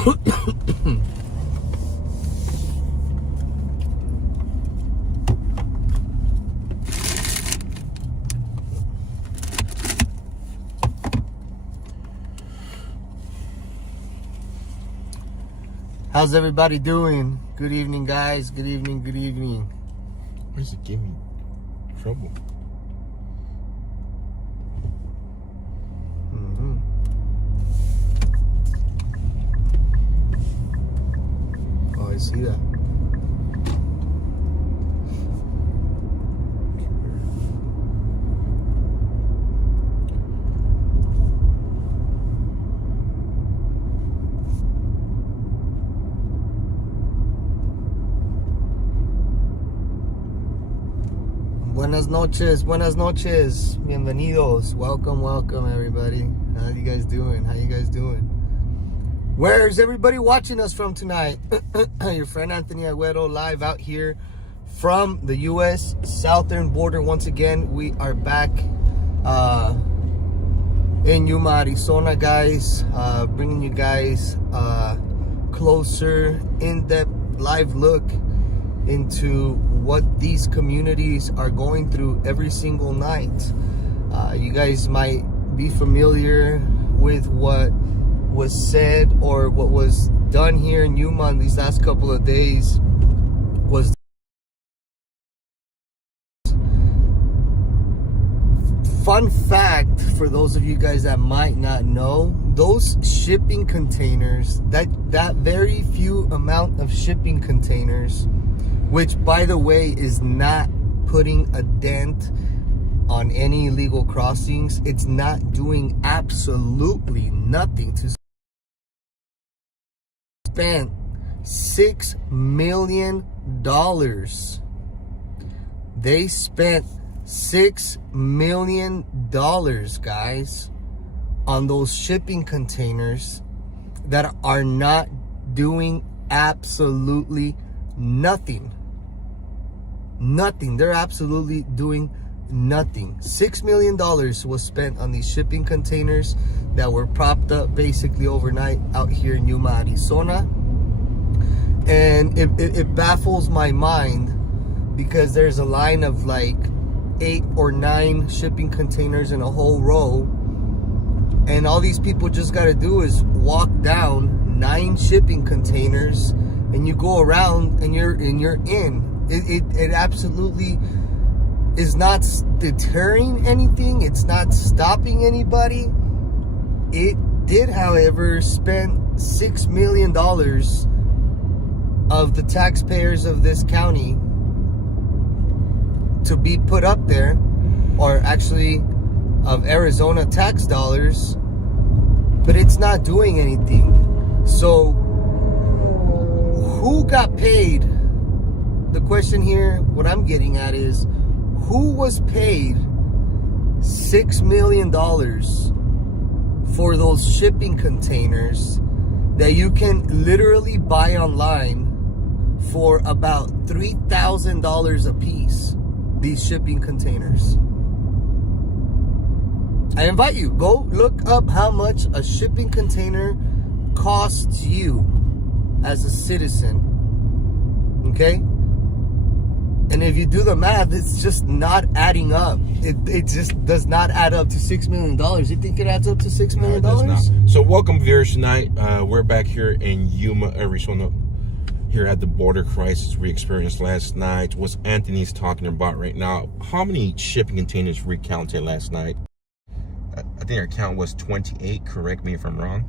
How's everybody doing? Good evening, guys. Good evening, good evening. Why does it give me trouble? Oh, I see that. Buenas noches, bienvenidos, welcome everybody. How you guys doing? Where's everybody watching us from tonight? Your friend Anthony Aguero live out here from the U.S. southern border. Once again, we are back in Yuma, Arizona, guys, bringing you guys closer, in-depth live look into what these communities are going through every single night. You guys might be familiar with what was said or what was done here in Yuma in these last couple of days. Was fun fact for those of you guys that might not know, those shipping containers, that very few amount of shipping containers, which, by the way, is not putting a dent on any illegal crossings. It's not doing absolutely nothing to spend $6 million. They spent $6 million, guys, on those shipping containers that are not doing absolutely nothing. They're absolutely doing nothing. $6 million was spent on these shipping containers that were propped up basically overnight out here in Yuma, Arizona. And it baffles my mind because there's a line of like 8 or 9 shipping containers in a whole row, and all these people just got to do is walk down 9 shipping containers and you go around and you're in. It absolutely is not deterring anything. It's not stopping anybody. It did, however, spend $6 million of the taxpayers of this county to be put up there, or actually of Arizona tax dollars, but it's not doing anything. So who got paid? The question here, what I'm getting at is, who was paid $6 million for those shipping containers that you can literally buy online for about $3,000 a piece? These shipping containers. I invite you, go look up how much a shipping container costs you as a citizen. Okay? And if you do the math, it's just not adding up. It just does not add up to $6 million. You think it adds up to $6 million? No, it does not. So welcome, viewers, tonight. We're back here in Yuma, Arizona, here at the border crisis we experienced last night. What Anthony's talking about right now. How many shipping containers we counted last night? I think our count was 28. Correct me if I'm wrong.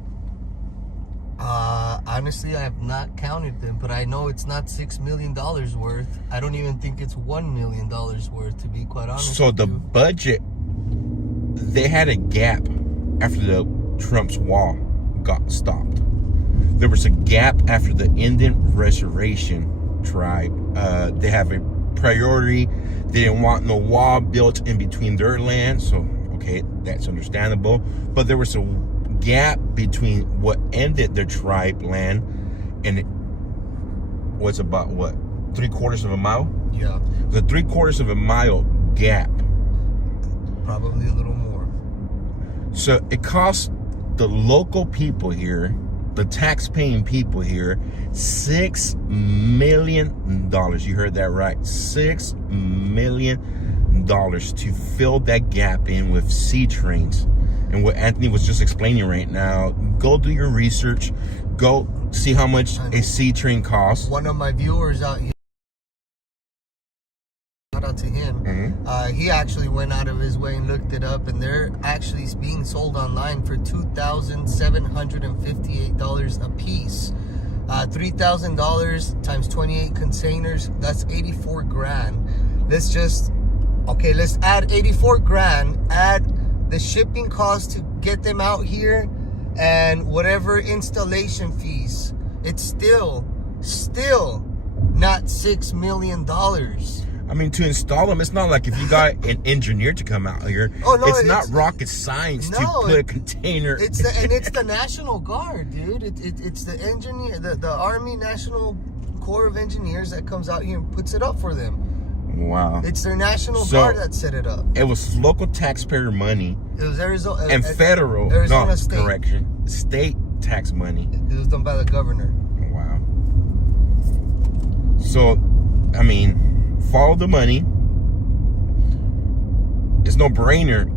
Honestly, I have not counted them, but I know it's not $6 million worth. I don't even think it's $1 million worth, to be quite honest. So the budget, they had a gap after the Trump's wall got stopped. There was a gap after the Indian Reservation tribe. They have a priority. They didn't want no wall built in between their land. So, okay, that's understandable. But there was a gap between what ended their tribe land, and it was about, what, 3/4 of a mile? Yeah. The 3/4 of a mile gap. Probably a little more. So it cost the local people here the tax-paying people here $6 million. You heard that right. $6 million to fill that gap in with sea trains. And what Anthony was just explaining right now, go do your research. Go see how much a sea train costs. One of my viewers out here, shout out to him. He actually went out of his way and looked it up, and they're actually being sold online for $2,758 a piece. $3,000 times 28 containers, that's 84 grand. Let's add 84 grand, add the shipping cost to get them out here, and whatever installation fees. It's still not $6 million. I mean, to install them, it's not like if you got an engineer to come out here. Oh, no, it's not rocket science to put a container. It's the National Guard, dude. It's the engineer, the Army National Corps of Engineers that comes out here and puts it up for them. Wow. It's their National Guard that set it up. It was local taxpayer money. It was Arizona and federal. Arizona state. Correction. State tax money. It was done by the governor. Wow. So, I mean, follow the money. It's no brainer.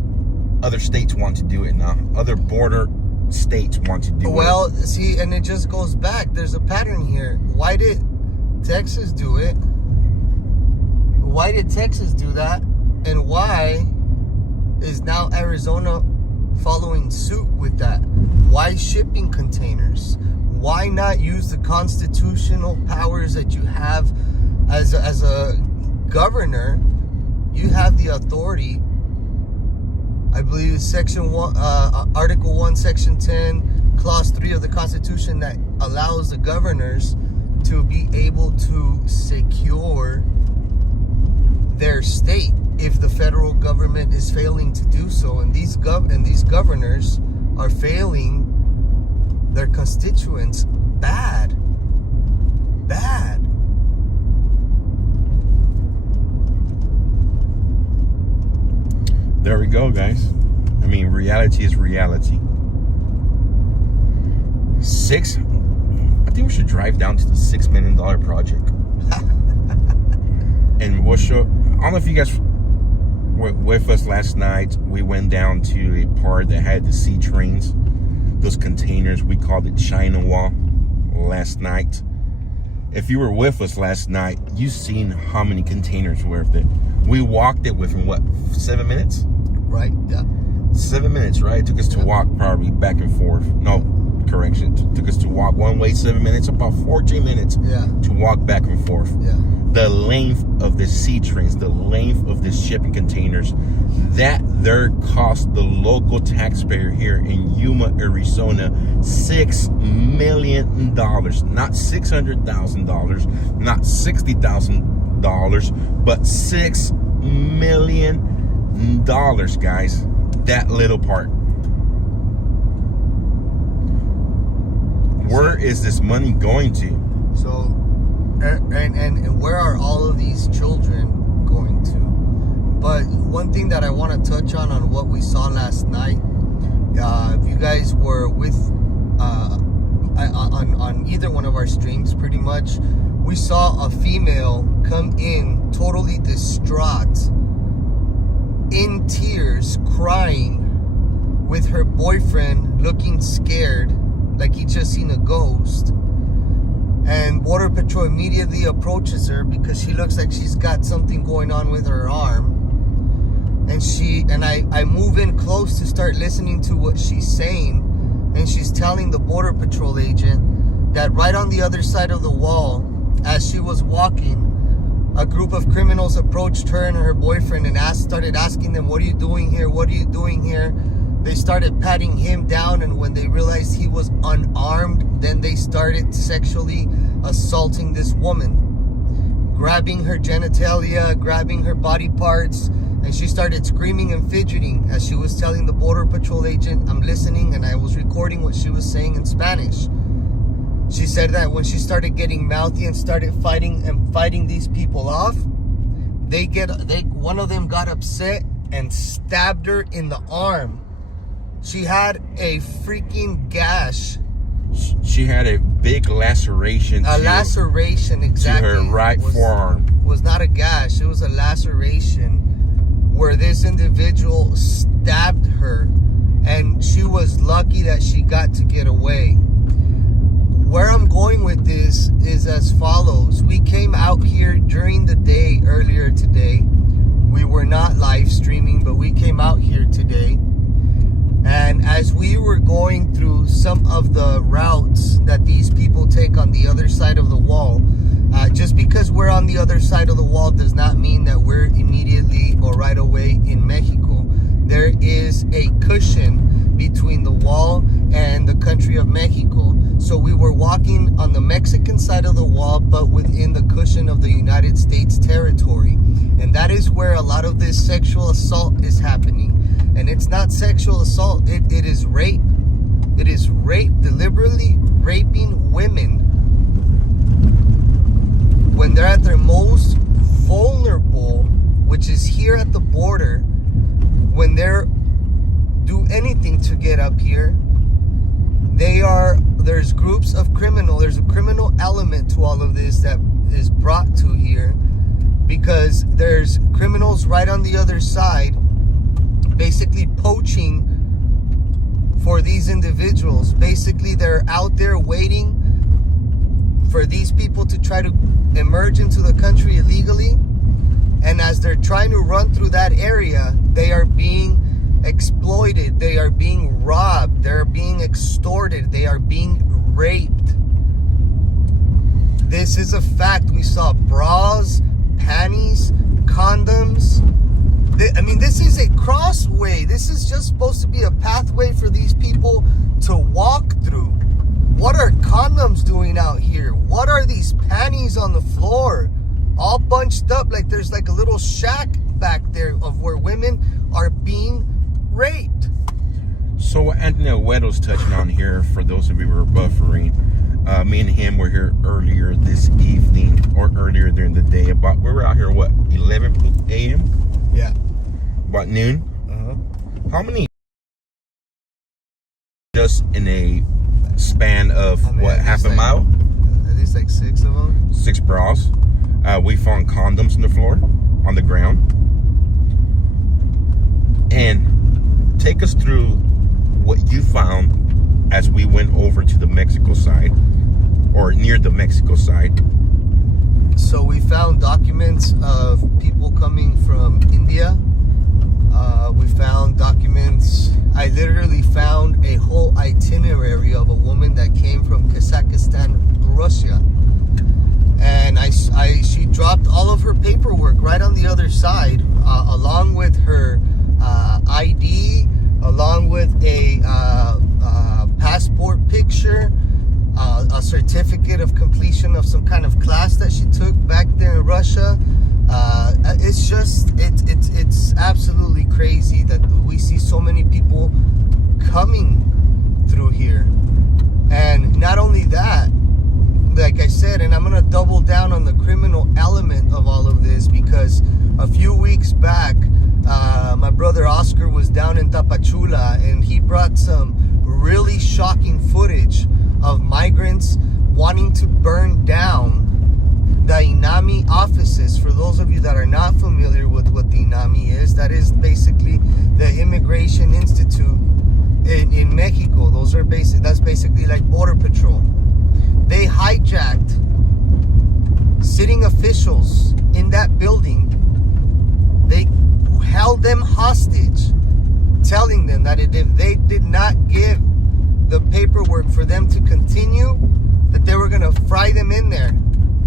Other states want to do it now. Other border states want to do it. Well, see, and it just goes back. There's a pattern here. Why did Texas do it? Why did Texas do that? And why is now Arizona following suit with that? Why shipping containers? Why not use the constitutional powers that you have as a governor? You have the authority, I believe it's Section 1, Article 1, Section 10, Clause 3 of the Constitution that allows the governors to be able to secure their state if the federal government is failing to do so, and these governors are failing their constituents bad. There we go, guys. I mean, reality is reality. I think we should drive down to the $6 million project. And we'll show. I don't know if you guys were with us last night. We went down to a part that had the sea trains, those containers. We called it China Wall last night. If you were with us last night, you seen how many containers were there. We walked it within what, 7 minutes? Right. Yeah. 7 minutes, right? It took us to walk probably back and forth. No, correction. It took us to walk one way 7 minutes, about 14 minutes. Yeah. To walk back and forth. Yeah. The length of the sea trains, the length of the shipping containers, that there cost the local taxpayer here in Yuma, Arizona, $6 million, not $600,000, not $60,000, but $6 million, guys. That little part. Where is this money going to? So, and where are all of these children going to? But one thing that I want to touch on what we saw last night, if you guys were with on either one of our streams, pretty much, we saw a female come in totally distraught, in tears, crying, with her boyfriend looking scared, like he just seen a ghost. And Border Patrol immediately approaches her because she looks like she's got something going on with her arm. And I move in close to start listening to what she's saying. And she's telling the Border Patrol agent that right on the other side of the wall, as she was walking, a group of criminals approached her and her boyfriend and started asking them, "What are you doing here? What are you doing here?" They started patting him down, and when they realized he was unarmed, then they started sexually assaulting this woman, grabbing her genitalia, grabbing her body parts, and she started screaming and fidgeting as she was telling the Border Patrol agent, "I'm listening," and I was recording what she was saying in Spanish. She said that when she started getting mouthy and started fighting these people off, one of them got upset and stabbed her in the arm. She had a freaking gash She had a big laceration. Exactly. To her right forearm. Was not a gash. It was a laceration where this individual stabbed her, and she was lucky that she got to get away. Where I'm going with this is as follows. We came out here during the day earlier today. We were not live streaming, but we came out here today. And as we were going through some of the routes that these people take on the other side of the wall, just because we're on the other side of the wall does not mean that we're immediately or right away in Mexico. There is a cushion between the wall and the country of Mexico. So we were walking on the Mexican side of the wall, but within the cushion of the United States territory. And that is where a lot of this sexual assault is happening. And it's not sexual assault, it is rape. It is rape, deliberately raping women when they're at their most vulnerable, which is here at the border, when they're do anything to get up here. There's groups of there's a criminal element to all of this that is brought to here, because there's criminals right on the other side basically poaching for these individuals. Basically, they're out there waiting for these people to try to emerge into the country illegally, and as they're trying to run through that area, they are being exploited, they are being robbed, they're being extorted, they are being raped. This is a fact. We saw bras, panties, condoms. I mean, this is a crossway. This is just supposed to be a pathway for these people to walk through. What are condoms doing out here? What are these panties on the floor? All bunched up like there's like a little shack back there of where women are being raped. So what Anthony Aguero's touching on here, for those of you who are buffering, me and him were here earlier this evening, or earlier during the day. We were out here, what, 11 a.m.? Yeah. About noon? Uh-huh. How many just in a span of, half a mile? At least like 6 of them. 6 bras. We found condoms on the floor, on the ground. And take us through what you found as we went over to the Mexico side, or near the Mexico side. So we found documents of people coming from India. We found documents. I literally found a whole itinerary of a woman that came from Kazakhstan, Russia. And she dropped all of her paperwork right on the other side, along with her ID, along with a passport picture, a certificate of completion of some kind of class that she took back there in Russia. It's absolutely crazy that we see so many people coming through here. And not only that, like I said, and I'm going to double down on the criminal element of all of this, because a few weeks back, my brother Oscar was down in Tapachula, and he brought some really shocking footage of migrants wanting to burn down the INAMI offices. For those of you that are not familiar with what the INAMI is, that is basically the Immigration Institute in Mexico. That's basically like Border Patrol. They hijacked sitting officials in that building. They held them hostage, telling them that if they did not give the paperwork for them to continue, that they were going to fry them in there.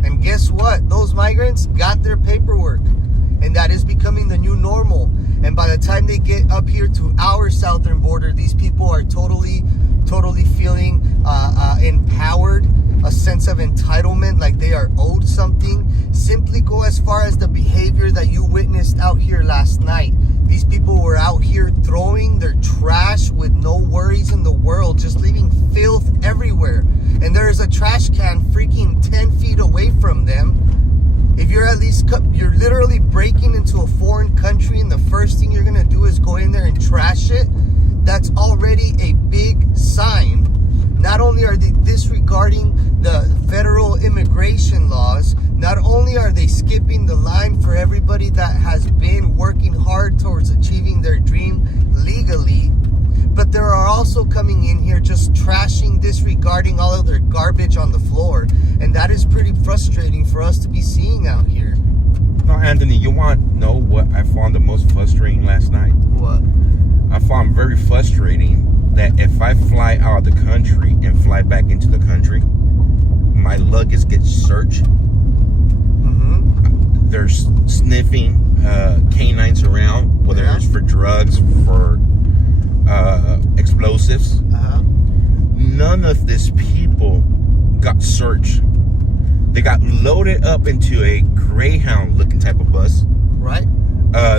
And guess what? Those migrants got their paperwork, and that is becoming the new normal. And by the time they get up here to our southern border, these people are totally feeling empowered, a sense of entitlement, like they are owed something. Simply go as far as the behavior that you witnessed out here last night. These people were out here throwing their trash with no worries in the world, just leaving filth everywhere. And there is a trash can freaking 10 feet away from them. If you're you're literally breaking into a foreign country, and the first thing you're gonna do is go in there and trash it, that's already a big sign. Not only only are they disregarding the federal immigration laws, not only are they skipping the line for everybody that has been working hard towards achieving their dream legally, but they are also coming in here just trashing, disregarding all of their garbage on the floor. And that is pretty frustrating for us to be seeing out here. No, Anthony, you want to know what I found the most frustrating last night? What? I found very frustrating that if I fly out of the country and fly back into the country, my luggage gets searched. Mm-hmm. There's sniffing canines around, whether it's for drugs, for explosives. Uh-huh. None of these people got searched. They got loaded up into a Greyhound looking type of bus. Right.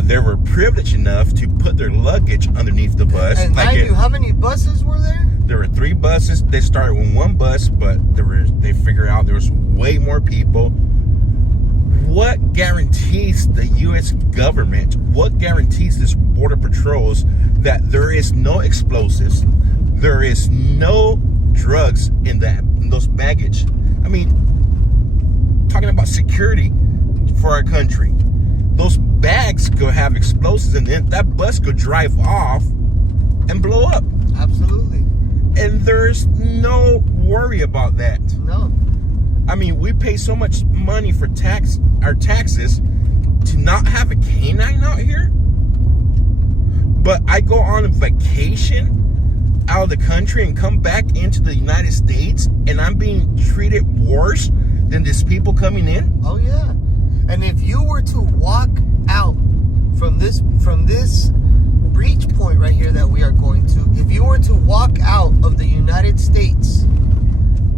They were privileged enough to put their luggage underneath the bus. And mind you, how many buses were there? There were 3 buses. They started with 1 bus, but they figured out there was way more people. What guarantees the U.S. government, what guarantees this border patrols that there is no explosives, there is no drugs in those baggage? I mean, talking about security for our country, those bags could have explosives and then that bus could drive off and blow up. Absolutely. And there's no worry about that. No. I mean, we pay so much money for our taxes to not have a canine out here. But I go on a vacation out of the country and come back into the United States and I'm being treated worse than these people coming in. Oh yeah. And if you were to walk out from this breach point right here that we are going to, if you were to walk out of the United States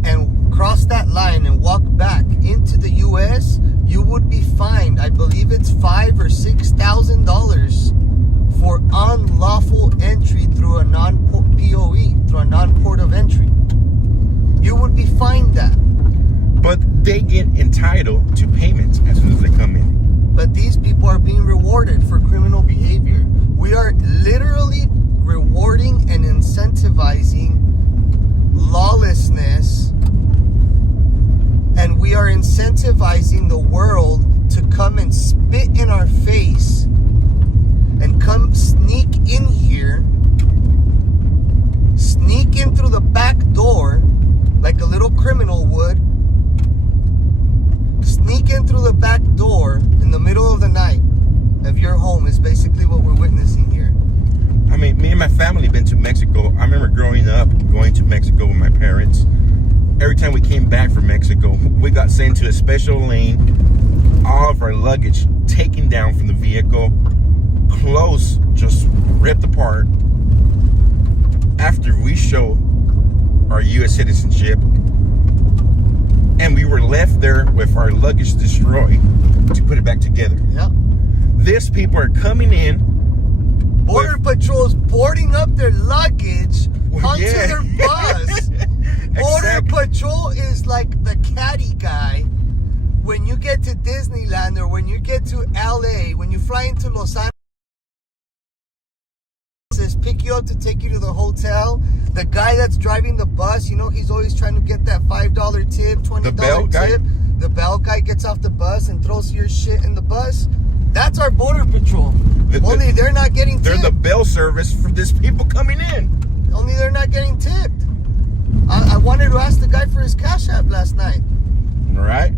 and cross that line and walk back into the U.S., you would be fined, I believe it's $5,000 or $6,000 for unlawful entry through a non-POE, through a non-port of entry. You would be fined that. But they get entitled to payments as soon as they come in. But these people are being rewarded for criminal behavior. We are literally rewarding and incentivizing lawlessness, and we are incentivizing the world to come and spit in our face and come sneak in here, sneak in through the back door like a little criminal would, sneak in through the back door in the middle of the night of your home is basically what we're witnessing here. I mean, me and my family have been to Mexico. I remember growing up, going to Mexico with my parents. Every time we came back from Mexico, we got sent to a special lane, all of our luggage taken down from the vehicle, clothes just ripped apart. After we show our U.S. citizenship, and we were left there with our luggage destroyed to put it back together. Yep. These people are coming in. Border Patrol's boarding up their luggage onto Yeah. their bus. Border Patrol is like the caddy guy when you get to Disneyland or when you get to LA, when you fly into Los Angeles, pick you up to take you to the hotel. The guy that's driving the bus, you know, he's always trying to get that $5 tip, $20 The bell guy? tip. The bell guy gets off the bus and throws your shit in the bus. That's our Border Patrol. Only they're not getting tipped. They're the bell service for these people coming in. Only they're not getting tipped. I wanted to ask the guy for his Cash App last night. All right.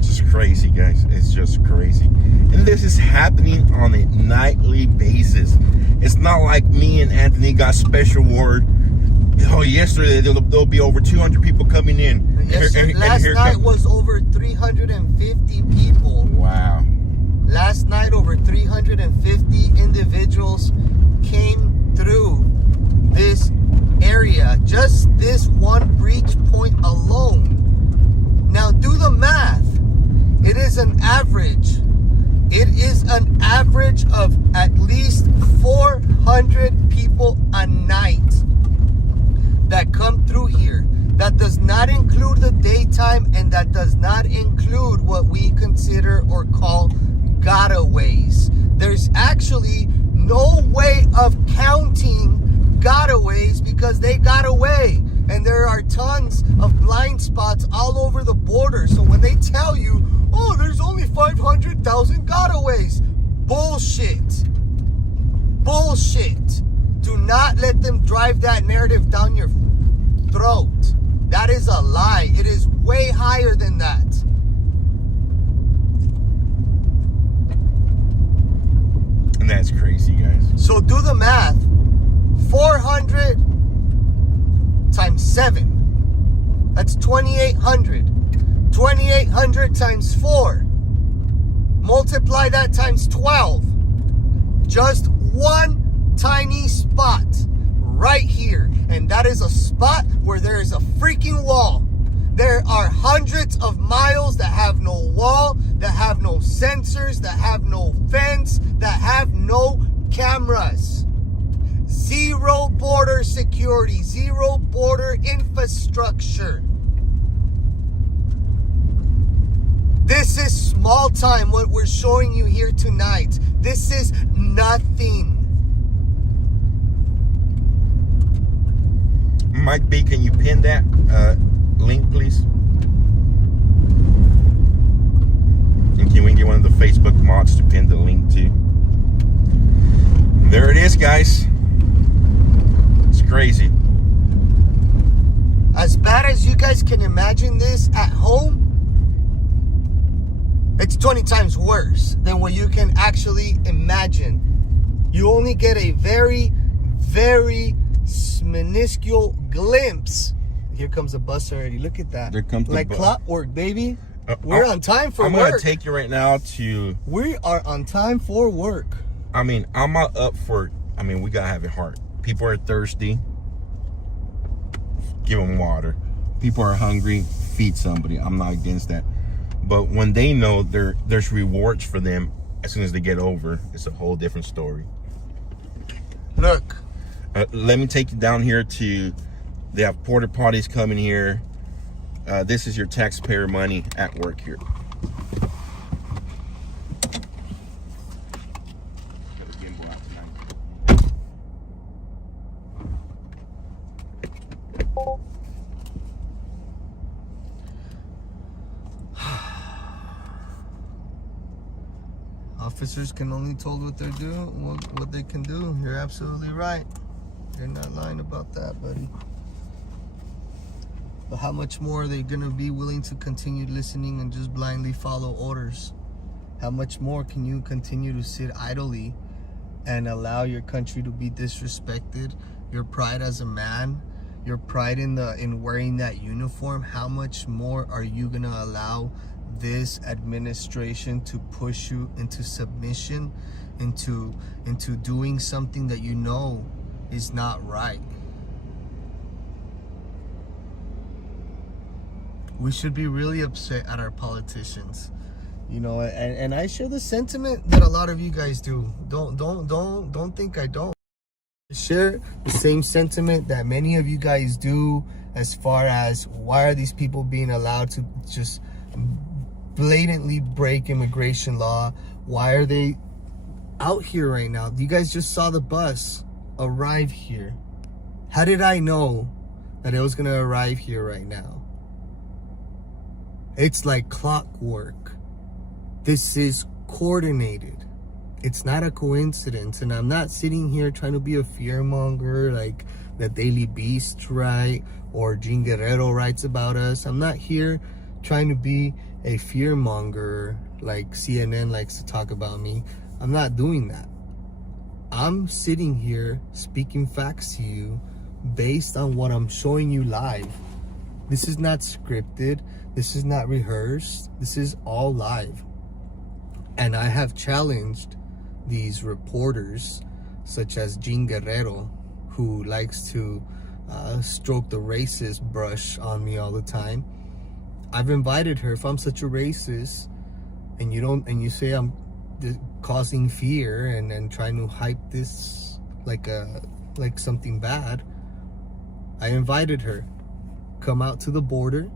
Just crazy, guys. It's just crazy. And this is happening on a nightly basis. It's not like me and Anthony got special word. Oh, yesterday there'll be over 200 people coming in. Last night was over 350 people. Wow. Last night, over 350 individuals came through this area. Just this one breach point alone. Now, do the math. It is an average. It is an average of at least 400 people a night that come through here. That does not include the daytime, and that does not include what we consider or call gotaways. there's actually no way of counting gotaways because they got away. And there are tons of blind spots all over the border. So when they tell you, oh, there's only 500,000 gotaways, bullshit. Bullshit. Do not let them drive that narrative down your throat. That is a lie. It is way higher than that. And that's crazy, guys. So do the math. 400 times 7. That's 2,800. 2,800 times 4. Multiply that times 12. Just one tiny spot right here. And that is a spot where there is a freaking wall. There are hundreds of miles that have no wall, that have no sensors, that have no fence, that have no cameras. Zero border security, zero border infrastructure. This is small time, what we're showing you here tonight. This is nothing. Mike B, can you pin that link, please? And can we get one of the Facebook mods to pin the link too? There it is, guys. It's crazy. As bad as you guys can imagine this at home, it's 20 times worse than what you can actually imagine. You only get a very, very minuscule glimpse. Here comes the bus already. Look at that. There comes the like bus. clockwork, baby. We're on time for I'm work. gonna take you right now to. We are on time for work. I mean, I'm not up for. I mean, we gotta have a heart. People are thirsty. Give them water. People are hungry. Feed somebody. I'm not against that. But when they know there's rewards for them as soon as they get over, it's a whole different story. Look. Let me take you down here to. They have porta potties coming here. This is your taxpayer money at work here. Officers can only told what they're doing, what they can do. You're absolutely right. They're not lying about that, buddy. But how much more are they gonna be willing to continue listening and just blindly follow orders? How much more can you continue to sit idly and allow your country to be disrespected? Your pride as a man, your pride in wearing that uniform. How much more are you gonna allow this administration to push you into submission, into doing something that you know is not right? We should be really upset at our politicians, you know, and I share the sentiment that a lot of you guys do. Don't think I don't. I share the same sentiment that many of you guys do, as far as why are these people being allowed to just blatantly break immigration law? Why are they out here right now? You guys just saw the bus arrive here. How did I know that it was gonna arrive here right now? It's like clockwork. This is coordinated. It's not a coincidence. And I'm not sitting here trying to be a fearmonger like the Daily Beast, right? Or Jean Guerrero writes about us. I'm not here trying to be a fearmonger like CNN likes to talk about me. I'm not doing that. I'm sitting here speaking facts to you based on what I'm showing you live. This is not scripted. This is not rehearsed. This is all live. And I have challenged these reporters, such as Jean Guerrero, who likes to stroke the racist brush on me all the time. I've invited her. If I'm such a racist, and you say I'm causing fear and trying to hype this like something bad, I invited her. Come out to the border.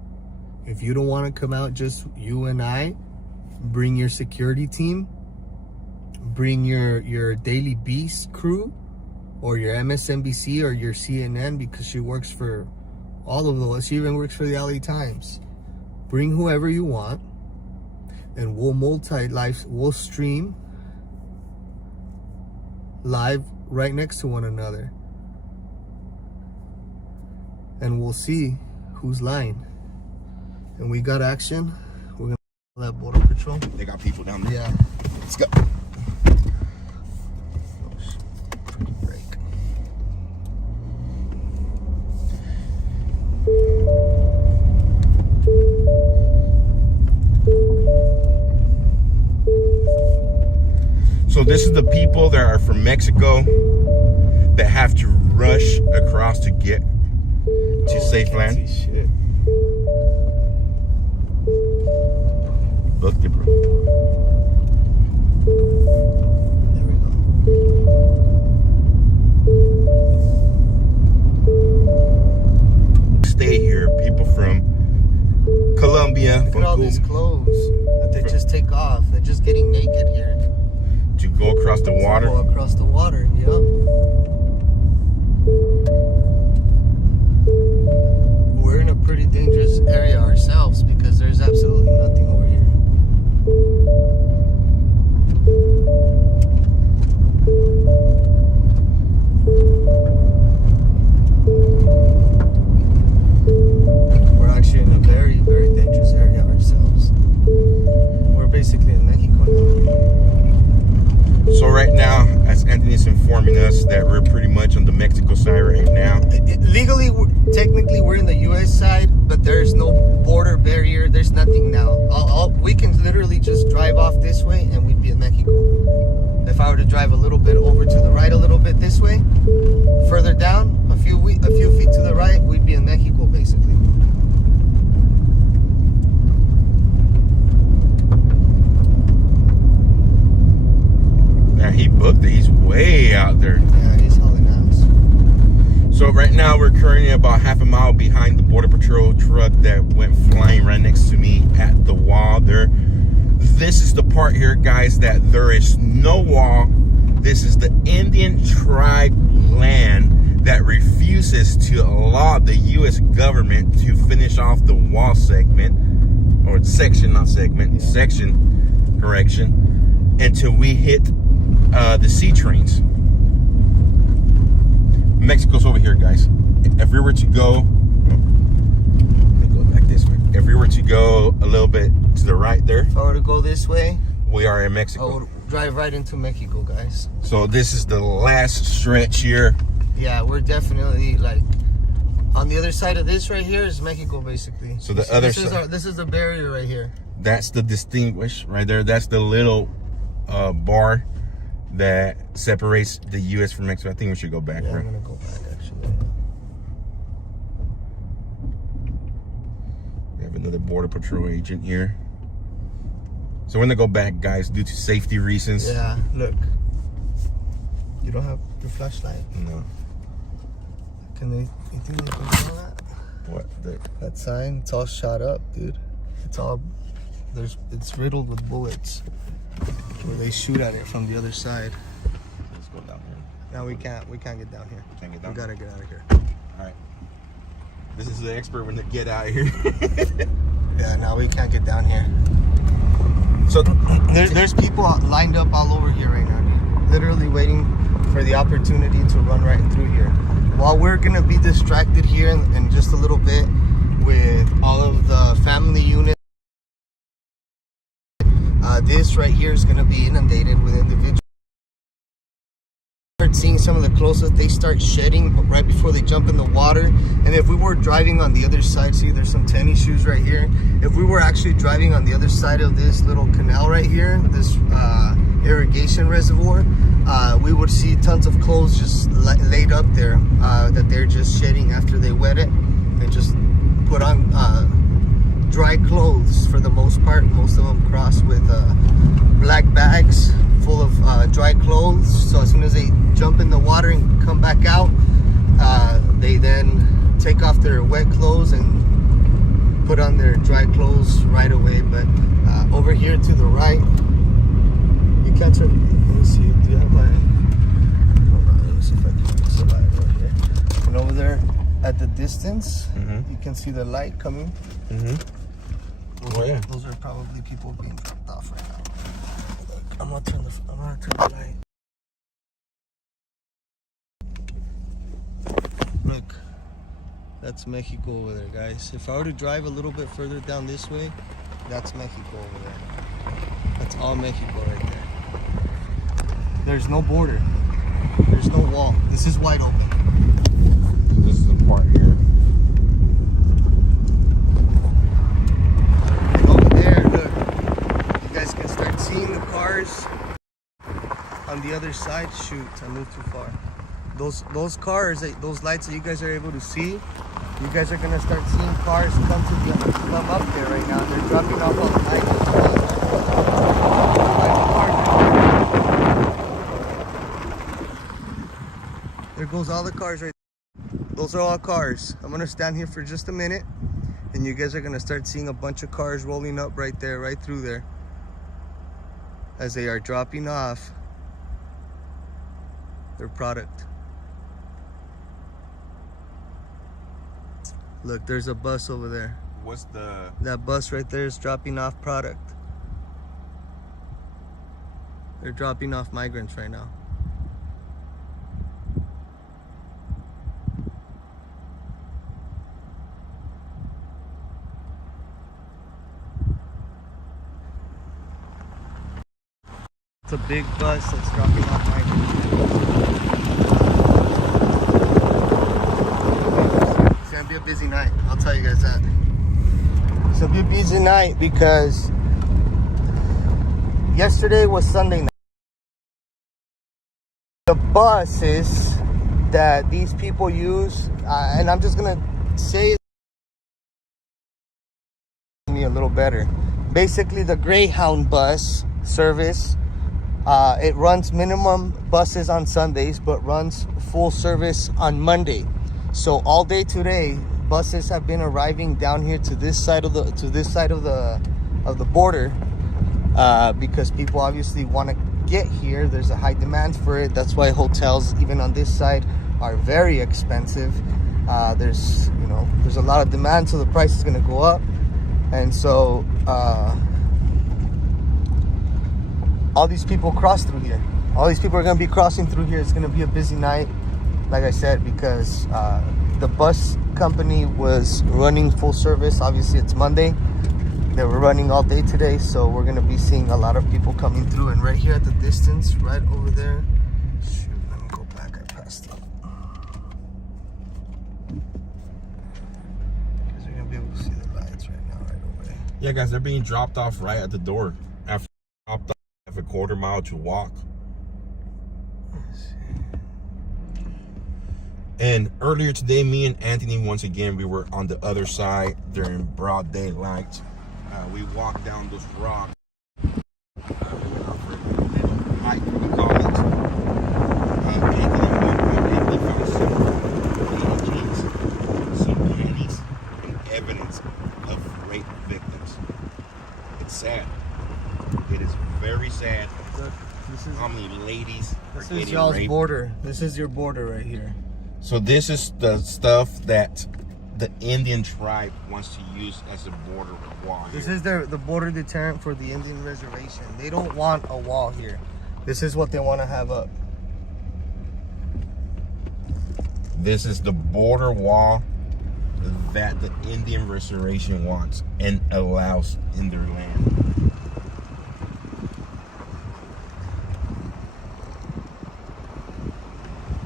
If you don't want to come out, just you and I, bring your security team, bring your Daily Beast crew or your MSNBC or your CNN, because she works for all of those. She even works for the LA Times. Bring whoever you want, and we'll stream live right next to one another, and we'll see who's lying. And we got action. We're gonna call that Border Patrol. They got people down there. Yeah. Let's go. Break. So this is the people that are from Mexico that have to rush across to get to safe land. Shit. Look, bro. There we go. Stay here. People from Colombia, Look at all these clothes that they just take off. They're just getting naked here. to go across the water. Go across the water, yep. We're in a pretty dangerous area ourselves because there's absolutely nothing over here. We're actually in a very, very dangerous area ourselves. We're basically in Mexico now. So right now, as Anthony's informing us that we're pretty much on the Mexico side right now. Legally, technically, we're in the U.S. side, but there's no border barrier. There's nothing now. We can literally just drive off this way, and we'd be in Mexico. If I were to drive a little bit over to the right, a little bit this way, further down, a few feet to the right, we'd be in Mexico, basically. Yeah, he booked it. He's way out there. Yeah, he's hauling ass. So right now we're currently about half a mile behind the Border Patrol truck that went flying right next to me at the wall there. This is the part here, guys, that there is no wall. This is the Indian tribe land that refuses to allow the U.S. government to finish off the wall segment, or section, not segment, Yeah. section, correction, until we hit the sea trains. Mexico's over here, guys. If we were to go, let me go back this way. If we were to go a little bit to the right there, If I were to go this way, we are in I Mexico. would drive right into Mexico, guys. So this is the last stretch here. Yeah, we're definitely like on the other side of this right here is Mexico, basically. So the other this is side, this is the barrier right here. that's the distinguish right there. That's the little bar that separates the U.S. from Mexico. I think we should go back. Yeah, Right? I'm gonna go back actually. We have another Border Patrol agent here. So we're gonna go back, guys, due to safety reasons. Yeah, look. You don't have your flashlight? No. You think they can tell that? What? That sign, it's all shot up, dude. It's riddled with bullets. Where they shoot at it from the other side. Let's go down here. No, we can't get down here. Can't get down. We gotta get out of here. All right. This is the expert when they get out of here. Yeah, no, we can't get down here. So There's people lined up all over here right now, dude. Literally waiting for the opportunity to run right through here. While we're gonna be distracted here in just a little bit with all of the family units. This right here is gonna be inundated with individuals. Start seeing some of the closest, they start shedding right before they jump in the water. And if we were driving on the other side, see there's some tennis shoes right here. If we were actually driving on the other side of this little canal right here, this irrigation reservoir, we would see tons of clothes just laid up there that they're just shedding after they wet it. They just put on dry clothes for the most part. Most of them cross with black bags full of dry clothes. So as soon as they jump in the water and come back out, they then take off their wet clothes and put on their dry clothes right away. But over here to the right, you catch it. Let me see. Do you have my? Hold on. Let me see if I can fix the light right here. And over there, at the distance, you can see the light coming. Oh yeah. Those are probably people being dropped off right now. Look, I'm gonna turn the light. Look, that's Mexico over there, guys. If I were to drive a little bit further down this way, that's Mexico over there. That's all Mexico right there. There's no border. There's no wall. This is wide open. This is the part here. Over there, look. You guys can start seeing the cars on the other side. Shoot, I moved too far. Those cars, those lights that you guys are able to see, you guys are gonna start seeing cars come up there right now. They're dropping off all the lights. There goes all the cars right there. Those are all cars. I'm gonna stand here for just a minute, and you guys are gonna start seeing a bunch of cars rolling up right there, right through there, as they are dropping off their product. Look, there's a bus over there. What's the? That bus right there is dropping off product. They're dropping off migrants right now. It's a big bus that's dropping off migrants. It's gonna be a busy night. I'll tell you guys that. It's gonna be a busy night because yesterday was Sunday night. The buses that these people use, and I'm just gonna say me a little better. Basically, the Greyhound bus service. It runs minimum buses on Sundays, but runs full service on Monday. So all day today, buses have been arriving down here to this side of the border because people obviously want to get here. There's a high demand for it. That's why hotels, even on this side, are very expensive. There's a lot of demand, so the price is going to go up, and so. All these people cross through here. All these people are going to be crossing through here. It's going to be a busy night, like I said, because the bus company was running full service. Obviously, it's Monday. They were running all day today, so we're going to be seeing a lot of people coming through. And right here at the distance, right over there. Shoot, let me go back. I passed it. Because you're going to be able to see the lights right now, right over there. Yeah, guys, they're being dropped off right at the door. After dropped off, have a quarter mile to walk. And earlier today, me and Anthony, once again, we were on the other side during broad daylight. We walked down those rocks. We went out for a little hike, we call it. Anthony found some pennies and evidence of rape victims. It's sad. It is very sad. How many ladies are getting raped. This is y'all's border. This is your border right here. So this is the stuff that the Indian tribe wants to use as a border wall. This is the border deterrent for the Indian reservation. They don't want a wall here. This is what they want to have up. This is the border wall that the Indian reservation wants and allows in their land.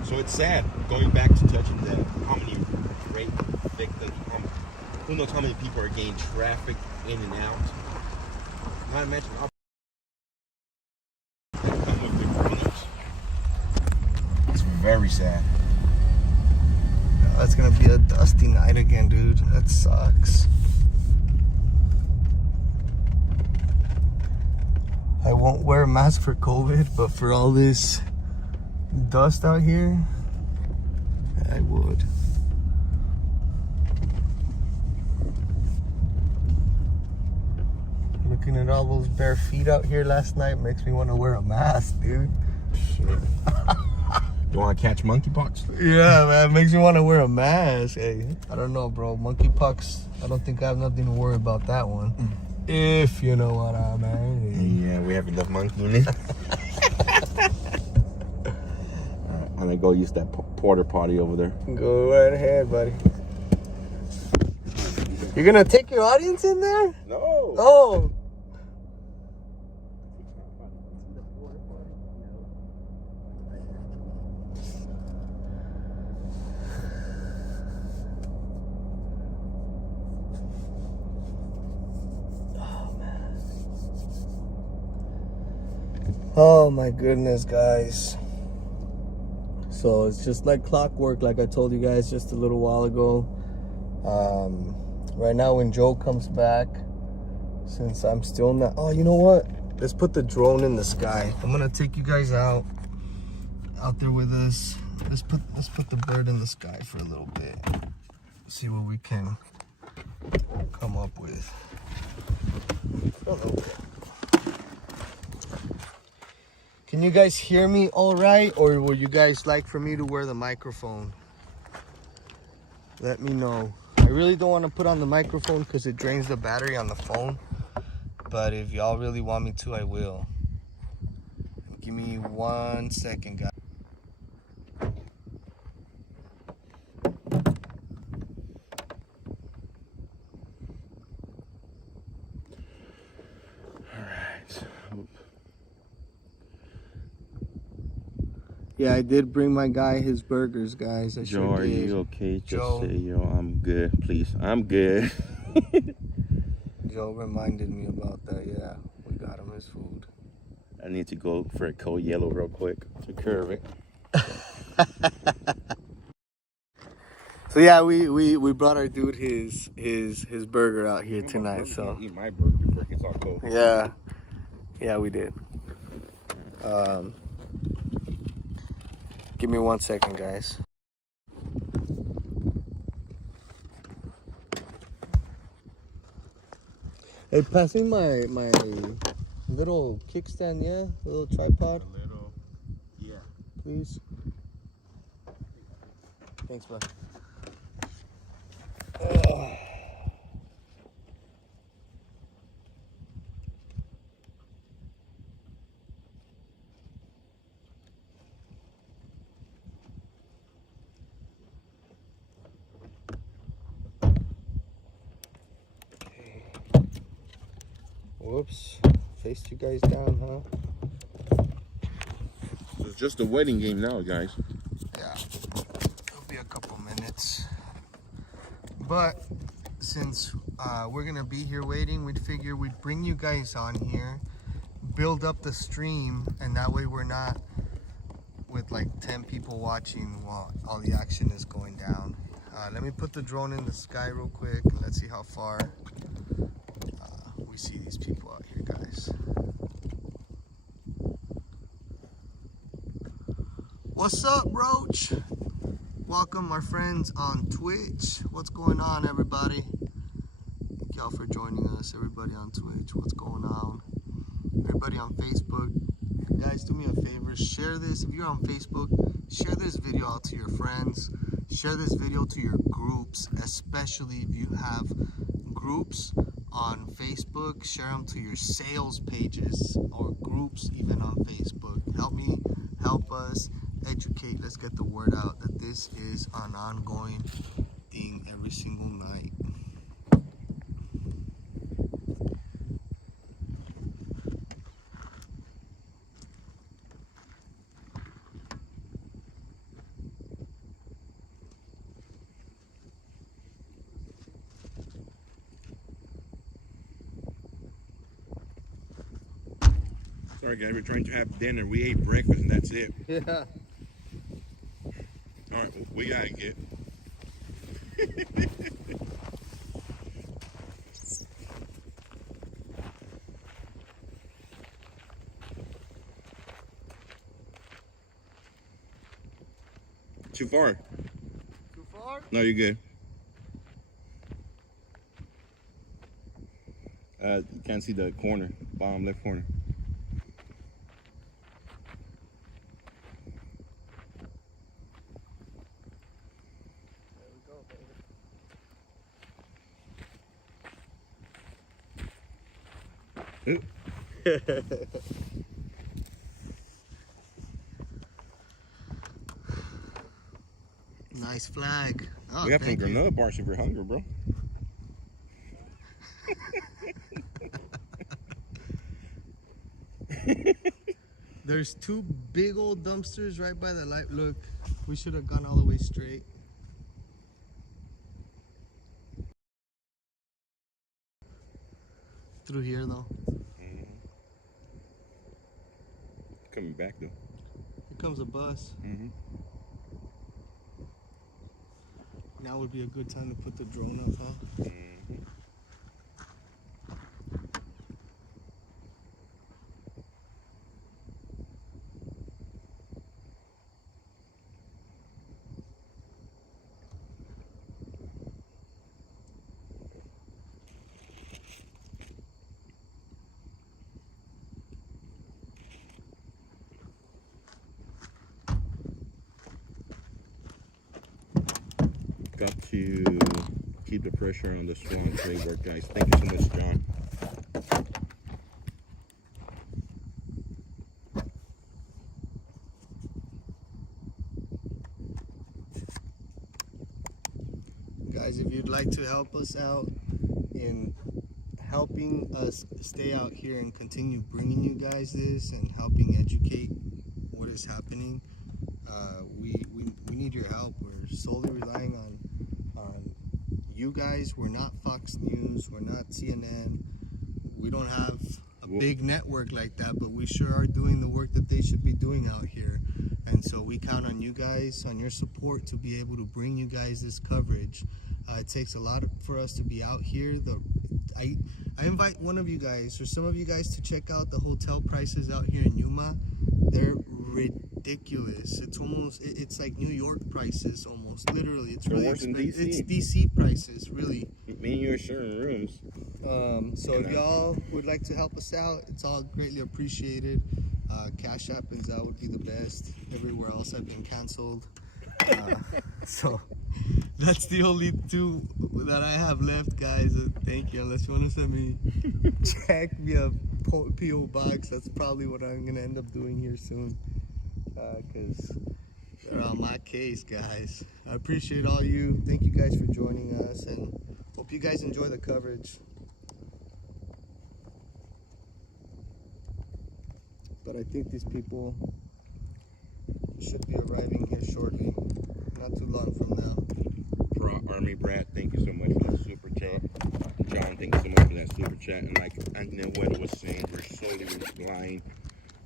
So it's sad, going back to touching that, how many rape victims, who knows how many people are getting trafficked in and out. Not to mention all that come with their criminals. It's very sad. It's gonna be a dusty night again, dude. That sucks. I won't wear a mask for COVID, but for all this dust out here, I would. Looking at all those bare feet out here last night makes me want to wear a mask, dude. Shit. You want to catch monkeypox? Yeah, man, makes me want to wear a mask. Hey, I don't know, bro. Monkeypox, I don't think I have nothing to worry about that one. If you know what I mean. Yeah, we have enough monkey in it. I'm gonna go use that porta potty over there. Go right ahead, buddy. You're gonna take your audience in there? No. Oh. Oh my goodness, guys. So it's just like clockwork, like I told you guys just a little while ago. Right now when Joe comes back, since I'm still not, oh, you know what? Let's put the drone in the sky. I'm gonna take you guys out there with us. Let's put the bird in the sky for a little bit. See what we can come up with. Hello. Can you guys hear me all right, or would you guys like for me to wear the microphone? Let me know. I really don't want to put on the microphone because it drains the battery on the phone. But if y'all really want me to, I will. Give me 1 second, guys. Yeah, I did bring my guy his burgers, guys. Joe, are you okay? Joe. Just say, yo, I'm good, please. I'm good. Joe reminded me about that. Yeah, we got him his food. I need to go for a cold yellow real quick to curve it. So yeah, we brought our dude his burger out here tonight. So eat my burger before it gets all cold. Yeah, we did. Give me 1 second, guys. Hey, pass me my little kickstand, yeah? Little tripod. Yeah. Please. Thanks, bud. Whoops. Faced you guys down, huh? So it's just a waiting game now, guys. Yeah. It'll be a couple minutes. But since we're going to be here waiting, we'd figure we'd bring you guys on here, build up the stream, and that way we're not with like 10 people watching while all the action is going down. Let me put the drone in the sky real quick. Let's see how far we see these people out here, guys. What's up, Roach? Welcome our friends on Twitch. What's going on, everybody? Thank y'all for joining us. Everybody on Twitch, what's going on? Everybody on Facebook, guys, do me a favor, share this. If you're on Facebook, share this video out to your friends. Share this video to your groups, especially if you have groups on Facebook. Share them to your sales pages or groups even on Facebook. Help me, help us educate. Let's get the word out that this is an ongoing thing every single night. Sorry, guys, we're trying to have dinner. We ate breakfast and that's it. Yeah. All right, we gotta get. Too far? Too far? No, you're good. You can't see the corner, bottom left corner. Ooh. Nice flag. Oh, We have some thank you. granola bars if you're hungry, bro. There's two big old dumpsters right by the light. Look, we should have gone all the way straight. Through here though. Coming back though. Here comes a bus. Now would be a good time to put the drone up, huh? Got to keep the pressure on the Swan trade work, guys. Thank you so much, John. Guys, if you'd like to help us out in helping us stay out here and continue bringing you guys this and helping educate what is happening, we need your help. We're solely relying on you guys. We're not Fox News, we're not CNN, we don't have a big network like that, but we sure are doing the work that they should be doing out here. And so we count on you guys, on your support, to be able to bring you guys this coverage. It takes a lot for us to be out here. I invite one of you guys or some of you guys to check out the hotel prices out here in Yuma. They're ridiculous. It's like New York prices almost, literally. It's really expensive. It's DC prices, really. Me and you are sharing rooms. So if y'all would like to help us out, it's all greatly appreciated. Cash App and Zelle would be the best. Everywhere else I've been canceled. So that's the only two that I have left, guys. Thank you. Unless you want to send me check via P.O. box, that's probably what I'm gonna end up doing here soon. Because they're on my case, guys. I appreciate all you. Thank you guys for joining us, and hope you guys enjoy the coverage. But I think these people should be arriving here shortly, not too long from now. Army Brad, thank you so much for that super chat. John, thank you so much for that super chat. And like Anthony Aguero was saying, we're solely relying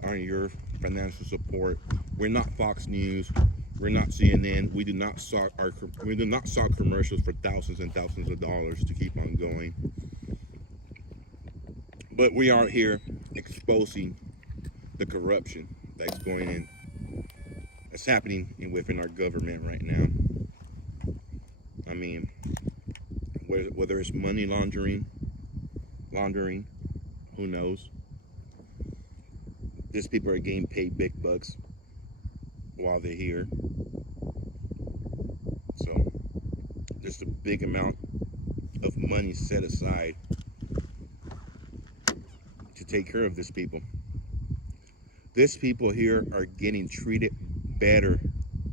on your financial support. We're not Fox News. We're not CNN. We do not saw commercials for thousands and thousands of dollars to keep on going. But we are here exposing the corruption that's going in, that's happening within our government right now. I mean, whether it's money laundering, who knows? These people are getting paid big bucks while they're here. So there's a big amount of money set aside to take care of these people. These people here are getting treated better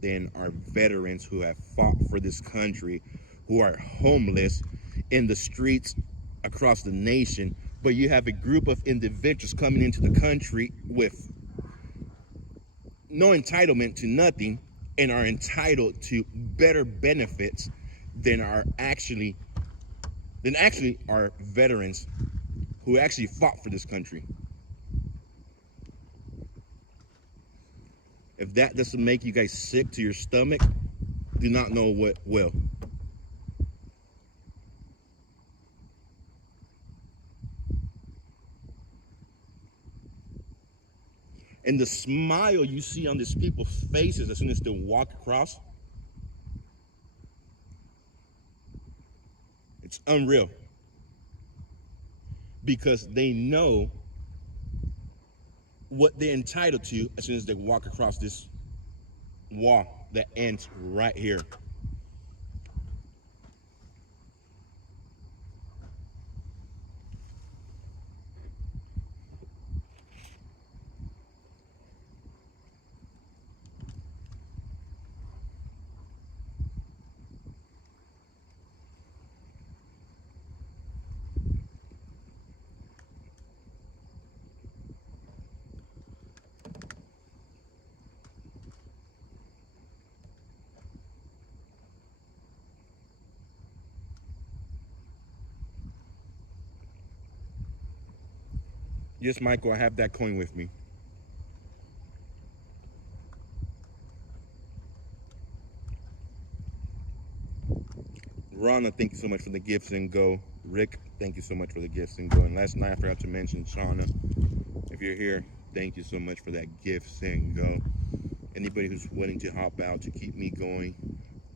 than our veterans who have fought for this country, who are homeless in the streets across the nation. But you have a group of individuals coming into the country with no entitlement to nothing and are entitled to better benefits than actually our veterans who actually fought for this country. If that doesn't make you guys sick to your stomach, do not know what will. And the smile you see on these people's faces as soon as they walk across, it's unreal. because they know what they're entitled to as soon as they walk across this wall that ends right here. Yes, Michael, I have that coin with me. Rana, thank you so much for the gifts and go. Rick, thank you so much for the gifts and go. And last night I forgot to mention Shauna. If you're here, thank you so much for that gifts and go. Anybody who's willing to hop out to keep me going.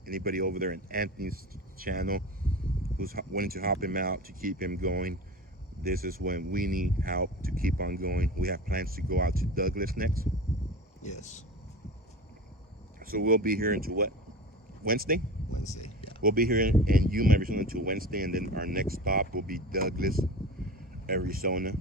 Anybody over there in Anthony's channel who's willing to hop him out to keep him going. This is when we need help to keep on going. We have plans to go out to Douglas next. Yes. So we'll be here until what? Wednesday? Wednesday. Yeah. We'll be here in Yuma, Arizona until Wednesday, and then our next stop will be Douglas, Arizona.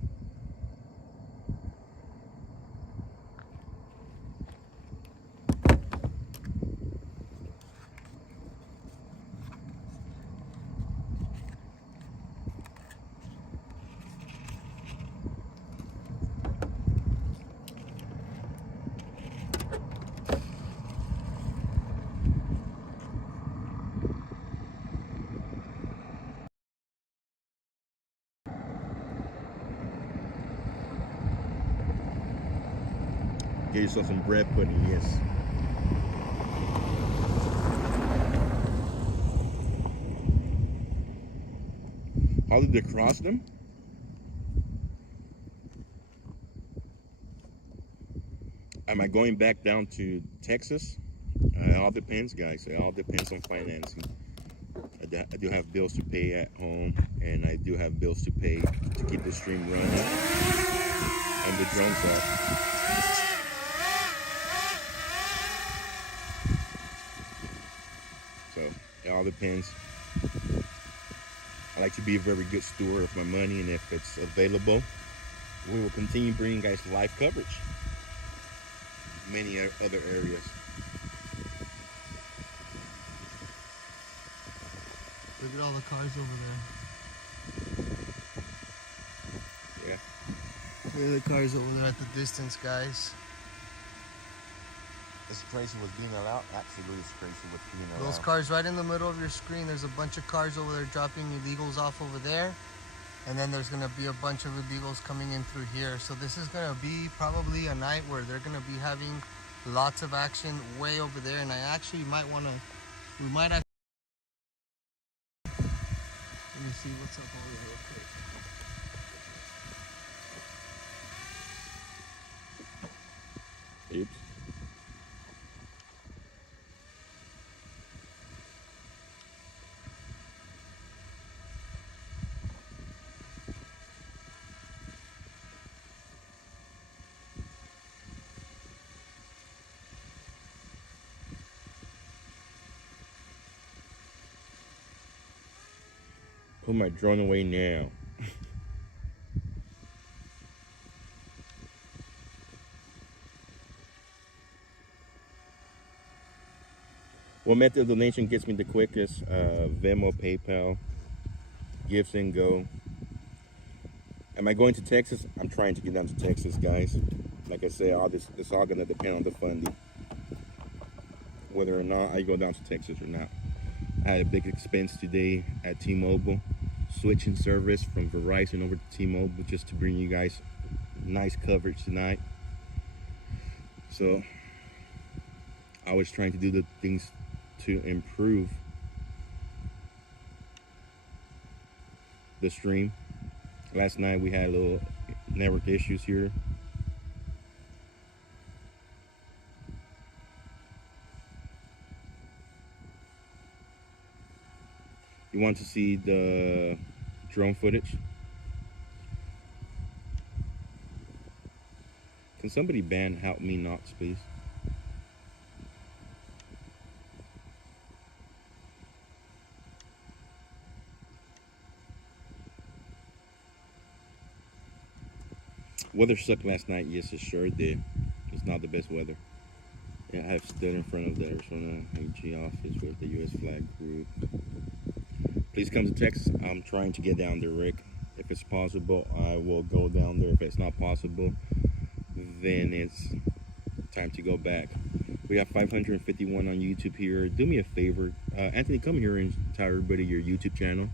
Get yourself some bread pudding, yes. How did they cross them? Am I going back down to Texas? It all depends, guys. It all depends on financing. I do have bills to pay at home, and I do have bills to pay to keep the stream running and the drones off. So it all depends. I like to be a very good steward of my money, and if it's available, we will continue bringing you guys live coverage. Many other areas. Look at all the cars over there. Yeah. Look at the cars over there at the distance, guys. It's crazy what's being allowed. Absolutely, it's crazy what's being allowed. Those cars right in the middle of your screen, there's a bunch of cars over there dropping illegals off over there. And then there's going to be a bunch of illegals coming in through here. So this is going to be probably a night where they're going to be having lots of action way over there. And I actually might want to, we might actually, let me see what's up over there real quick. Oops. Put my drone away now. What method of donation gets me the quickest? Venmo, PayPal, gifts and go. Am I going to Texas? I'm trying to get down to Texas, guys. Like I said, it's all gonna depend on the funding. Whether or not I go down to Texas or not. I had a big expense today at T-Mobile, switching service from Verizon over to T-Mobile just to bring you guys nice coverage tonight. So I was trying to do the things to improve the stream. Last night we had a little network issues here. You want to see the drone footage? Can somebody ban help me nots, please? Weather sucked last night. Yes, it sure did. It's not the best weather. Yeah, I have stood in front of the Arizona AG office with the U.S. flag group. Please come to Texas. I'm trying to get down there, Rick. If it's possible, I will go down there. If it's not possible, then it's time to go back. We got 551 on YouTube here. Do me a favor, Anthony, come here and tell everybody your YouTube channel.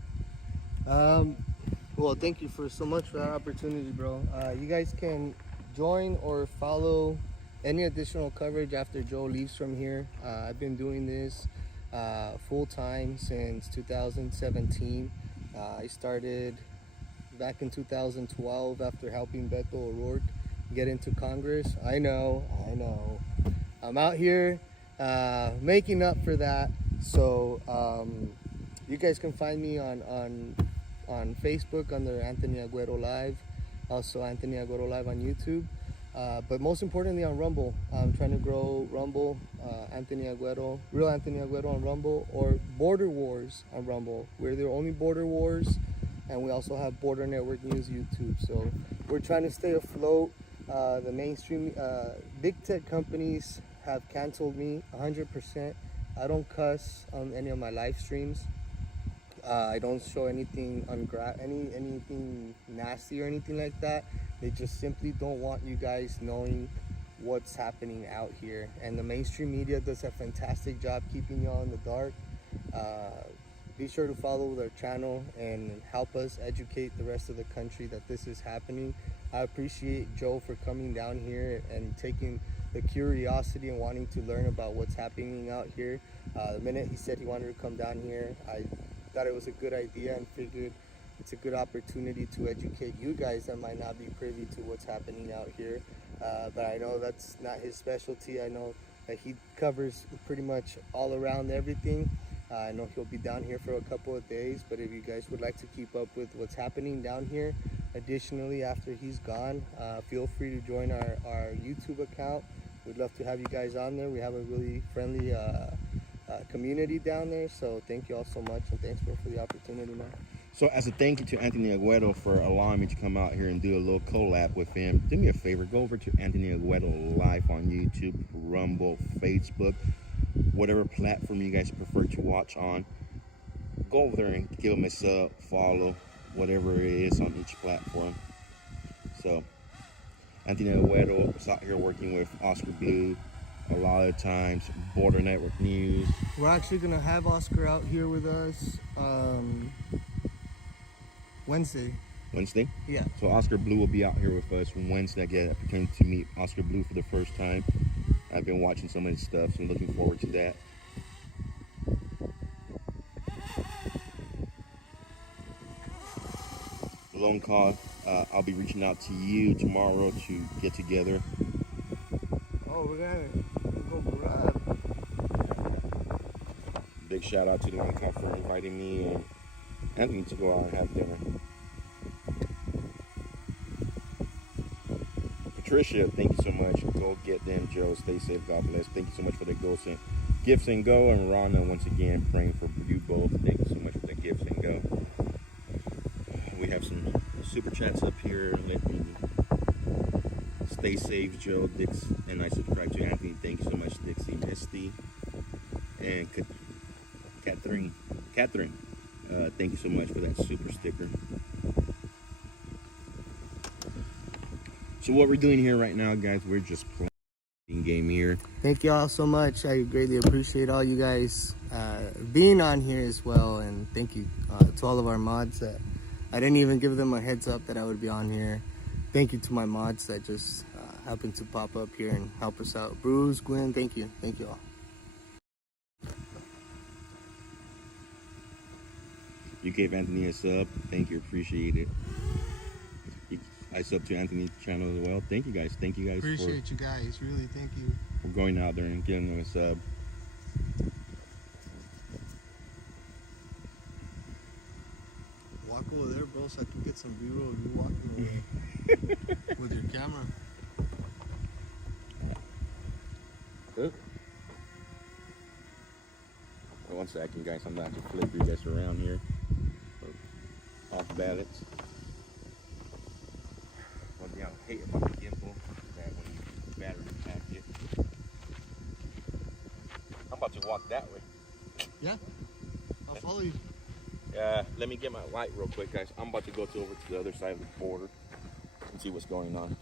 Well, thank you so much for that opportunity, bro. You guys can join or follow any additional coverage after Joe leaves from here. I've been doing this full time since 2017. I started back in 2012 after helping Beto O'Rourke get into Congress. I know. I'm out here making up for that. So you guys can find me on Facebook under Anthony Aguero Live, also Anthony Aguero Live on YouTube, but most importantly on Rumble. I'm trying to grow Rumble, Anthony Aguero, real Anthony Aguero on Rumble, or Border Wars on Rumble. We're the only Border Wars, and we also have Border Network News YouTube. So we're trying to stay afloat. The mainstream big tech companies have canceled me 100%. I don't cuss on any of my live streams. I don't show anything anything nasty or anything like that. They just simply don't want you guys knowing what's happening out here. And the mainstream media does a fantastic job keeping y'all in the dark. Be sure to follow their channel and help us educate the rest of the country that this is happening. I appreciate Joe for coming down here and taking the curiosity and wanting to learn about what's happening out here. The minute he said he wanted to come down here, I thought it was a good idea and figured it's a good opportunity to educate you guys that might not be privy to what's happening out here. But I know that's not his specialty. I know that he covers pretty much all around everything. I know he'll be down here for a couple of days, but if you guys would like to keep up with what's happening down here, additionally, after he's gone, feel free to join our YouTube account. We'd love to have you guys on there. We have a really friendly community down there, so thank you all so much, and thanks for the opportunity, man. So as a thank you to Anthony Aguero for allowing me to come out here and do a little collab with him, do me a favor, go over to Anthony Aguero Live on YouTube, Rumble, Facebook, whatever platform you guys prefer to watch on. Go over there and give him a sub, follow, whatever it is on each platform. So Anthony Aguero is out here working with Oscar Blue, a lot of times Border Network News. We're actually gonna have Oscar out here with us Wednesday. Yeah. So Oscar Blue will be out here with us Wednesday. I get an opportunity to meet Oscar Blue for the first time. I've been watching some of his stuff, so I'm looking forward to that. Lone call. I'll be reaching out to you tomorrow to get together. Oh, we're gonna go grab. Big shout out to Lone Call for inviting me and Anthony to go out and have dinner. Patricia, thank you so much. Go get them, Joe. Stay safe. God bless. Thank you so much for the gifts and go. And Rhonda, once again, praying for you both. Thank you so much for the gifts and go. We have some super chats up here. Let me stay safe, Joe, Dix, and I subscribe to Anthony. Thank you so much, Dixie, Misty, and Catherine. Thank you so much for that super sticker. So what we're doing here right now, guys, we're just playing game here. Thank you all so much. I greatly appreciate all you guys being on here as well, and thank you to all of our mods that I didn't even give them a heads up that I would be on here. Thank you to my mods that just happened to pop up here and help us out. Bruce, Gwen, thank you all. You gave Anthony a sub. Thank you, appreciate it. I sub to Anthony's channel as well. Thank you guys. Appreciate you guys. Really, thank you. For going out there and giving them a sub. Walk over there, bro, so I can get some B-roll of you walking away with your camera. 1 second, guys. I'm about to flip you guys around here. Off balance. One thing I hate about the gimbal is that when you battery pack it. I'm about to walk that way. Yeah, I'll follow you. Let me get my light real quick, guys. I'm about to go over to the other side of the border and see what's going on.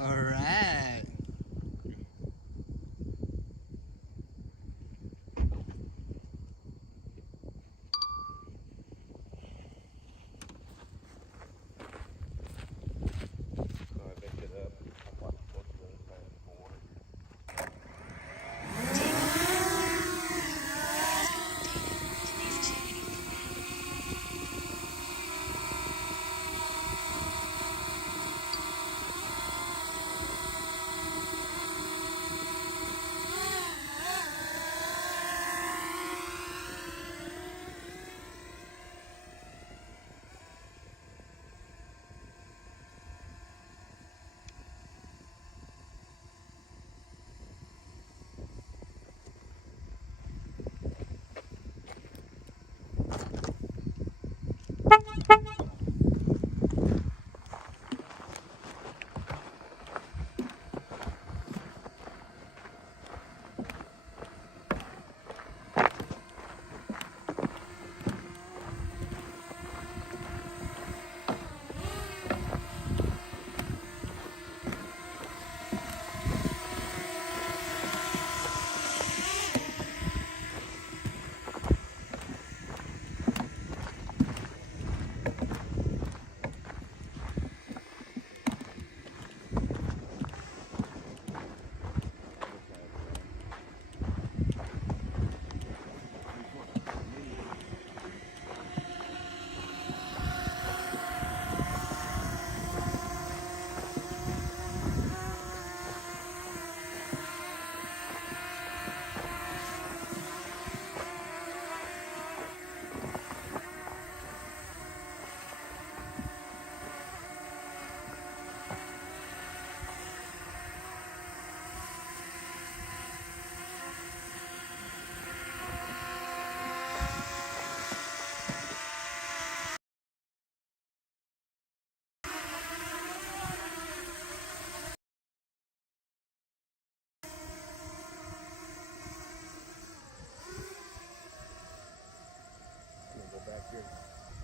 All right. So I picked it up. I'm about to go to the other side of the border.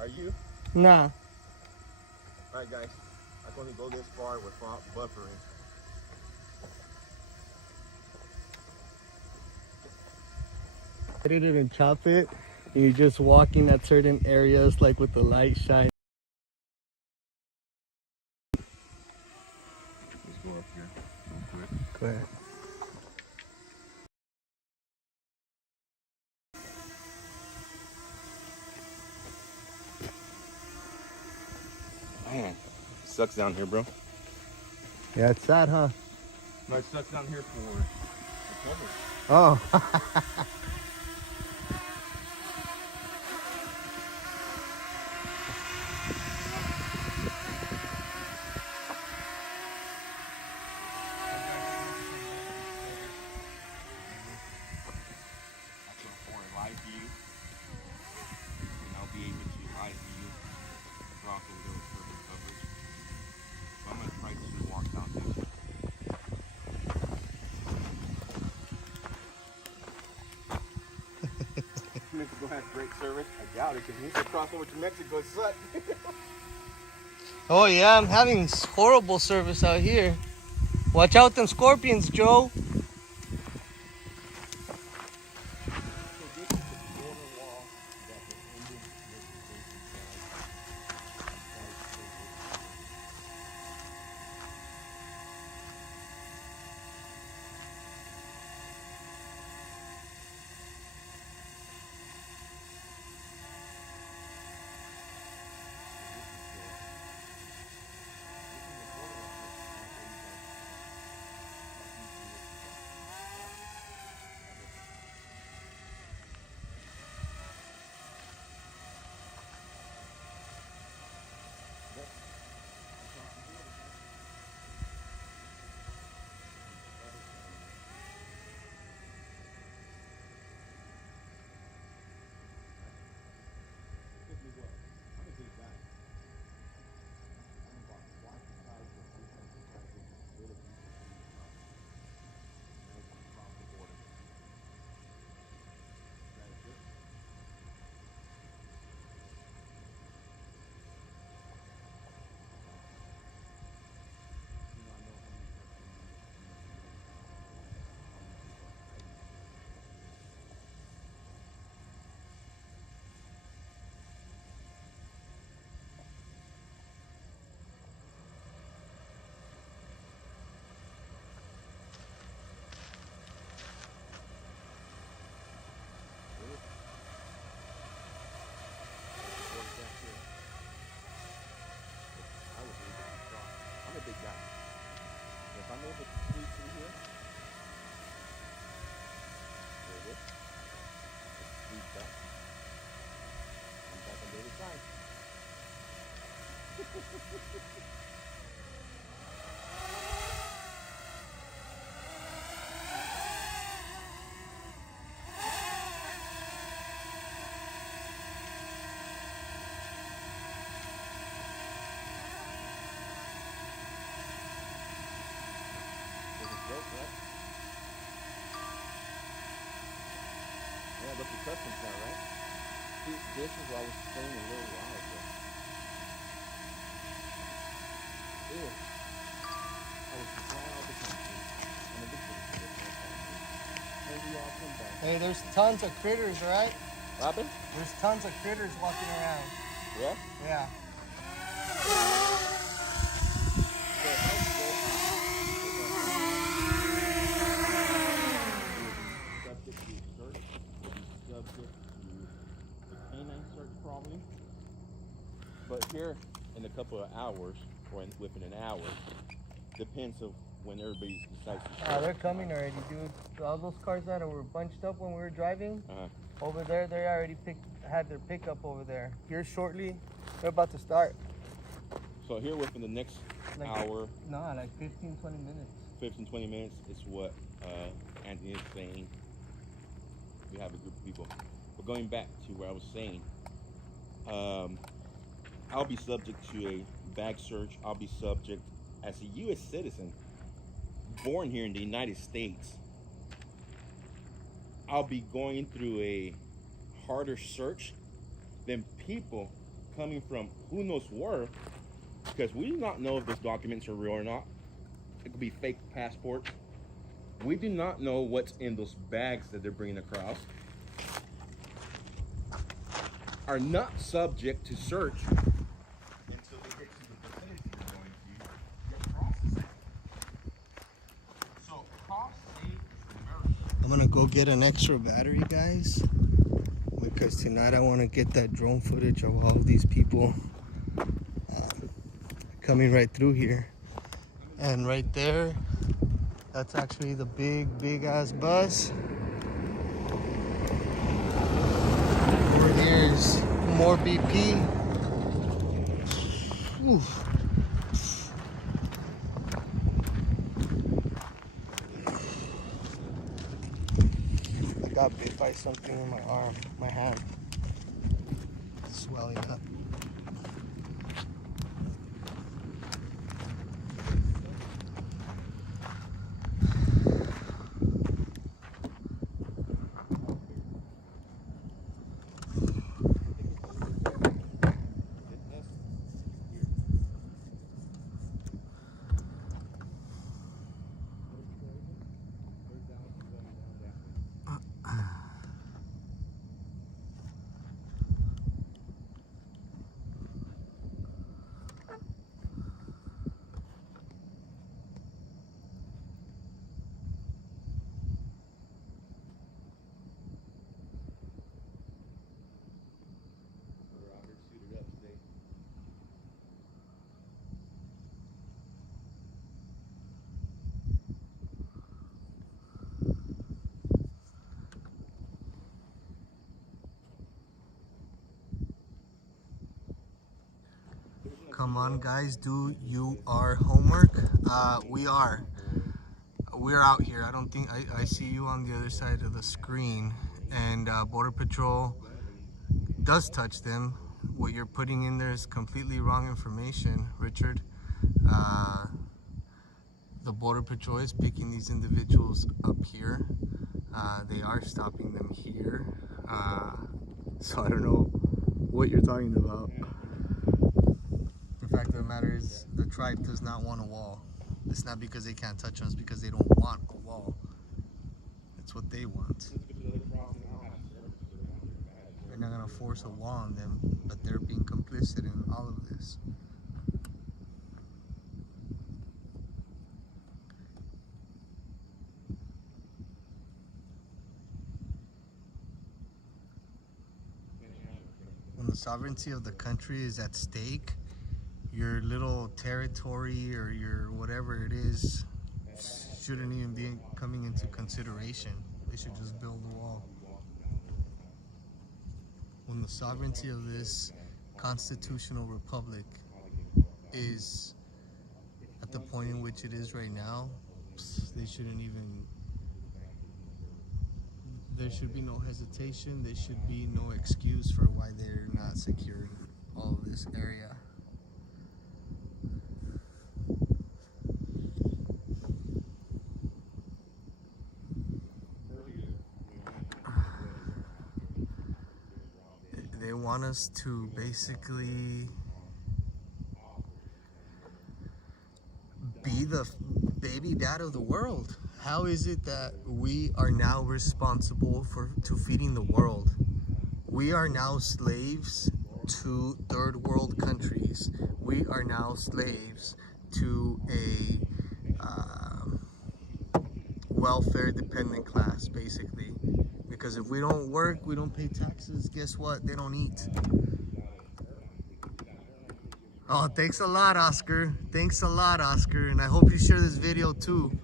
Are you? Nah. Alright, guys. I can only go this far without buffering. Edit it and chop it. And you're just walking at certain areas, like with the light shine. Let's go up here real quick. Go ahead. Man, it sucks down here, bro. Yeah, it's sad, huh? No, it sucks down here for the cover. Oh. Live view, and I'll be able to live view Bronco with further coverage. So I'm gonna try to walk down this way. Mexico has great service. I doubt it, because we need to cross over to Mexico. It sucks. Oh yeah, I'm having horrible service out here. Watch out them scorpions, Joe. So this is the border wall that the Indian reservation Come over the street through here. There it is. The street back. I'm back on the other side. Yeah, look at customs now, right? See, this is what I was saying a little while ago. If I was proud of the country and of the citizens of my family, and we all come back. Hey, there's tons of critters, right? Robin? There's tons of critters walking around. Yeah? Yeah. Subject to search, subject to the canine search probably. But here in a couple of hours, or within an hour, depends of when everybody decides to search. They're coming already, dude. All those cars that were bunched up when we were driving, over there, they already had their pickup over there. Here shortly, they're about to start. So here within the next hour, No, like 15, 20 minutes. 15, 20 minutes is what Anthony is saying. We have a group of people. But going back to where I was saying, I'll be subject to a bag search. I'll be subject as a U.S. citizen born here in the United States. I'll be going through a harder search than people coming from who knows where, because we do not know if those documents are real or not. It could be fake passports. We do not know what's in those bags that they're bringing across. Are not subject to search until they get to the vicinity you're going to get processing. So cost save is America. I'm gonna go get an extra battery, guys, because tonight I want to get that drone footage of all of these people coming right through here. And right there, that's actually the big ass bus. Over here is more BP. Oof. I got bit by something in my arm, my hand. It's swelling up. Come on, guys, do your homework. We're out here. I don't think I see you on the other side of the screen, and Border Patrol does touch them. What you're putting in there is completely wrong information, Richard. The Border Patrol is picking these individuals up here. They are stopping them here. So I don't know what you're talking about. The fact of the matter is, the tribe does not want a wall. It's not because they can't touch us, because they don't want a wall. It's what they want. They're not gonna force a wall on them, but they're being complicit in all of this. When the sovereignty of the country is at stake, your little territory or your whatever it is shouldn't even be coming into consideration. They should just build a wall. When the sovereignty of this constitutional republic is at the point in which it is right now, they shouldn't even, there should be no hesitation, there should be no excuse for why they're not securing all of this area. They want us to basically be the baby dad of the world. How is it that we are now responsible to feeding the world? We are now slaves to third world countries. We are now slaves to a welfare dependent class, basically. Because if we don't work, we don't pay taxes, guess what? They don't eat. Oh, thanks a lot, Oscar. Thanks a lot, Oscar. And I hope you share this video too.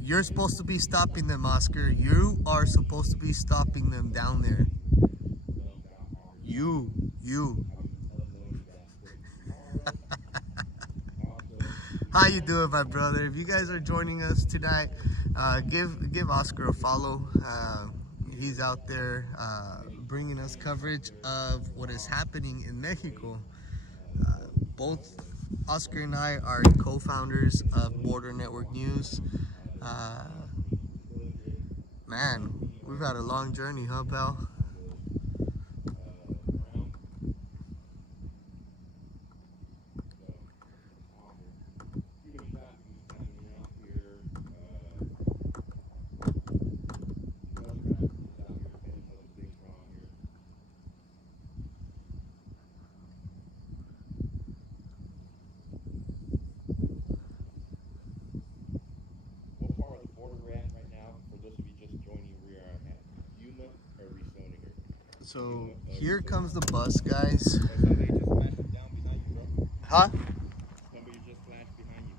You're supposed to be stopping them, Oscar. You are supposed to be stopping them down there. You. How you doing, my brother? If you guys are joining us tonight, give Oscar a follow. He's out there bringing us coverage of what is happening in Mexico. Both Oscar and I are co-founders of Border Network News. Man, we've had a long journey, huh, pal? So here comes the bus, guys. Somebody just flashed down behind you, bro. Huh? Somebody just flashed behind you.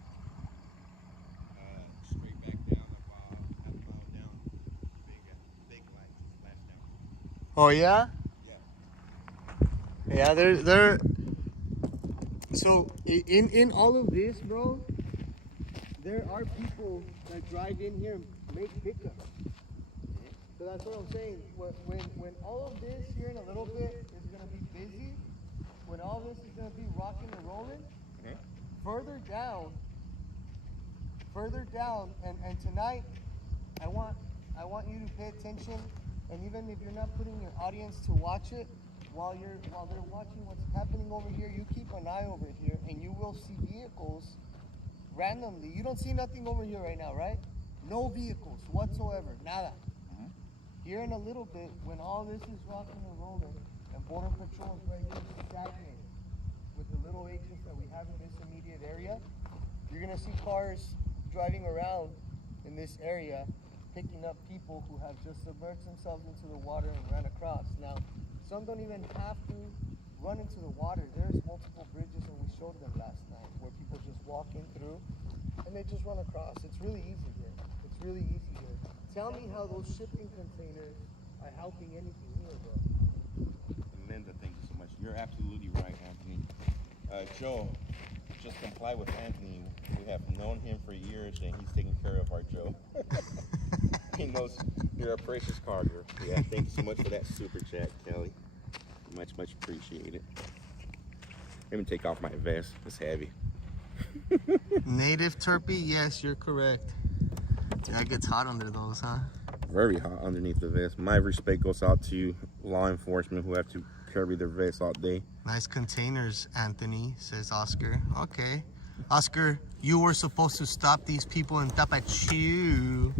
Straight back down about half a mile down. Big light just flashed down. Oh yeah? Yeah. Yeah, they're so in all of this, bro, there are people that drive in here and make pickups. So that's what I'm saying. When all of this here in a little bit is gonna be busy, when all this is gonna be rocking and rolling, further down, and tonight, I want you to pay attention, and even if you're not putting your audience to watch it, while they're watching what's happening over here, you keep an eye over here, and you will see vehicles randomly. You don't see nothing over here right now, right? No vehicles whatsoever, nada. Here in a little bit, when all this is rocking and rolling, and Border Patrol is right here stagnant with the little agents that we have in this immediate area, you're gonna see cars driving around in this area, picking up people who have just submerged themselves into the water and ran across. Now, some don't even have to run into the water. There's multiple bridges, and we showed them last night, where people just walk in through, and they just run across. It's really easy here. It's really easy here. Tell me how those shipping containers are helping anything here, bro. Linda, thank you so much. You're absolutely right, Anthony. Joe, just comply with Anthony. We have known him for years, and he's taking care of our Joe. He knows you're a precious cargo. Yeah, thank you so much for that super chat, Kelly. Much appreciated. Let me take off my vest. It's heavy. Native Turpy, yes, you're correct. Yeah, it gets hot under those, huh? Very hot underneath the vest. My respect goes out to law enforcement who have to carry their vests all day. Nice containers, Anthony, says Oscar. Okay. Oscar, you were supposed to stop these people in Tapachu.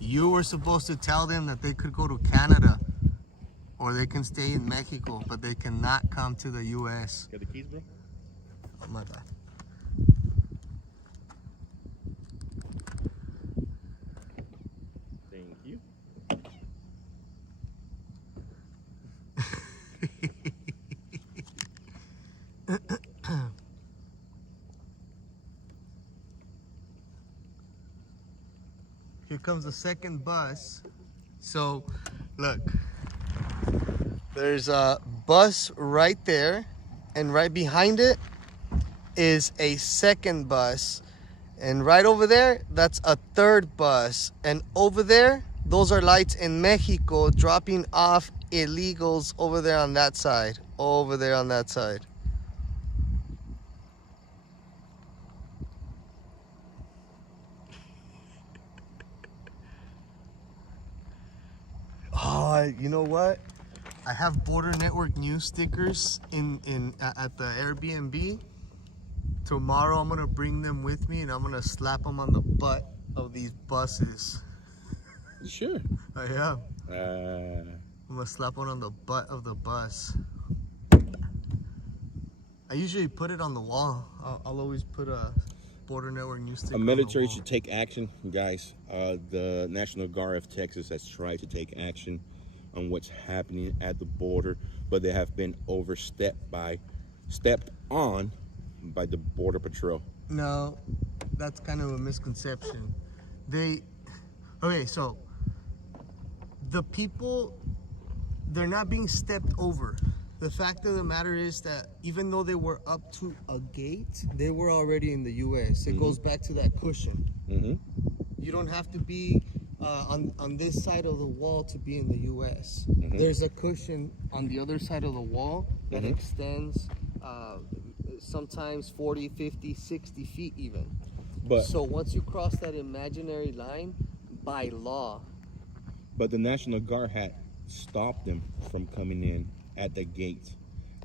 You were supposed to tell them that they could go to Canada or they can stay in Mexico, but they cannot come to the U.S. Got the keys, bro? Oh, my bad. Thank you. Here comes the second bus. So, look. There's a bus right there, and right behind it is a second bus. And right over there, that's a third bus. And over there, those are lights in Mexico dropping off illegals over there on that side. Over there on that side. Oh, you know what? I have Border Network news stickers at the Airbnb. Tomorrow I'm gonna bring them with me and I'm gonna slap them on the butt of these buses. Sure. I am. Uh, I'm gonna slap one on the butt of the bus. I usually put it on the wall. I'll always put a Border Network news sticker A on military the wall. should take action, guys. The National Guard of Texas has tried to take action on what's happening at the border, but they have been stepped on by the Border Patrol. No, that's kind of a misconception. Okay, so the people, they're not being stepped over. The fact of the matter is that even though they were up to a gate, they were already in the U.S. It goes back to that cushion. You don't have to be on this side of the wall to be in the U.S. There's a cushion on the other side of the wall that extends sometimes 40, 50, 60 feet even. But So once you cross that imaginary line, by law. But the National Guard had stopped them from coming in at the gate,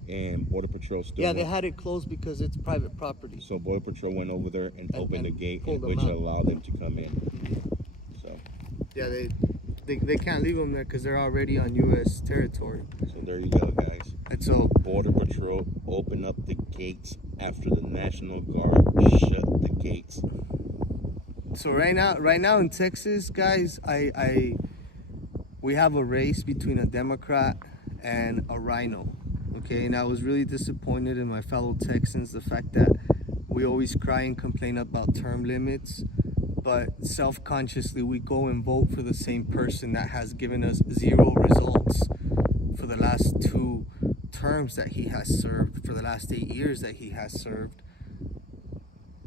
and Border Patrol still. Yeah, they had it closed because it's private property. So Border Patrol went over there and opened the gate, pulled them which out. allowed them to come in. So Yeah, they can't leave them there because they're already on U.S. territory. there you go, guys. And so Border Patrol opened up the gates after the National Guard shut the gates. So right now in Texas, guys, we have a race between a Democrat and a rhino. Okay, and I was really disappointed in my fellow Texans, the fact that we always cry and complain about term limits, but self-consciously we go and vote for the same person that has given us 0 results for the last 2 terms that he has served, for the last 8 years that he has served.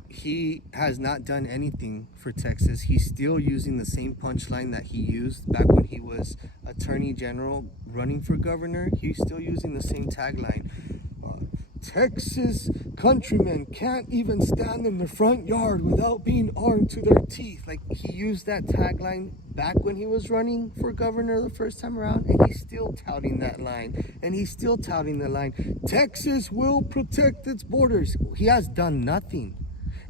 He has not done anything for Texas. He's still using the same punchline that he used back when he was Attorney General running for governor. He's still using the same tagline. Texas countrymen can't even stand in the front yard without being armed to their teeth. Like, he used that tagline back when he was running for governor the first time around, and he's still touting that line. And he's still touting the line, Texas will protect its borders. He has done nothing.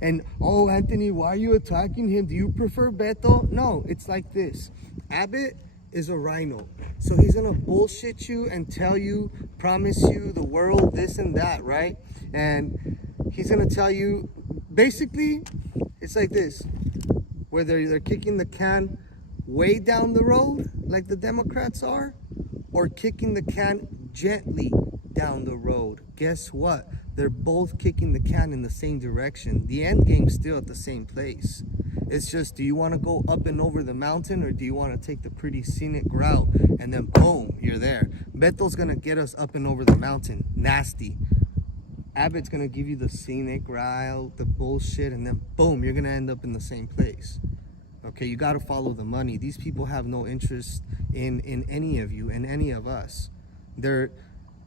And, oh, Anthony, why are you attacking him? Do you prefer Beto? No, it's like this. Abbott is a rhino. So he's going to bullshit you and tell you, promise you the world, this and that, right? And he's going to tell you, basically, it's like this. Whether they're kicking the can way down the road, like the Democrats are, or kicking the can gently down the road. Guess what? They're both kicking the can in the same direction. The end game's still at the same place. It's just, do you want to go up and over the mountain, or do you want to take the pretty scenic route and then boom, you're there? Beto's going to get us up and over the mountain. Nasty. Abbott's going to give you the scenic route, the bullshit, and then boom, you're going to end up in the same place. Okay, you got to follow the money. These people have no interest in any of you and any of us. They're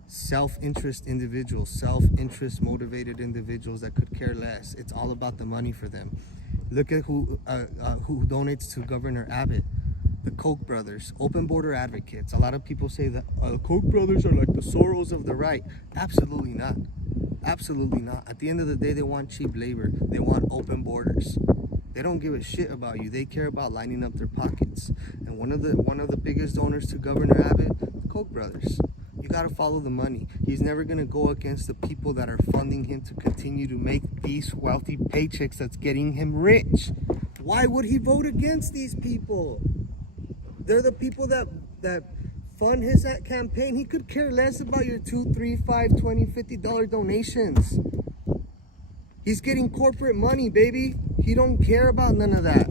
self-interest individuals, self-interest motivated individuals that could care less. It's all about the money for them. Look at who donates to Governor Abbott. The Koch brothers, open border advocates. A lot of people say that Koch brothers are like the Soros of the right. Absolutely not. Absolutely not. At the end of the day, they want cheap labor. They want open borders. They don't give a shit about you. They care about lining up their pockets. And one of the biggest donors to Governor Abbott, the Koch brothers. You got to follow the money. He's never going to go against the people that are funding him to continue to make these wealthy paychecks that's getting him rich. Why would he vote against these people? They're the people that fund his campaign. He could care less about your $2, $3, $5, $20, $50 donations. He's getting corporate money, baby. He don't care about none of that.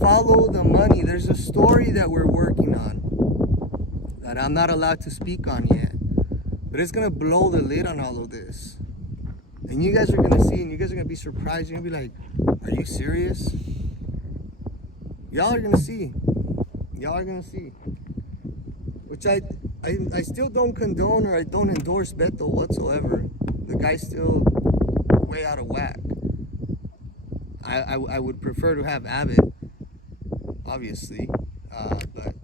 follow the money. There's a story that we're working on that I'm not allowed to speak on yet, but it's gonna blow the lid on all of this. And you guys are gonna see, and you guys are gonna be surprised. You're gonna be like, are you serious? Y'all are gonna see. Y'all are gonna see. Which I still don't condone or I don't endorse Beto whatsoever. The guy's still way out of whack. I would prefer to have Abbott, obviously, but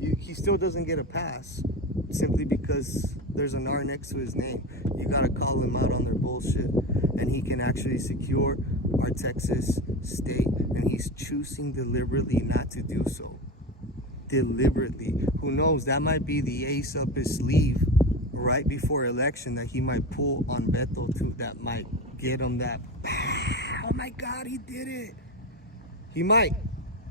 he still doesn't get a pass simply because there's an R next to his name. You gotta call him out on their bullshit, and he can actually secure our Texas state, and he's choosing deliberately not to do so. Deliberately. Who knows? That might be the ace up his sleeve right before election that he might pull on Beto too. That might get him that. Oh my God, he did it. He might.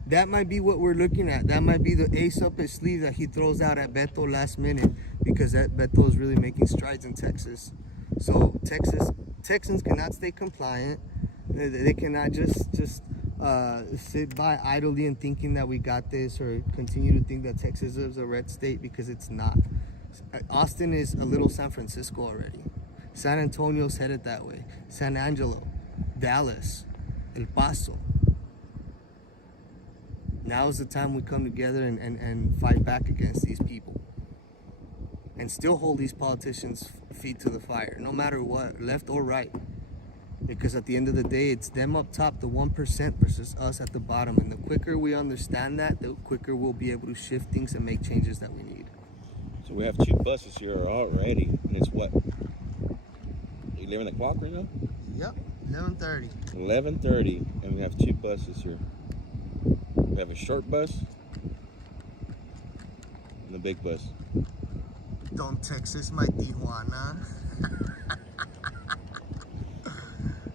That might be what we're looking at. That might be the ace up his sleeve that he throws out at Beto last minute, because that Beto is really making strides in Texas. So Texans cannot stay compliant. They cannot just sit by idly and thinking that we got this, or continue to think that Texas is a red state, because it's not. Austin is a little San Francisco already. San Antonio's headed that way. San Angelo, Dallas, El Paso. Now is the time we come together and fight back against these people. And still hold these politicians' feet to the fire, no matter what, left or right. Because at the end of the day, it's them up top, the 1%, versus us at the bottom. And the quicker we understand that, the quicker we'll be able to shift things and make changes that we need. So we have 2 buses here already, and it's what? 11 o'clock right now? Yep, 11:30. 11:30, and we have 2 buses here. We have a short bus and a big bus. Don't Texas my Tijuana.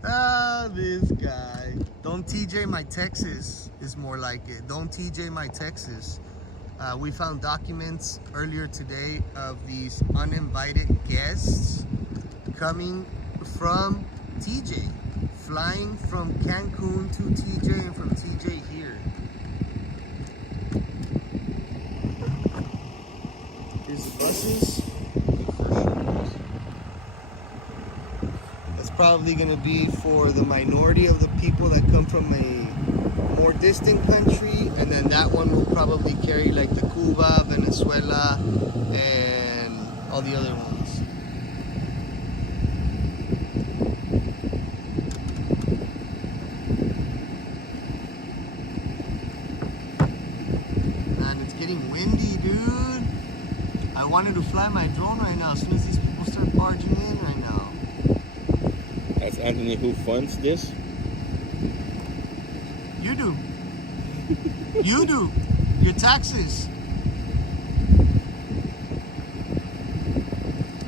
Ah, this guy. Don't TJ my Texas is more like it. Don't TJ my Texas. We found documents earlier today of these uninvited guests coming from TJ, flying from Cancun to TJ and from TJ here. Here's the buses. That's probably going to be for the minority of the people that come from a more distant country, and then that one will probably carry like the Cuba, Venezuela, and all the other ones. Man, it's getting windy, dude. I wanted to fly my drone right now as soon as these people start barging in right now. That's Anthony who funds this. You do. You do. Your taxes.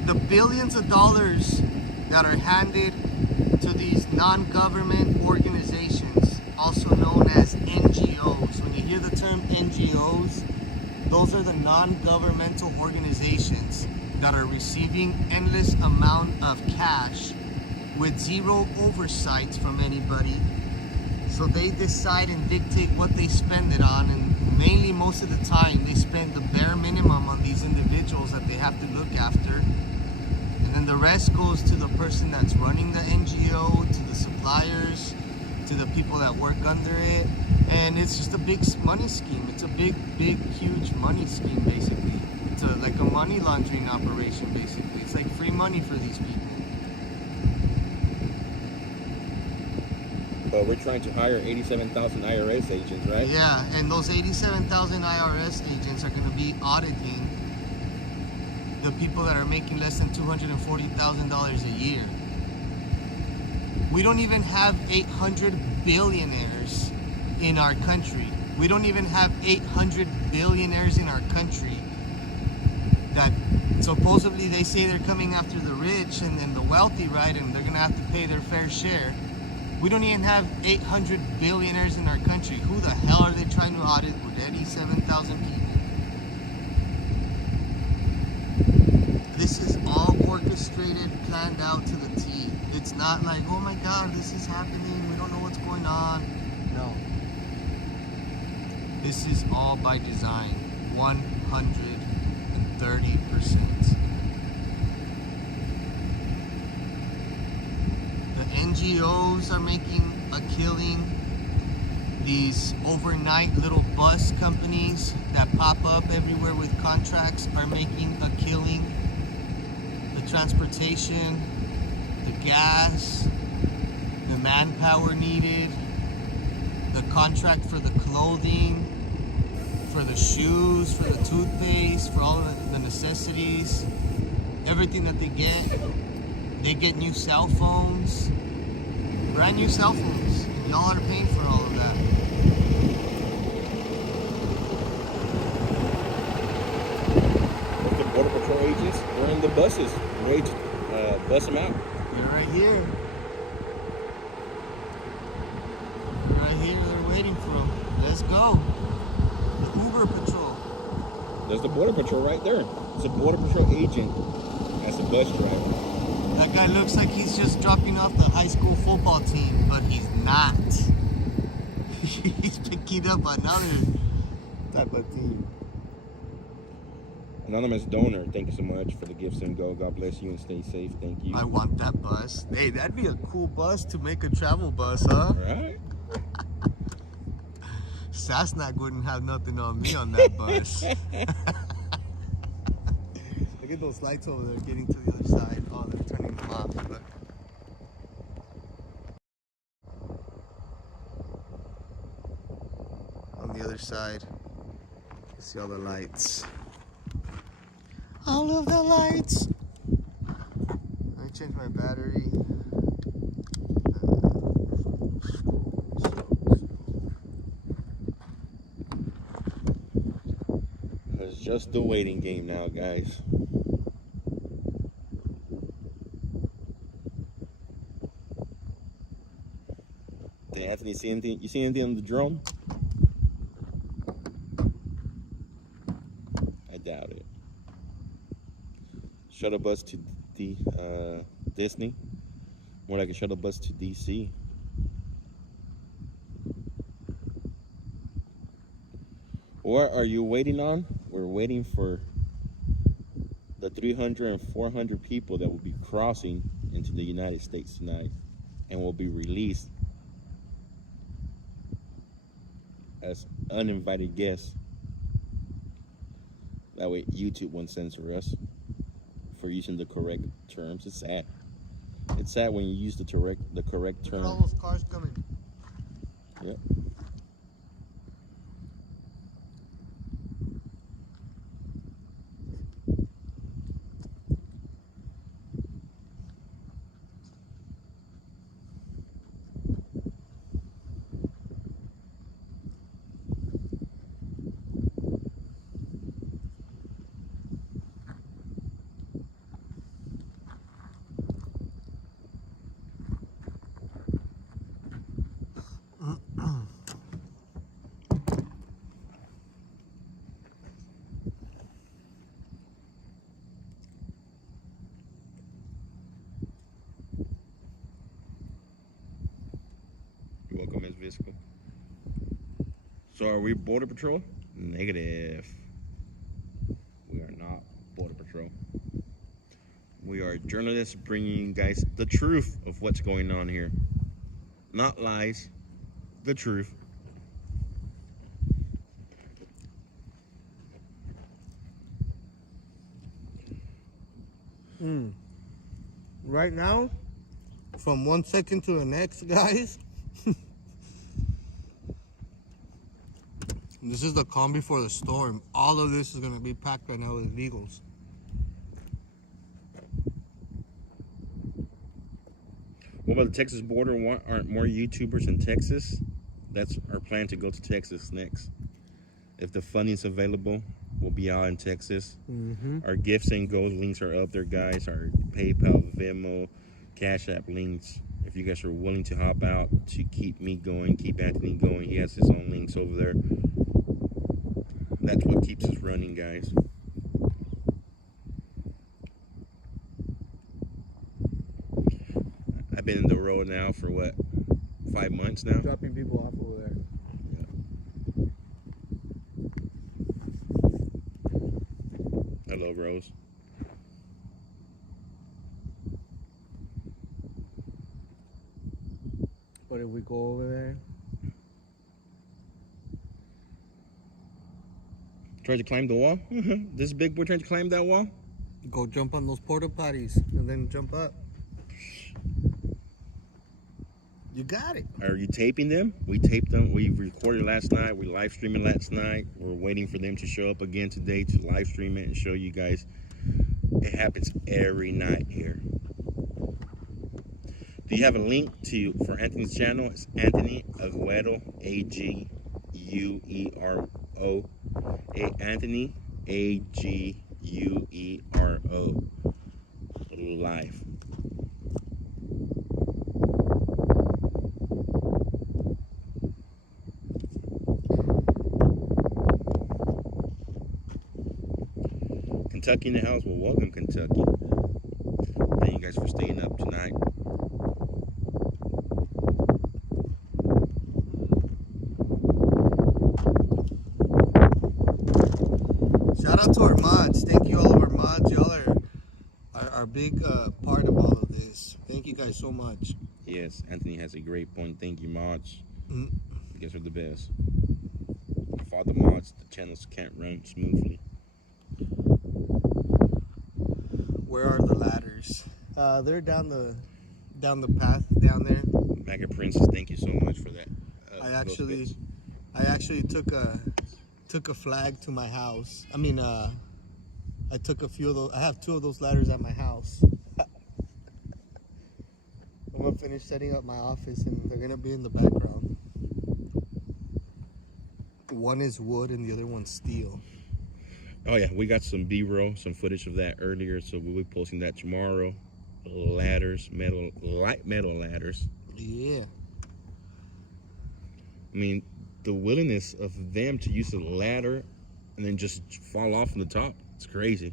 The billions of dollars that are handed to these non-government organizations, also known as NGOs. When you hear the term NGOs, those are the non-governmental organizations that are receiving endless amount of cash with zero oversight from anybody. So they decide and dictate what they spend it on, and mainly most of the time they spend the bare minimum on these individuals that they have to look after, and then the rest goes to the person that's running the NGO, to the suppliers, to the people that work under it, and it's just a big money scheme. It's a big, huge money scheme, basically. It's like a money laundering operation, basically. It's like free money for these people. But we're trying to hire 87,000 IRS agents, right? Yeah, and those 87,000 IRS agents are going to be auditing the people that are making less than $240,000 a year. We don't even have 800 billionaires in our country. We don't even have 800 billionaires in our country that supposedly they say they're coming after the rich and the wealthy, right? And they're going to have to pay their fair share. We don't even have 800 billionaires in our country. Who the hell are they trying to audit with 87,000 people? This is all orchestrated, planned out to the T. It's not like, oh my God, this is happening, we don't know what's going on. No. This is all by design, 130%. The NGOs are making a killing. These overnight little bus companies that pop up everywhere with contracts are making a killing. The transportation, the gas, the manpower needed, the contract for the clothing, for the shoes, for the toothpaste, for all of the necessities, everything that they get new cell phones, brand new cell phones, and y'all are paying for all of that. The Border Patrol agents are in the buses, ready to bus them out. They're right here. Right here, they're waiting for them. Let's go. The Uber Patrol. There's the Border Patrol right there. It's a Border Patrol agent as a bus driver. That guy looks like he's just dropping off the high school football team, but he's not. He's picking up another type of team. Anonymous donor, thank you so much for the gifts and go. God bless you and stay safe. Thank you. I want that bus. Hey, that'd be a cool bus to make a travel bus, huh? Right? Sasnak wouldn't have nothing on me on that bus. Look at those lights over there getting to the other side. Oh, they're turning them off. Look. On the other side, you see all the lights. All of the lights. Let me change my battery. It's just the waiting game now, guys. Hey, Anthony, see anything? You see anything on the drone? I doubt it. Shuttle bus to Disney. More like a shuttle bus to DC. What are you waiting on? We're waiting for the 300 and 400 people that will be crossing into the United States tonight and will be released as uninvited guests. That way YouTube won't censor us for using the correct terms. It's sad. It's sad when you use the correct term. Look at all those cars coming. Yep. You're welcome, Ms. Visco. So are we Border Patrol? Negative. We are not Border Patrol. We are journalists bringing you guys the truth of what's going on here. Not lies, the truth. Right now, from 1 second to the next, guys, this is the calm before the storm. All of this is going to be packed right now with illegals. What about the Texas border? Aren't more YouTubers in Texas? That's our plan to go to Texas next. If the funding's available, we'll be out in Texas. Our gifts and gold links are up there, guys. Our PayPal, Venmo, Cash App links. If you guys are willing to hop out to keep me going, keep Anthony going, he has his own links over there. That's what keeps us running, guys. I've been in the road now for what, 5 months now? Dropping people off over there. Yeah. Yellow Rose. But if we go over there, Try to climb the wall. This big boy trying to climb that wall. go jump on those porta potties and then jump up. You got it. Are you taping them? We taped them. We recorded last night. We live streaming last night. We're waiting for them to show up again today to live stream it and show you guys. It happens every night here. Do you have a link for Anthony's channel? It's Anthony Aguero, Aguero. Anthony Aguero live. Kentucky in the house. Well, welcome, Kentucky. Thank you guys for staying up tonight. Shout out to our mods. Thank you all of our mods. Y'all are our big part of all of this. Thank you guys so much. Yes, Anthony has a great point. Thank you, mods. You guys are the best. Without the mods, the channels can't run smoothly. Where are the ladders? They're down the path down there. Mega Princess, thank you so much for that. I actually took a flag to my house. I mean, I took a few of those. I have 2 of those ladders at my house. I'm gonna finish setting up my office, and they're gonna be in the background. One is wood, and the other one's steel. Oh yeah, we got some B-roll, some footage of that earlier, so we'll be posting that tomorrow. Ladders, light metal ladders. Yeah. I mean, the willingness of them to use a ladder and then just fall off from the top, it's crazy.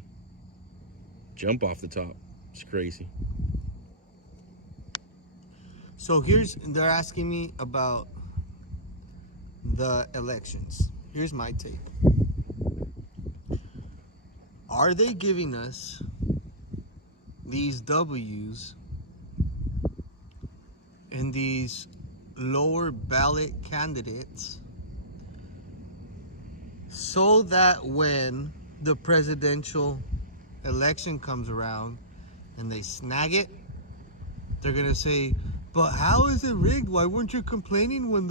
Jump off the top, it's crazy. So they're asking me about the elections. Here's my take. Are they giving us these W's and these lower ballot candidates so that when the presidential election comes around and they snag it, they're gonna say, but how is it rigged? Why weren't you complaining when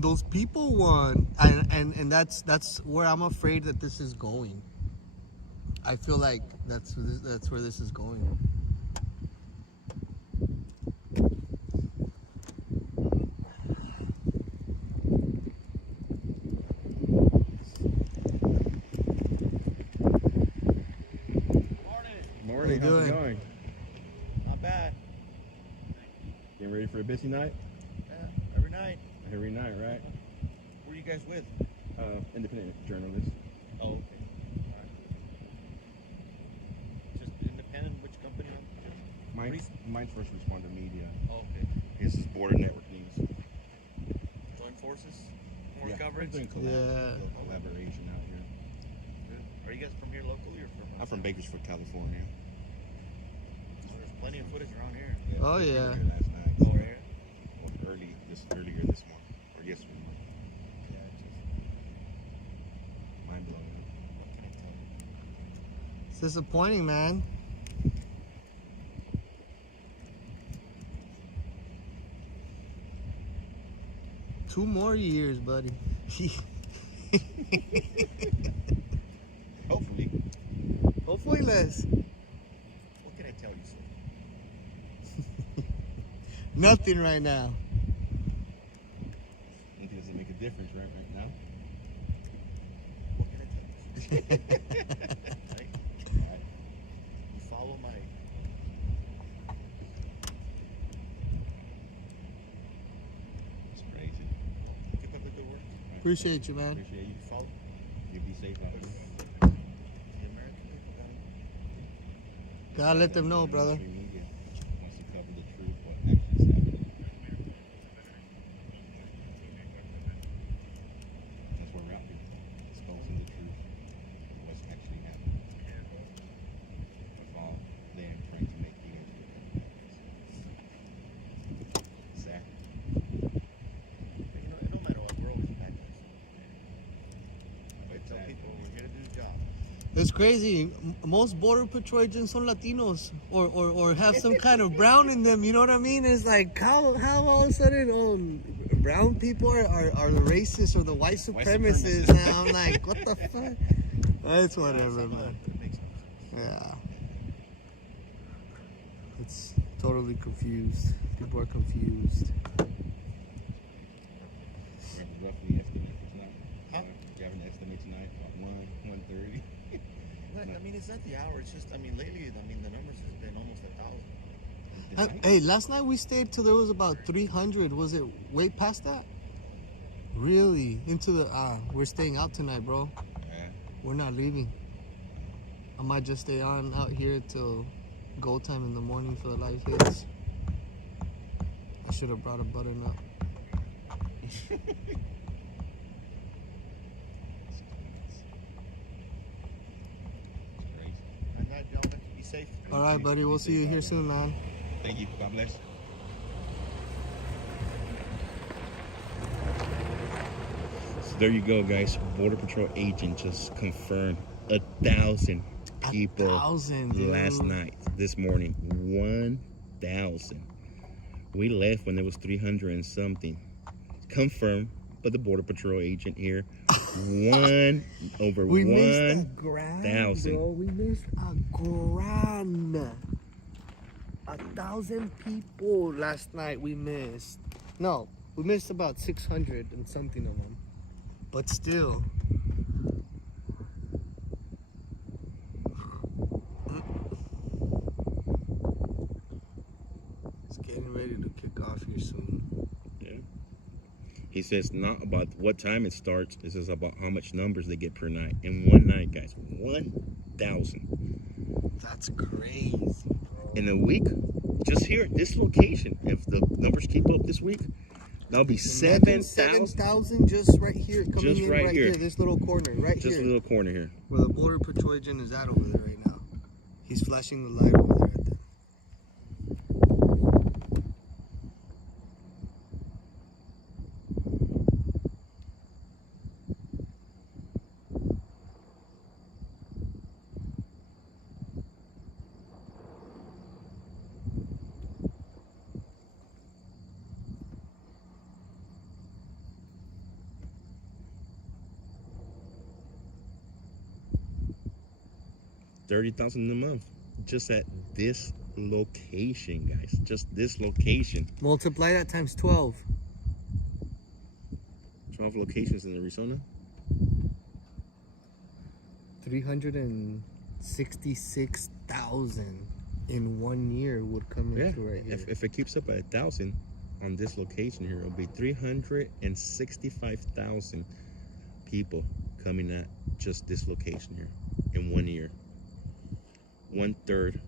those people won? And that's where I'm afraid that this is going. I feel like that's where this is going. Morning, How you how's it doing? going? Not bad. Getting ready for a busy night? Yeah, every night. Every night, right? Who are you guys with? Independent journalist. Oh, okay. All right. Just independent, which company? Mine's First Responder Media. Oh, okay. This is Border Network News. Joint forces? More Yeah, coverage? we're doing collaboration out here. Good. Are you guys from here locally or from? I'm from Bakersford, California. Oh, there's plenty of footage around here. Oh, we were yeah. here last night. Oh, right here? Well, earlier this month, or yesterday month. Yeah, just, Mind blowing. what can I tell you? It's disappointing, man. Two more years, buddy. Hopefully. Hopefully less. What can I tell you, sir? Nothing right now. It doesn't make a difference right now. What can I tell you, sir? Right? You follow my... It's crazy. Keep up the good work. Appreciate you, man. Appreciate you. You follow You be safe out there. the American people. Gotta let them know, brother. Mainstream media wants to cover the truth, what actually is happening. That's why we're out here, exposing the truth, what's actually happening. It's crazy. Most border patrol agents son Latinos or have some kind of brown in them. You know what I mean? It's like how all of a sudden brown people are the racists or the white supremacists. And I'm like, what the fuck? It's whatever, man. Yeah. It's totally confused. People are confused. Roughly estimate for tonight. Huh? Do you have an estimate tonight? About 1:30. I mean, it's not the hour. It's just, I mean, lately, I mean, the numbers has been almost 1,000. Hey, last night we stayed till there was about 300. Was it way past that? Really? Into the we're staying out tonight, bro. Yeah. We're not leaving. I might just stay on out here till go time in the morning for the live hits. I should have brought a button up. And that, y'all have to be safe. All right, buddy. We'll see you here soon, man. Thank you. God bless. So there you go, guys. Border Patrol agent just confirmed 1,000 people 1,000, dude. last night, this morning. 1,000. We left when there was 300 and something. Confirmed by the Border Patrol agent here. Over We missed a 1,000. grand, bro. We missed a grand. 1,000 people last night we missed. No, we missed about 600 and something of them. But still. It's getting ready to kick off here soon. Yeah. He says not about what time it starts. This is about how much numbers they get per night. In one night, guys. 1,000. That's crazy, bro. In a week, just here at this location, if the numbers keep up this week, that'll be 7,000. 7,000 just right here, coming Just in right right here. here, this little corner, right Just here. a little corner here. Where the Border Patrol agent is at over there right now. He's flashing the light over there at the... $30,000 a month. Just at this location, guys. Just this location. Multiply that times 12. 12 locations in Arizona. 366,000 in 1 year would come Yeah. into right here. If it keeps up at 1,000 on this location here, it'll be 365,000 people coming at just this location here in 1 year. 1/3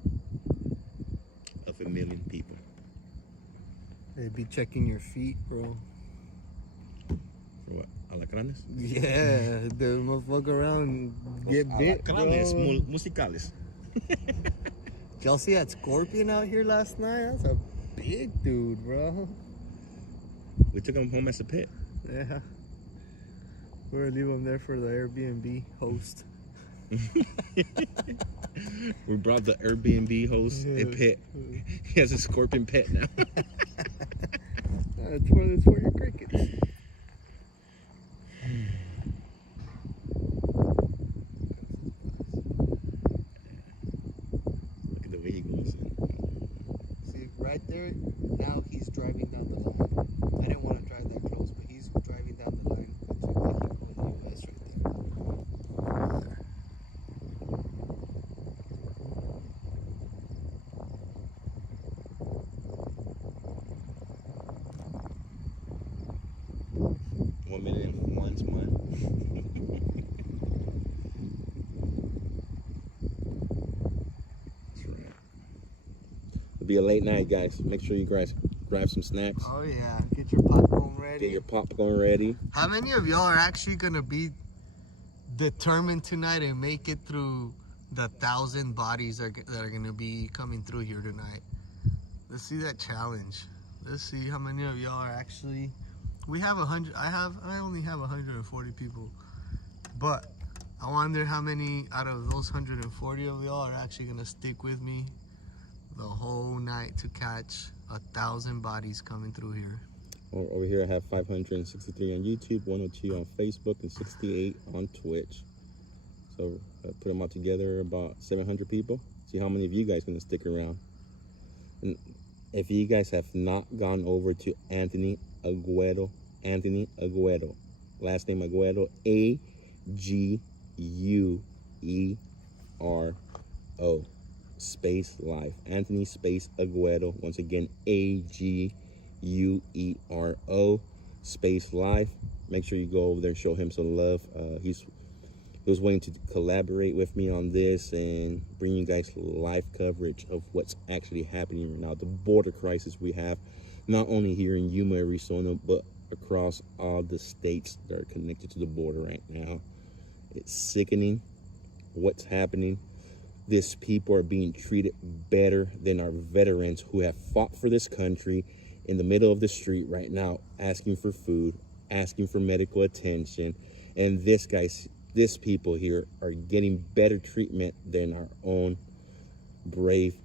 of 1,000,000 people. They'd be checking your feet, bro. For what? Alacranes? Yeah, the motherfucker around and get bit, bro. Alacranes musicales. Y'all see that scorpion out here last night? That's a big dude, bro. We took him home as a pet. Yeah. We're gonna leave him there for the Airbnb host. We brought the Airbnb host a pet. He has a scorpion pet now. It's for your crickets. Look at the way he goes. See, right there, now he's driving down the line. I didn't want to drive that close, but he's driving down the line between Mexico and the U.S. right there. There. 1 minute and 1 month. That's right. It'll be a late night, guys. Make sure you guys grab some snacks. Oh yeah, get your popcorn ready. Get your popcorn ready. How many of y'all are actually gonna be determined tonight and make it through the 1,000 bodies that are gonna be coming through here tonight? Let's see that challenge. Let's see how many of y'all are actually. We have 100. I only have 140 people, but I wonder how many out of those 140 of y'all are actually gonna stick with me the whole night to catch 1,000 bodies coming through here. Over here I have 563 on YouTube, 102 on Facebook, and 68 on Twitch. So put them all together, about 700 people. See how many of you guys are gonna stick around. And if you guys have not gone over to Anthony Aguero, last name Aguero, Aguero, space life. Anthony space Aguero. Once again, Aguero space life. Make sure you go over there and show him some love. He was willing to collaborate with me on this and bring you guys live coverage of what's actually happening right now. The border crisis we have, not only here in Yuma, Arizona, but across all the states that are connected to the border right now. It's sickening what's happening. These people are being treated better than our veterans who have fought for this country in the middle of the street right now, asking for food, asking for medical attention. And these people here are getting better treatment than our own brave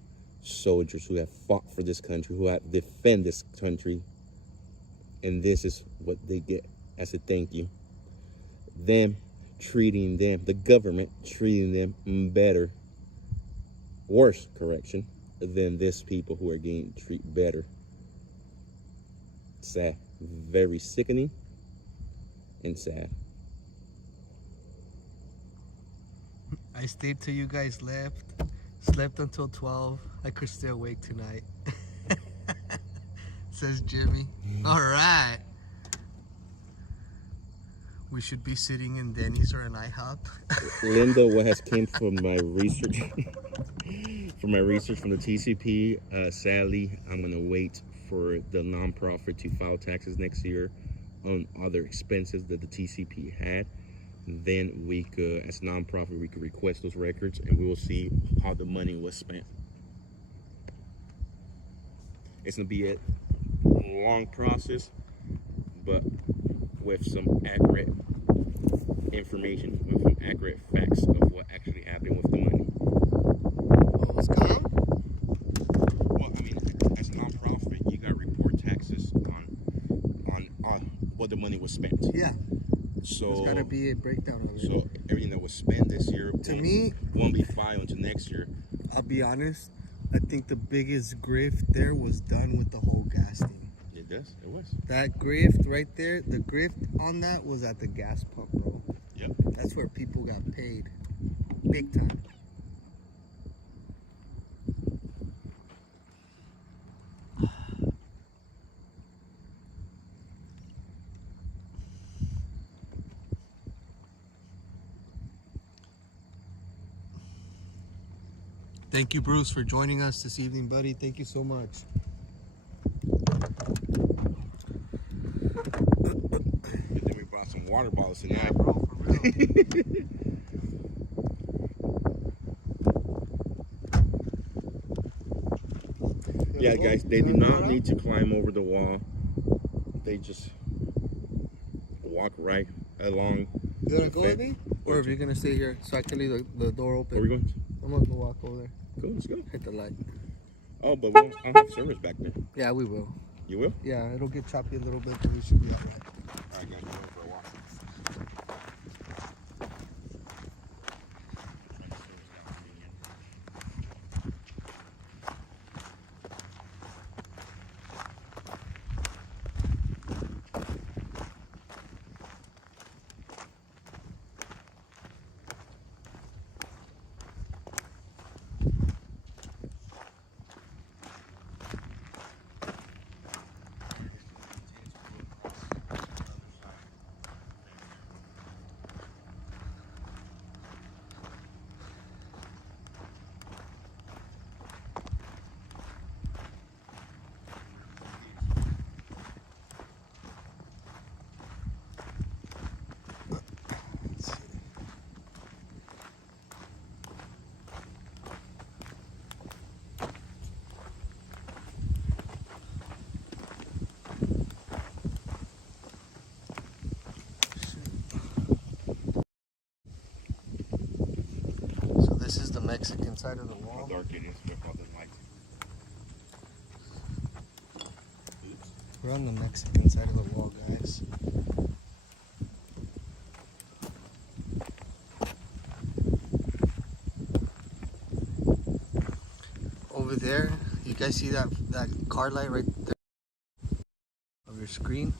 soldiers who have fought for this country, who have defended this country. And this is what they get as a thank you. The government treating them better, worse, than these people who are getting treated better. Sad, very sickening and sad. I stayed till you guys left, slept until 12. I could stay awake tonight. Says Jimmy. All right. We should be sitting in Denny's or an IHOP. Linda, what has came from my research, from the TCP, sadly, I'm going to wait for the nonprofit to file taxes next year on other expenses that the TCP had. Then we could, as a nonprofit, we could request those records and we will see how the money was spent. It's going to be a long process, but with some accurate information, with some accurate facts of what actually happened with the money. What was gone? Well, I mean, as a nonprofit, you got to report taxes on what the money was spent. Yeah. So There's got to be a breakdown of it. So everything that was spent this year won't be filed until next year. I'll be honest, I think the biggest grift there was done with the whole gas thing. It was. That grift right there, the grift on that was at the gas pump, bro. Yep. That's where people got paid. Big time. Thank you, Bruce, for joining us this evening, buddy. Thank you so much. Good thing we brought some water bottles tonight. Yeah, bro, for real. Yeah, guys, they do not need to climb over the wall. They just walk right along. You want to go with me? Or if you're going to stay here so I can leave the door open. Where are we going? I'm going to go walk over there. Cool, let's go. Hit the light. Oh, but I'll have service back there. Yeah, we will. You will? Yeah, it'll get choppy a little bit, but we should be all right. All right, guys, we're going for a walk. side of the How wall. dark it is with all the lights. Oops. We're on the Mexican side of the wall, guys. Over there, you guys see that car light right there of your screen?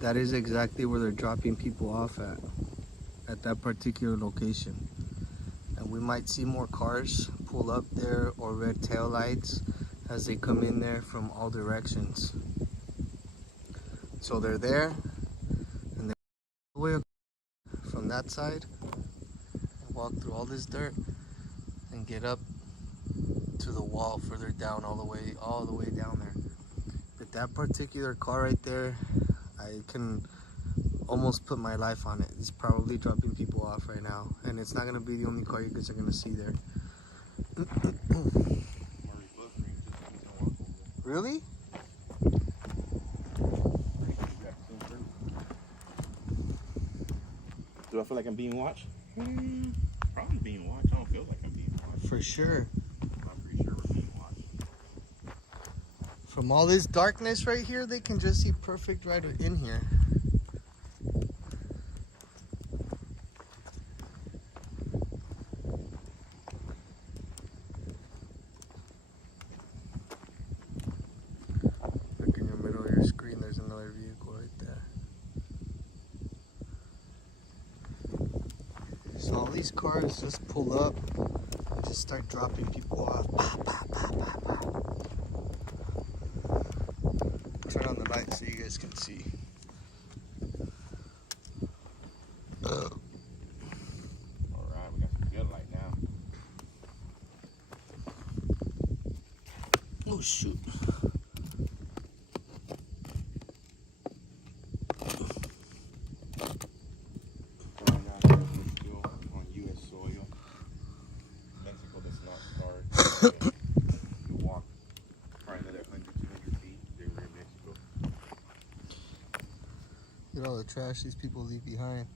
That is exactly where they're dropping people off at that particular location. And we might see more cars pull up there or red tail lights as they come in there from all directions. So they're there, and they're all the way from that side, walk through all this dirt, and get up to the wall further down, all the way down there. But that particular car right there, I can almost put my life on it. It's probably dropping people off right now, and it's not gonna be the only car you guys are gonna see there. Really? Do I feel like I'm being watched? Probably being watched. I don't feel like I'm being watched. For sure. I'm pretty sure we're being watched. From all this darkness right here, they can just see perfect right in here. Look in the middle of your screen, there's another vehicle right there. So all these cars just pull up and just start dropping people off. Turn on the light so you guys can see. Alright, we got some good light now. Oh shoot. Right now, we're still on U.S. soil. Mexico does not start. You walk probably another 100, 200 feet. They were in Mexico. Look at all the trash these people leave behind.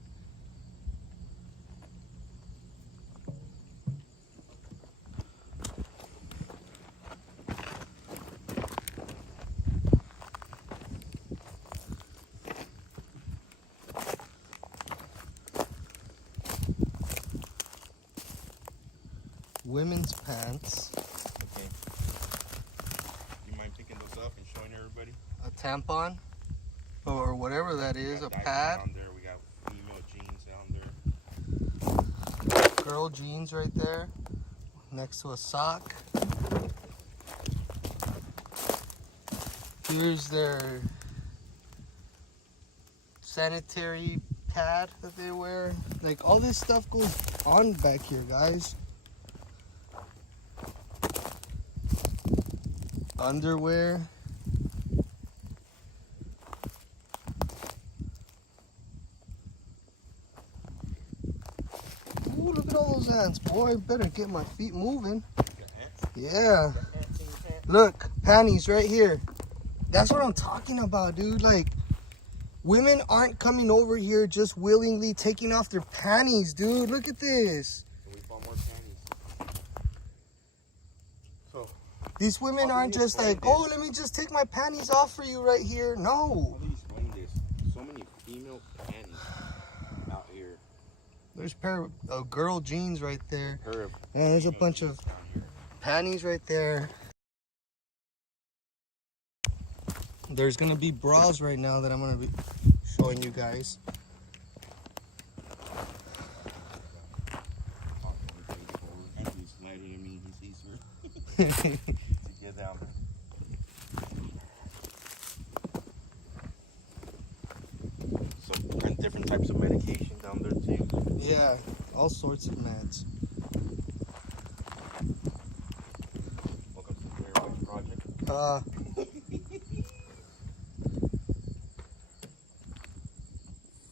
Women's pants, Okay. You mind picking those up and showing everybody? a tampon, or whatever that is, We a got diapers pad, down there. We got female jeans down there. girl jeans right there, next to a sock. Here's their sanitary pad that they wear. Like, all this stuff goes on back here, guys. Underwear. Ooh, look at all those ants, boy. Better get my feet moving. Got ants? Yeah. Got ants in your pants? Look, panties right here. That's what I'm talking about, dude. Like, women aren't coming over here just willingly taking off their panties, dude. Look at this. So we bought more panties. So, These women How aren't do you just explain like, this? oh, let me just take my panties off for you right here. No. how do you explain this? So many female panties out here. There's a pair of girl jeans right there. Pair of And there's a female bunch jeans of down here. panties right there. There's gonna be bras right now that I'm gonna be showing you guys. Anthony's lighting at me. He sees her. To get down there. So, and different types of medication down there too. Yeah, all sorts of meds. Welcome to the Clear White Project.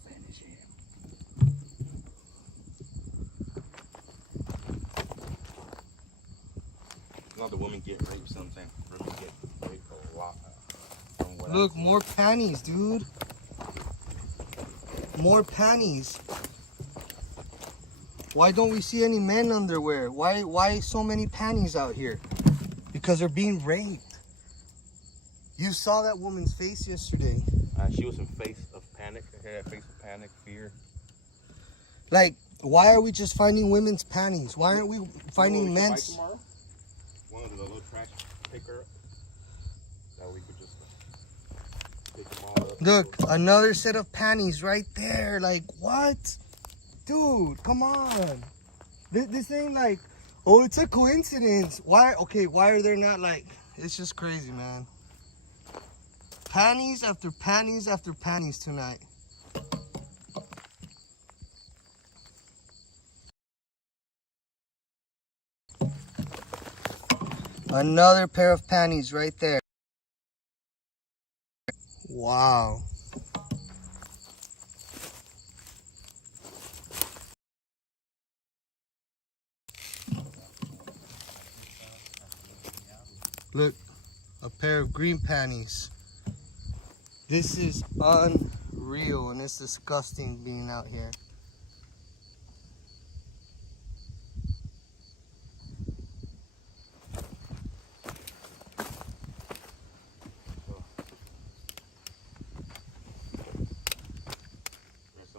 Finish him. You know the women get raped sometimes. Women get raped a lot. From what Look, I've seen. more panties, dude. More panties. Why don't we see any men underwear? Why so many panties out here? Because they're being raped. You saw that woman's face yesterday. She was in face of panic. Her face of panic, fear. Like, why are we just finding women's panties? Why aren't we finding men's? Tomorrow? One of the little trash picker. That we could just pick them all up. Look, another set of panties right there. Like, what? Dude, come on. This ain't like, oh, it's a coincidence. Why? Okay, why are there not like, it's just crazy, man. Panties after panties after panties tonight. Another pair of panties right there. Wow. Look, a pair of green panties. This is unreal and it's disgusting being out here. There's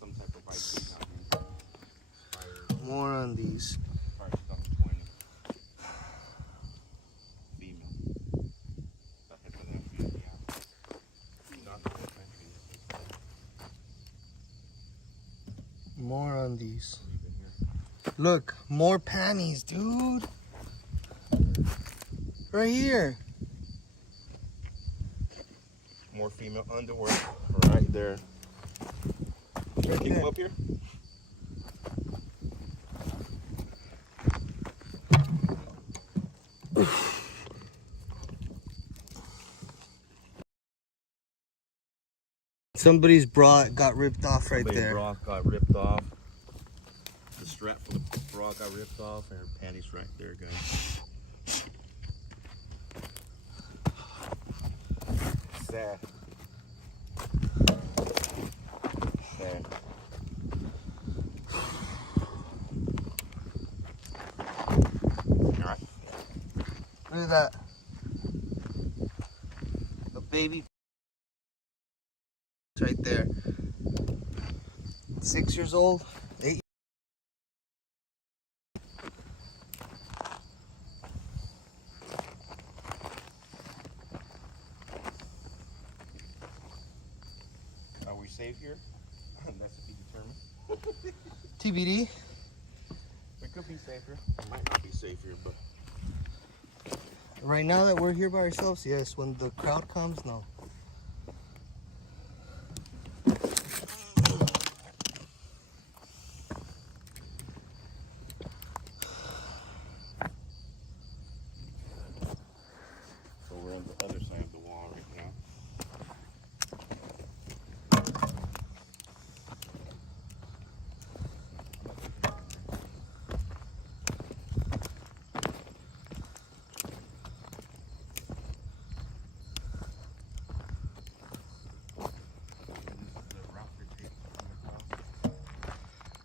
some type of ice out here. More on these. Fire 2020. Female. More on these. Look, more panties, dude. Right here. More female underwear right there. Can I pick them up here? Somebody's bra got ripped off right Somebody's there. bra got ripped off. The strap for the bra got ripped off, and her panties right there, guys. Sad. Sad. All right. Look at that. A baby right there. 6 years old, 8. Are we safe here? That's to be determined. TBD. We could be safer. We might not be safe here, but Right now that we're here by ourselves, yes. When the crowd comes, no. so we're on the other side of the wall right now.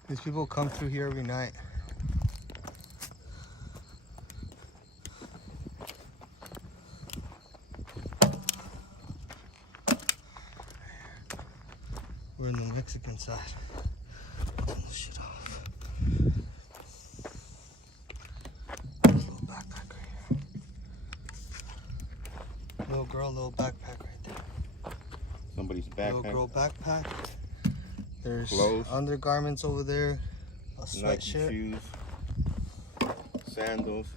These people come through here every night. We're in the Mexican side. Turn this shit off. There's a little backpack right here. Little girl, little backpack right there. Somebody's Little backpack. girl backpack. There's Clothes. undergarments over there. A Nike sweatshirt. shoes. Sandals.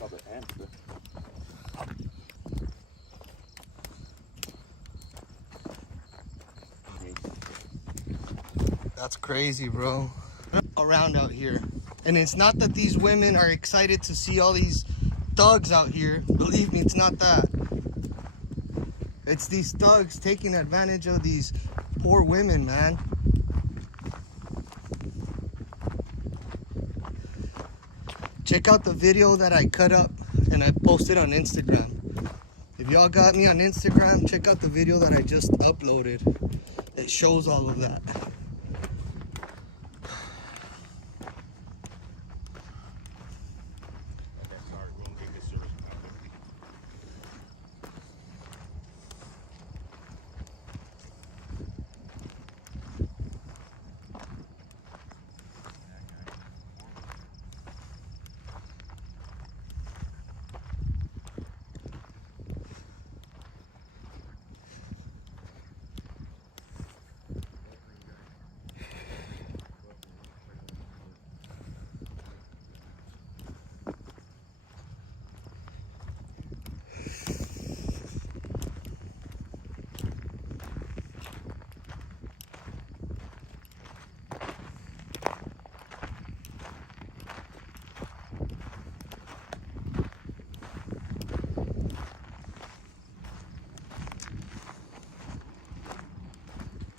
Oh, the hamster. That's crazy, bro. Around out here. And it's not that these women are excited to see all these thugs out here. Believe me, it's not that. It's these thugs taking advantage of these poor women, man. Check out the video that I cut up and I posted on Instagram. If If y'all got me on Instagram, check out the video that I just uploaded. It shows all of that.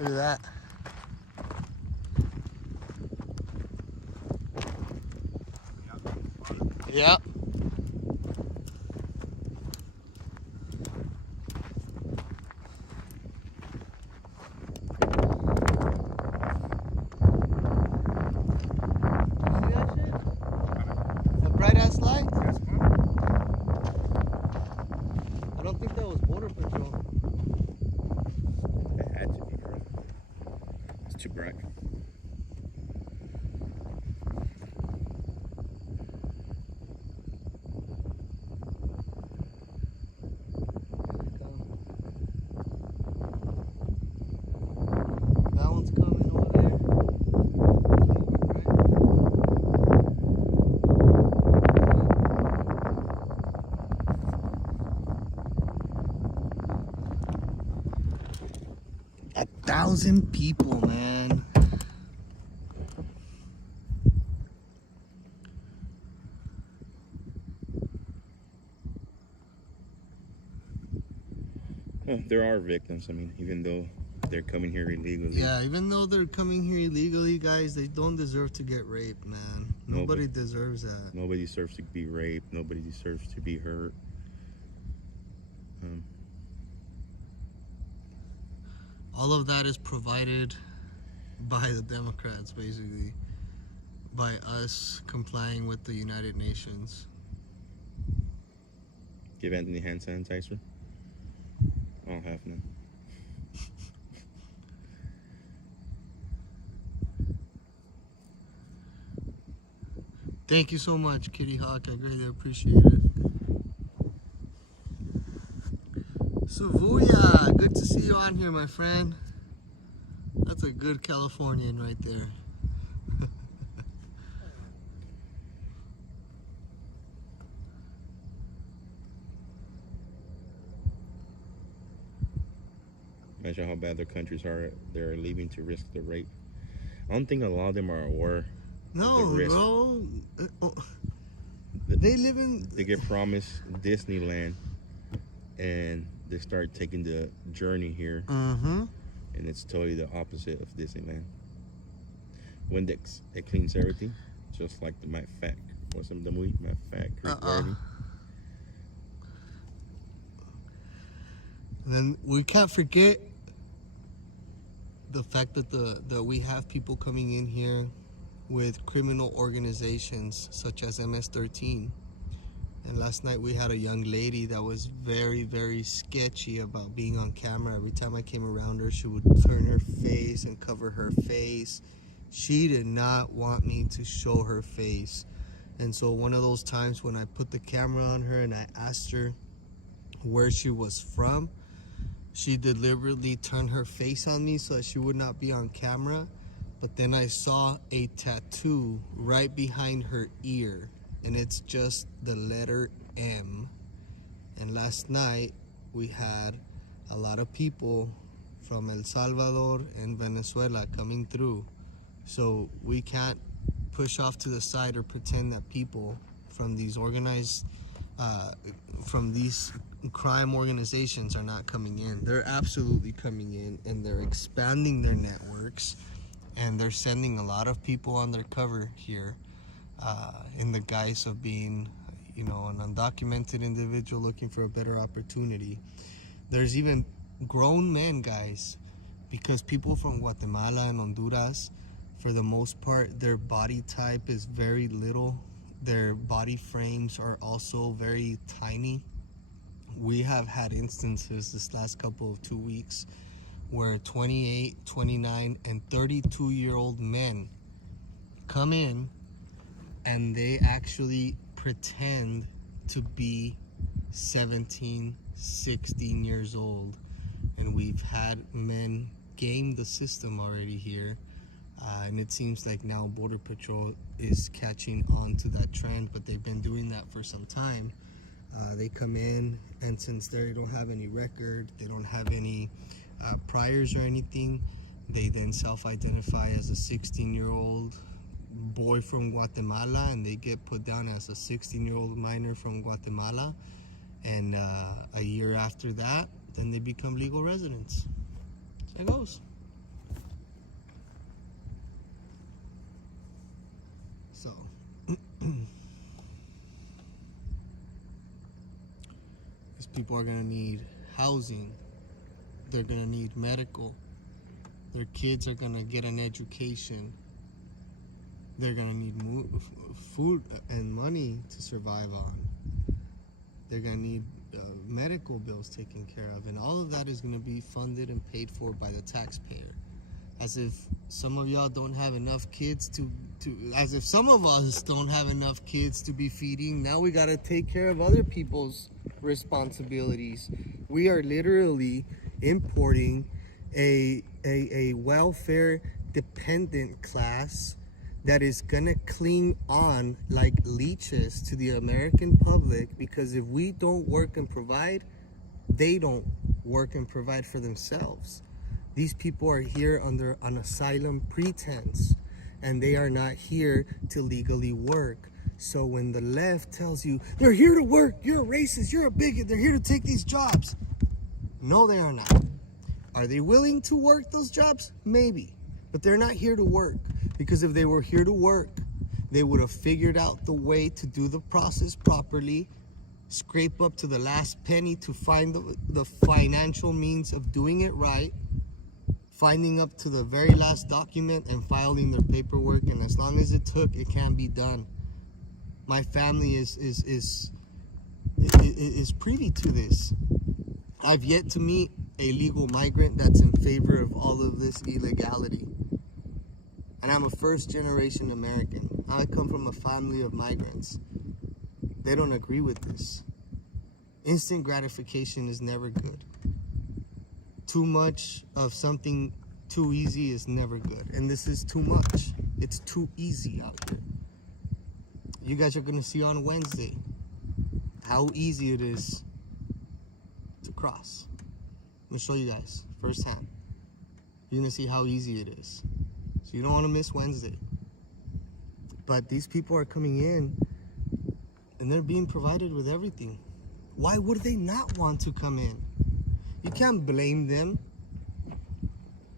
Look at that. Yep. Bright ass light? I don't think that was border patrol. It had to be, bro. It's too bright. That one's coming over there. A 1,000 people, man. Well, there are victims. I mean, even though they're coming here illegally. Yeah, even though they're coming here illegally, guys, they don't deserve to get raped, man. Nobody deserves that. Nobody deserves to be raped. Nobody deserves to be hurt. All of that is provided by the Democrats, basically, by us complying with the United Nations. Give Anthony hand sanitizer. I don't have none. Thank you so much, Kitty Hawk. I greatly appreciate it. Savuya, good to see you on here, my friend. That's a good Californian right there. Imagine how bad their countries are. They're leaving to risk the rape. I don't think a lot of them are aware. No, the risk. bro. They live in. They get promised Disneyland, and they start taking the journey here, and it's totally the opposite of Disneyland. Windex, it cleans everything, just like the My Fat. What's the movie? My Fat Creek Garden. And then we can't forget the fact that that we have people coming in here with criminal organizations such as MS-13. And last night we had a young lady that was very, very sketchy about being on camera. Every time I came around her, she would turn her face and cover her face. She did not want me to show her face. And so one of those times when I put the camera on her and I asked her where she was from, she deliberately turned her face on me so that she would not be on camera. But then I saw a tattoo right behind her ear, and it's just the letter M. And last night we had a lot of people from El Salvador and Venezuela coming through. So we can't push off to the side or pretend that people from these organized, from these crime organizations are not coming in. They're absolutely coming in, and they're expanding their networks, and they're sending a lot of people on their cover here in the guise of being, you know, an undocumented individual looking for a better opportunity. There's even grown men, guys, because people from Guatemala and Honduras, for the most part, their body type is very little. Their body frames are also very tiny. We have had instances this last couple of 2 weeks where 28, 29, and 32-year-old men come in and they actually pretend to be 17, 16 years old. And we've had men game the system already here. And it seems like now Border Patrol is catching on to that trend, but they've been doing that for some time. They come in, and since they don't have any record, they don't have any priors or anything, they then self-identify as a 16-year-old boy from Guatemala, and they get put down as a 16-year-old minor from Guatemala. And a year after that, then they become legal residents. There it goes. So, these people are gonna need housing. They're gonna need medical. Their kids are gonna get an education. They're gonna need food and money to survive on. They're gonna need medical bills taken care of, and all of that is gonna be funded and paid for by the taxpayer. As if some of y'all don't have enough kids as if some of us don't have enough kids to be feeding. Now we gotta take care of other people's responsibilities. We are literally importing a welfare dependent class that is gonna cling on like leeches to the American public, because if we don't work and provide, they don't work and provide for themselves. These people are here under an asylum pretense, and they are not here to legally work. So when the left tells you they're here to work, you're a racist, you're a bigot, they're here to take these jobs. No, they are not. Are they willing to work those jobs? Maybe, but they're not here to work, because if they were here to work, they would have figured out the way to do the process properly, scrape up to the last penny to find the financial means of doing it right, finding up to the very last document and filing their paperwork. And as long as it took, it can be done. My family is privy to this. I've yet to meet a legal migrant that's in favor of all of this illegality. And I'm a first-generation American. I come from a family of migrants. They don't agree with this. Instant gratification is never good. Too much of something too easy is never good. And this is too much. It's too easy out here. You guys are gonna see on Wednesday how easy it is to cross. Let me show you guys firsthand. You're gonna see how easy it is. So you don't wanna miss Wednesday. But these people are coming in and they're being provided with everything. Why would they not want to come in? You can't blame them.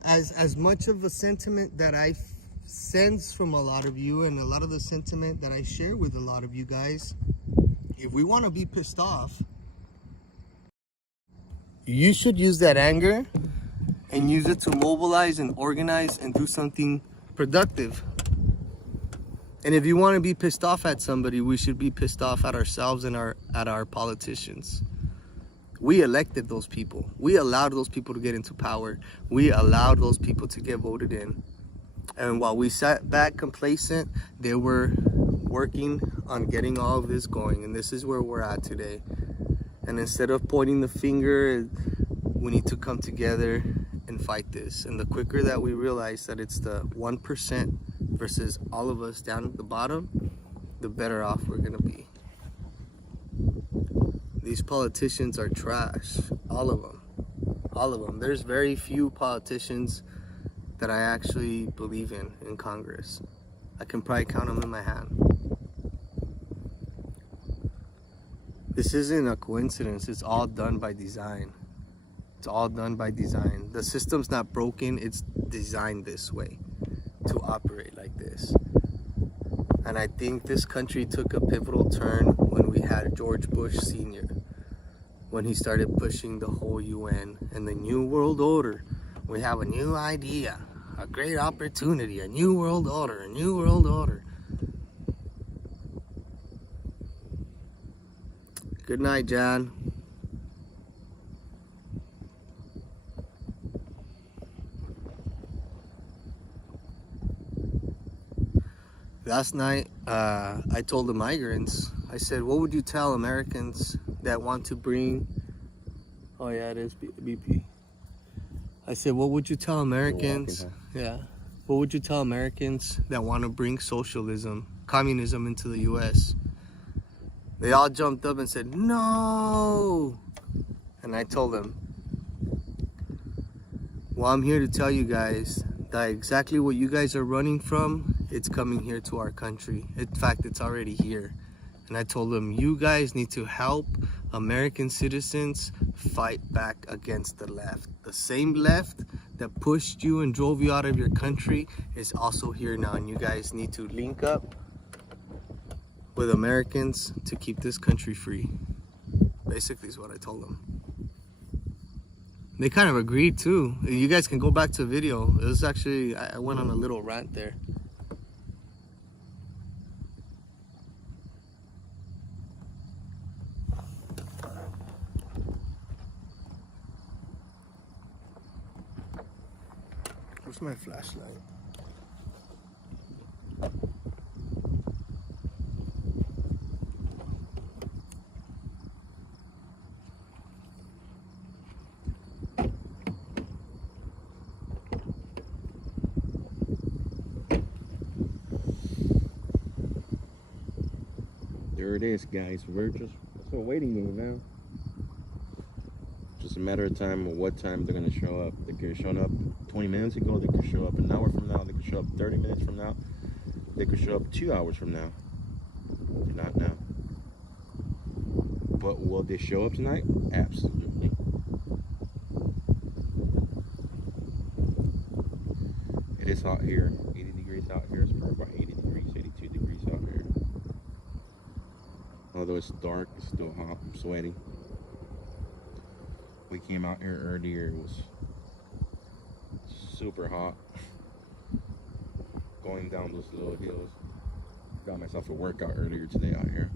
As much of a sentiment that I sense from a lot of you, and a lot of the sentiment that I share with a lot of you guys, if we want to be pissed off, you should use that anger and use it to mobilize and organize and do something productive. And if you want to be pissed off at somebody, we should be pissed off at ourselves and at our politicians. We elected those people. We allowed those people to get into power. We allowed those people to get voted in. And while we sat back complacent, they were working on getting all of this going. And this is where we're at today. And instead of pointing the finger, we need to come together and fight this. And the quicker that we realize that it's the 1% versus all of us down at the bottom, the better off we're gonna be. These politicians are trash, all of them. There's very few politicians that I actually believe in Congress. I can probably count them in my hand. This isn't a coincidence, it's all done by design. It's all done by design. The system's not broken, it's designed this way, to operate like this. And I think this country took a pivotal turn when we had George Bush Sr., when he started pushing the whole UN and the New World Order. We have a new idea, a great opportunity, a new world order, a new world order. Good night, John. Last night, I told the migrants, I said, what would you tell Americans that want to bring, oh yeah, it is BP. I said, what would you tell Americans, what would you tell Americans that want to bring socialism, communism into the US? They all jumped up and said, no. And I told them, well, I'm here to tell you guys that exactly what you guys are running from, it's coming here to our country. In fact, it's already here. And I told them, you guys need to help American citizens fight back against the left. The same left that pushed you and drove you out of your country is also here now. And you guys need to link up with Americans to keep this country free. Basically is what I told them. They kind of agreed too. You guys can go back to the video. It was actually, I went on a little rant there. Where's my flashlight? There it is, guys. We're just still waiting now. Just a matter of time of what time they're gonna show up. They could have shown up 20 minutes ago. They could show up an hour from now. They could show up 30 minutes from now. They could show up 2 hours from now. Not now. But will they show up tonight? Absolutely. It is hot here. 80 degrees out here. It's probably about 80 degrees, 82 degrees out here. Although it's dark, it's still hot. I'm sweating. We came out here earlier. It was super hot. Going down those little hills. Got myself a workout earlier today out here.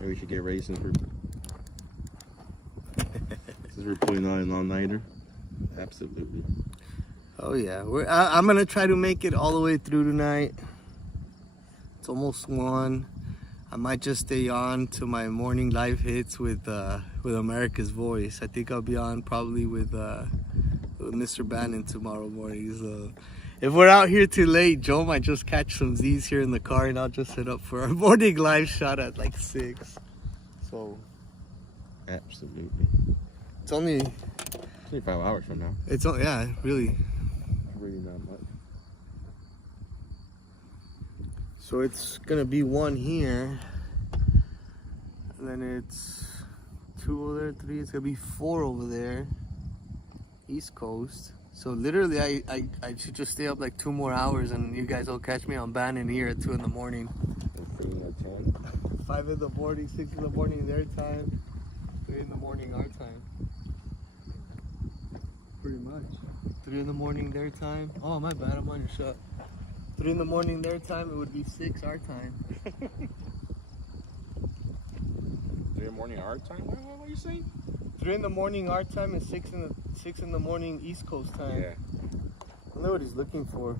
Maybe we should get ready since we're pulling on an all-nighter. Absolutely. Oh yeah, I'm gonna try to make it all the way through tonight. It's almost 1. I might just stay on to my morning live hits with America's Voice. I think I'll be on probably with Mr. Bannon tomorrow morning. So if we're out here too late, Joe might just catch some Z's here in the car, and I'll just set up for our morning live shot at like 6. So Absolutely. it's only 5 hours from now. It's yeah, really. Really not much. So it's gonna be 1 here, and then it's 2 over there, 3. It's gonna be 4 over there, East Coast. So literally, I should just stay up like 2 more hours, and you guys will catch me on Bannon here at 2 in the morning. 5 in the morning, 6 in the morning their time, 3 in the morning our time. Pretty much. 3 in the morning their time. Oh my bad, I'm on your shot. 3 in the morning their time, it would be 6 our time. 3 in the morning our time? What are you saying? 3 in the morning our time and 6 in the morning East Coast time. Yeah. I know what he's looking for.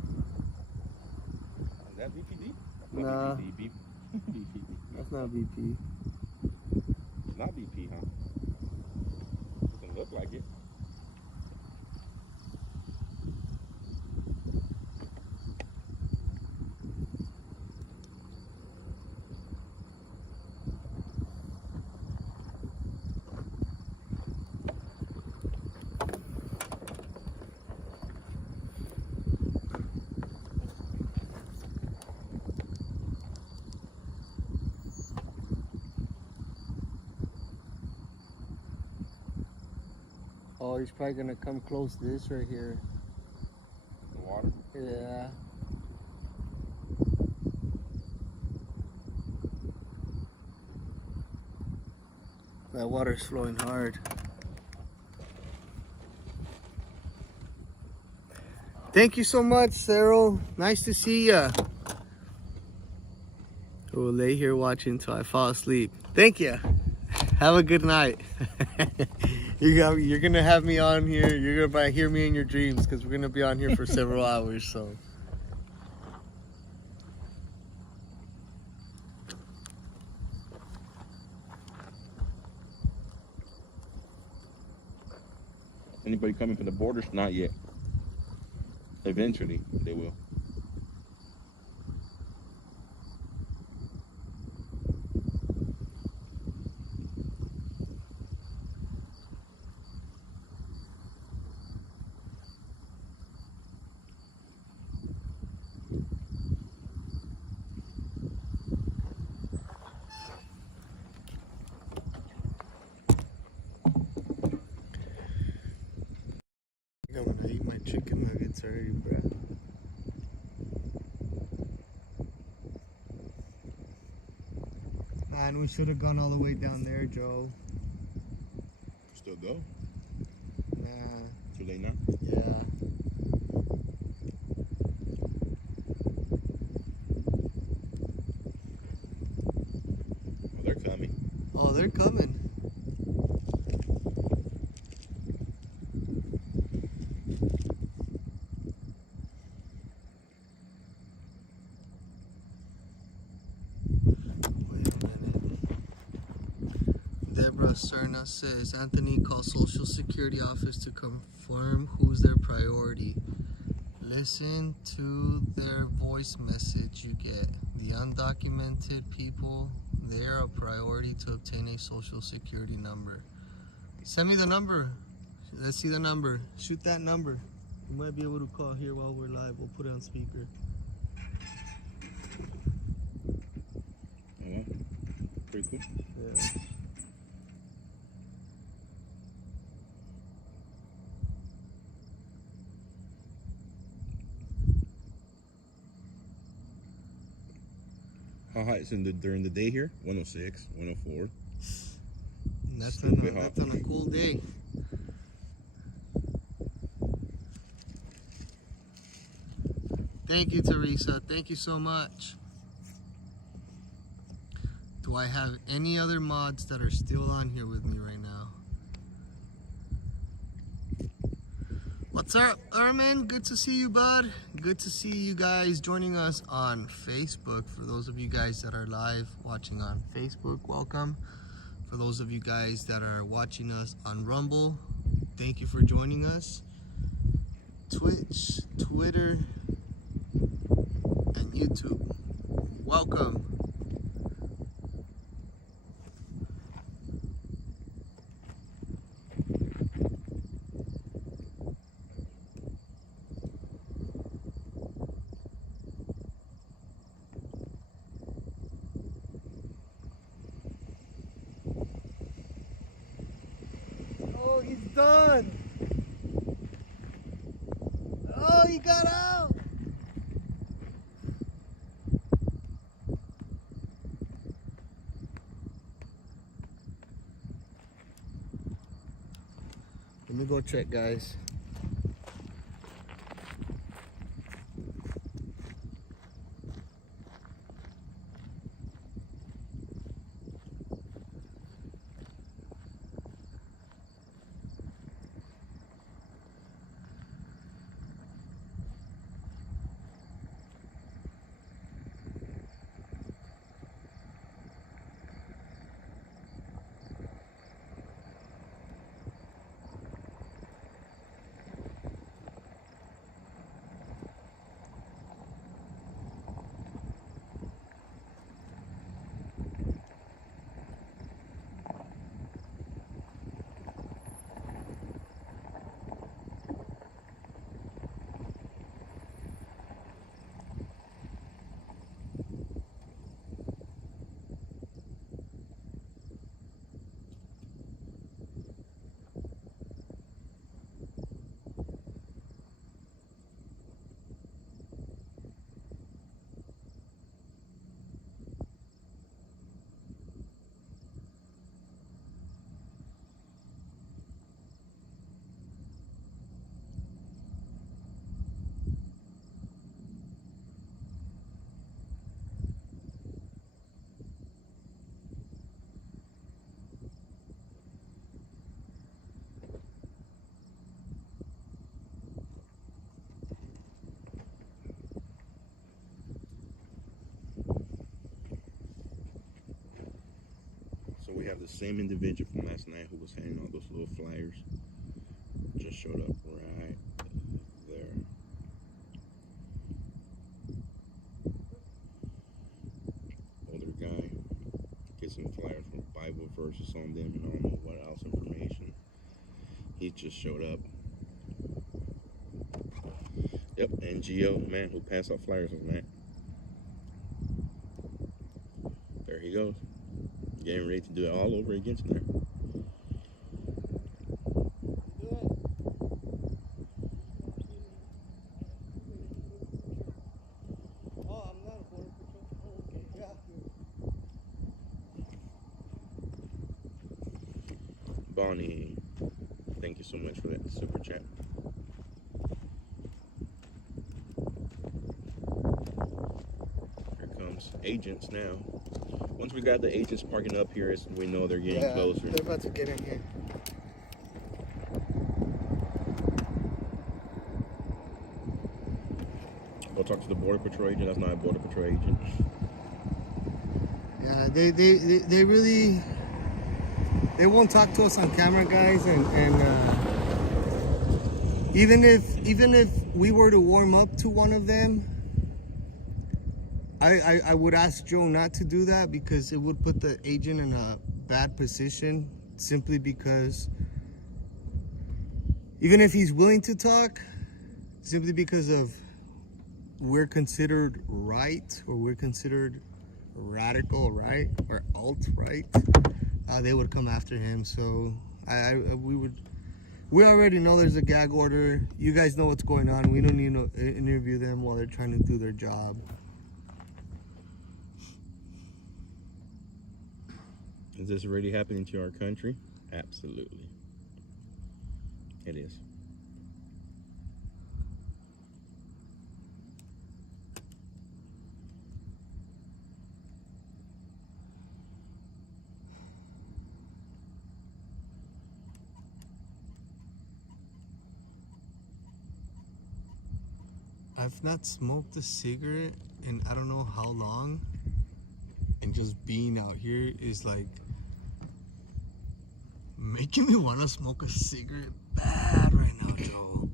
Is that BPD? Nah. BPD. That's not BP. It's not BP, huh? Doesn't look like it. he's probably gonna come close to this right here. The water. Yeah. That water's flowing hard. Thank you so much, Cyril. Nice to see ya. We'll lay here watching until I fall asleep. Thank you. Have a good night. You're gonna have me on here. You're gonna hear me in your dreams because we're gonna be on here for several hours. So. Anybody coming from the borders? Not yet. Eventually, they will. I'm gonna eat my chicken nuggets already, bro. Man, we should have gone all the way down there, Joe. Still go? Nah. Too late now? Yeah. Oh, they're coming. Oh, they're coming. Wait a minute. Deborah Serna says, Anthony calls Social Security office to confirm who's their priority. Listen to their voice message you get. The undocumented people, they are a priority to obtain a Social Security number. Send me the number. Let's see the number. Shoot that number. You might be able to call here while we're live. We'll put it on speaker. Yeah. Pretty cool. Yeah. How hot is it during the day here? 106, 104. And that's Stupid hot. that's on a cool day. Thank you, Teresa. Thank you so much. Do I have any other mods that are still on here with me right now? What's up, Armin? Good to see you, bud. Good to see you guys joining us on Facebook. For those of you guys that are live watching on Facebook, welcome. For those of you guys that are watching us on Rumble, thank you for joining us. Twitch, Twitter, and YouTube, welcome. Oh, he's done. Oh, he got out. Let me go check, guys. So we have the same individual from last night who was handing all those little flyers. Just showed up right there. Older guy. Get some flyers from Bible verses on them and I don't know what else information. He just showed up. Yep, NGO, man who passed out flyers last night. There he goes. Getting ready to do it all over again tonight. Bonnie, thank you so much for that super chat. Here comes agents now. Once we got the agents parking up here, we know they're getting closer. They're about to get in here. Go talk to the border patrol agent. That's not a border patrol agent. Yeah, they really, they won't talk to us on camera, guys, and even if we were to warm up to one of them, I would ask Joe not to do that because it would put the agent in a bad position, simply because even if he's willing to talk, simply because of we're considered right, or we're considered radical right, or alt-right, they would come after him. So we already know there's a gag order. You guys know what's going on. We don't need to interview them while they're trying to do their job. Is this really happening to our country? Absolutely. It is. I've not smoked a cigarette in I don't know how long, and just being out here is like making me want to smoke a cigarette bad right now, Joe.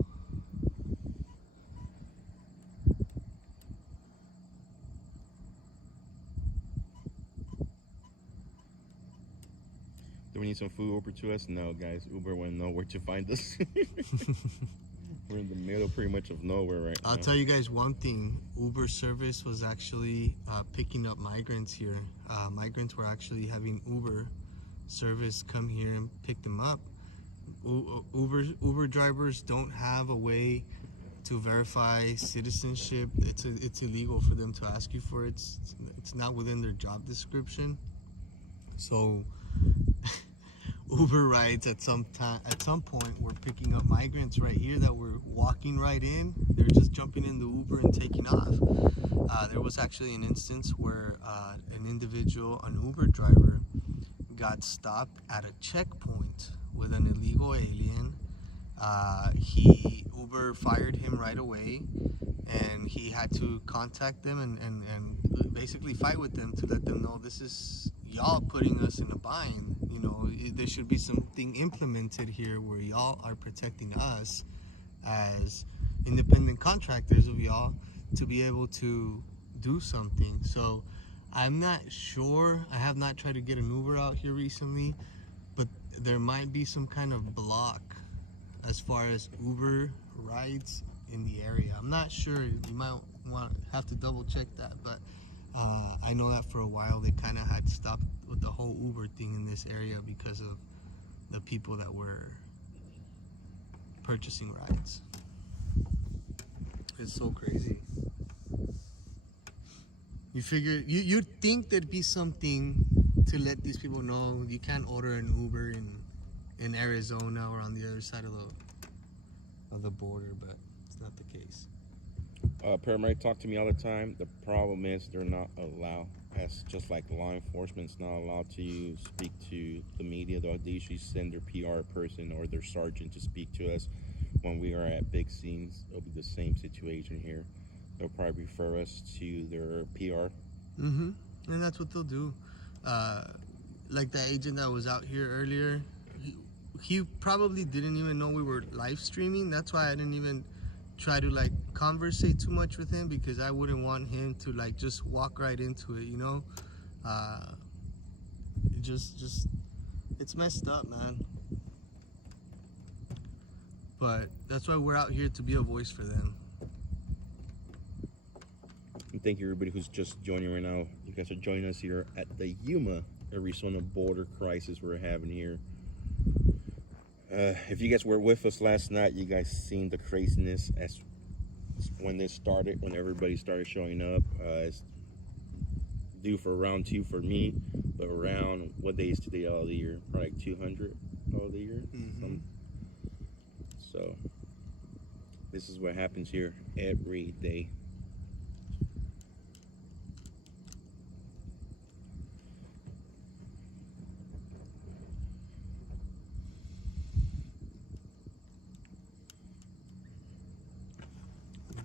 Do we need some food over to us? No, guys. Uber wouldn't know where to find us. We're in the middle pretty much of nowhere right now. I'll tell you guys one thing. Uber service was actually picking up migrants here. Migrants were actually having Uber service come here and pick them up. Uber drivers don't have a way to verify citizenship. It's illegal for them to ask you for it. It's not within their job description. So Uber rides at some point were picking up migrants right here that were walking right in. They're just jumping in the Uber and taking off. There was actually an instance where an individual, an Uber driver, got stopped at a checkpoint with an illegal alien. Uber fired him right away, and he had to contact them and basically fight with them to let them know this is y'all putting us in a bind. You know, there should be something implemented here where y'all are protecting us as independent contractors of y'all to be able to do something. So I'm not sure. I have not tried to get an Uber out here recently, but there might be some kind of block as far as Uber rides in the area. I'm not sure. You might have to double check that, but I know that for a while they kind of had stopped with the whole Uber thing in this area because of the people that were purchasing rides. It's so crazy. You figure, you'd think there'd be something to let these people know you can't order an Uber in Arizona or on the other side of the border, but it's not the case. Paramedics talk to me all the time. The problem is they're not allowed, as just like law enforcement's not allowed to speak to the media. They usually send their PR person or their sergeant to speak to us when we are at big scenes. It'll be the same situation here. They'll probably refer us to their PR. And that's what they'll do. like the agent that was out here earlier, he probably didn't even know we were live streaming. That's why I didn't even try to like conversate too much with him, because I wouldn't want him to like just walk right into it, you know. It just it's messed up, man. But that's why we're out here, to be a voice for them. And thank you everybody who's just joining right now. You guys are joining us here at the Yuma, Arizona border crisis we're having here. If you guys were with us last night, you guys seen the craziness as when this started, when everybody started showing up. It's due for round 2 for me, but around, what day is today all the year? Probably like 200 all the year. Mm-hmm. So this is what happens here every day.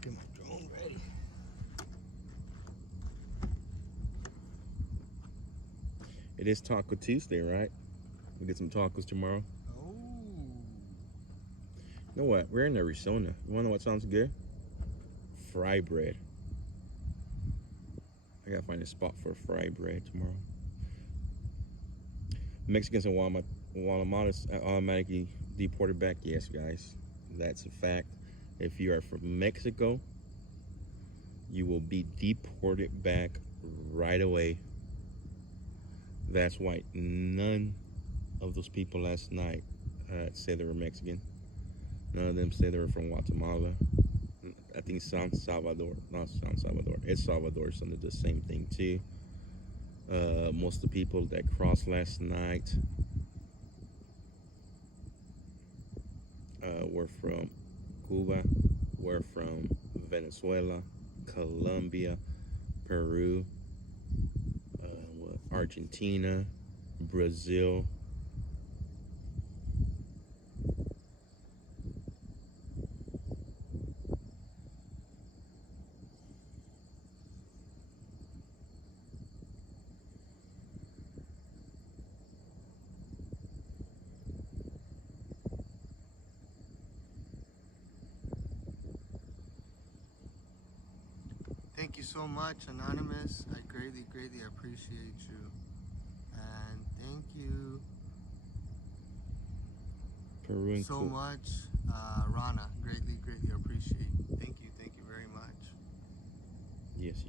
Get my drone ready. It is Taco Tuesday, right? We get some tacos tomorrow. Oh. You know what? We're in Arizona. You wanna know what sounds good? Fry bread. I gotta find a spot for fry bread tomorrow. Mexicans and Guatemalans automatically deported back. Yes, guys, that's a fact. If you are from Mexico, you will be deported back right away. That's why none of those people last night said they were Mexican. None of them said they were from Guatemala. I think San Salvador, not San Salvador, El Salvador is under the same thing too. Most of the people that crossed last night were from Cuba, were from Venezuela, Colombia, Peru, Argentina, Brazil. Thank you so much, Anonymous. I greatly appreciate you. And thank you Peru and so Cuba. much, Rana. Greatly appreciate. Thank you very much. Yes.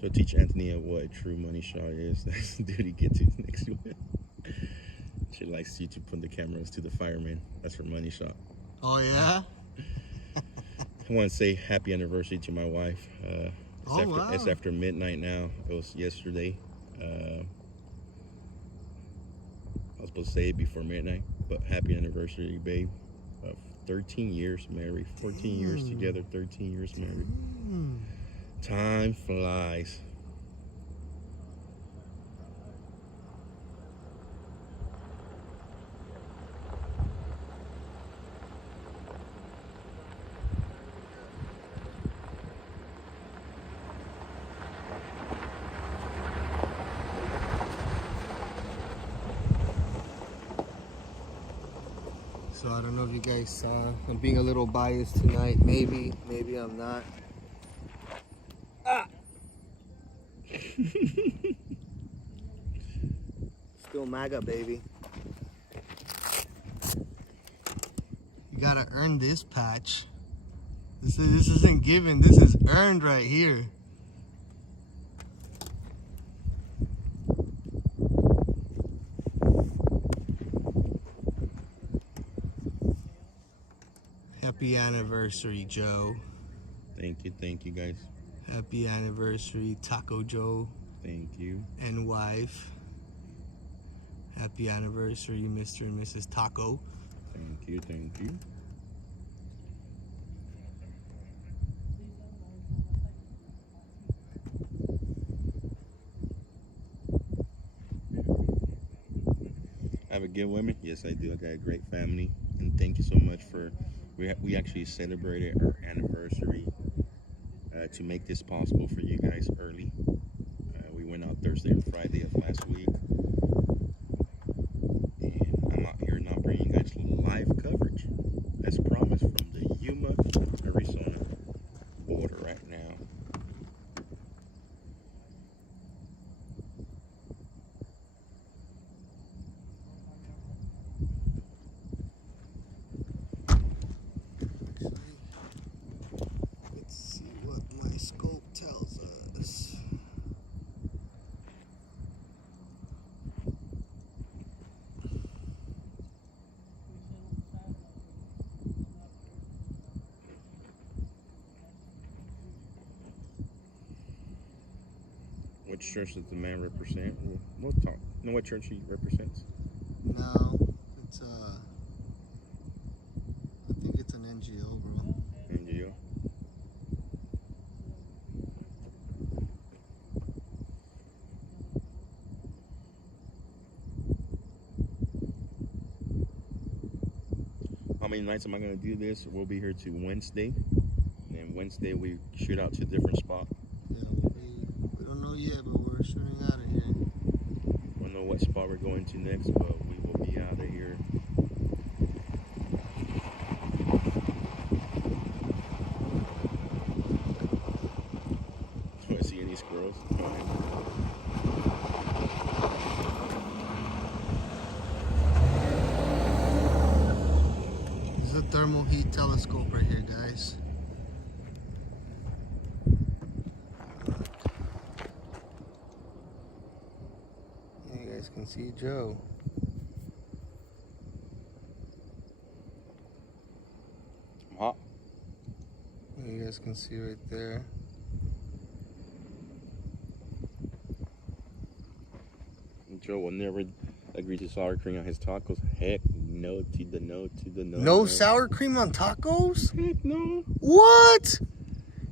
To teach Anthony what a true money shot is. That's the duty get to next to it. She likes you to put the cameras to the firemen. That's her money shot. Oh yeah. I want to say happy anniversary to my wife. It's after midnight now. It was yesterday. I was supposed to say it before midnight, but happy anniversary, babe. 13 years married, 14 years together, 13 years married. Time flies. So I don't know if you guys saw. I'm being a little biased tonight. Maybe I'm not. Still MAGA, baby. You gotta earn this patch. This isn't given. This is earned right here. Happy anniversary, Joe. Thank you guys. Happy anniversary, Taco Joe Thank you. and wife. Happy anniversary, Mr. and Mrs. Taco. Thank you. I have a good woman. Yes, I do. I got a great family, and thank you so much for. We actually celebrated our anniversary to make this possible for you guys early. We went out Thursday and Friday of last week, and I'm out here now bringing you guys live coverage, as promised, from the Yuma, Arizona border right now. Let's see what my scope tells us. Which church does the man represent? We'll talk. Know what church he represents? No, it's I think it's an NGO, bro. NGO. How many nights am I gonna do this? We'll be here to Wednesday, and Wednesday we shoot out to a different spot. Yeah, we don't know yet, but we're shooting out of here. I don't know what spot we're going to next, but we will be out of here. Do I see any squirrels? This is a thermal heat telescope right here, guys. You guys can see Joe. I'm hot. You guys can see right there. Joe will never agree to sour cream on his tacos. Heck no to the no to the no. No sour cream on tacos? Heck no. What?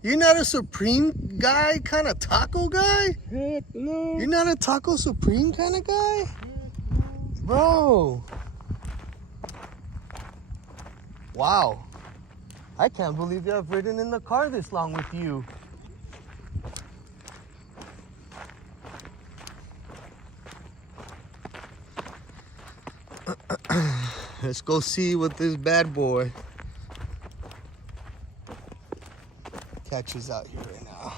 You're not a Supreme guy, kind of taco guy? Heck no. You're not a Taco Supreme kind of guy? Bro. Wow. I can't believe I've ridden in the car this long with you. Let's go see what this bad boy catches out here right now.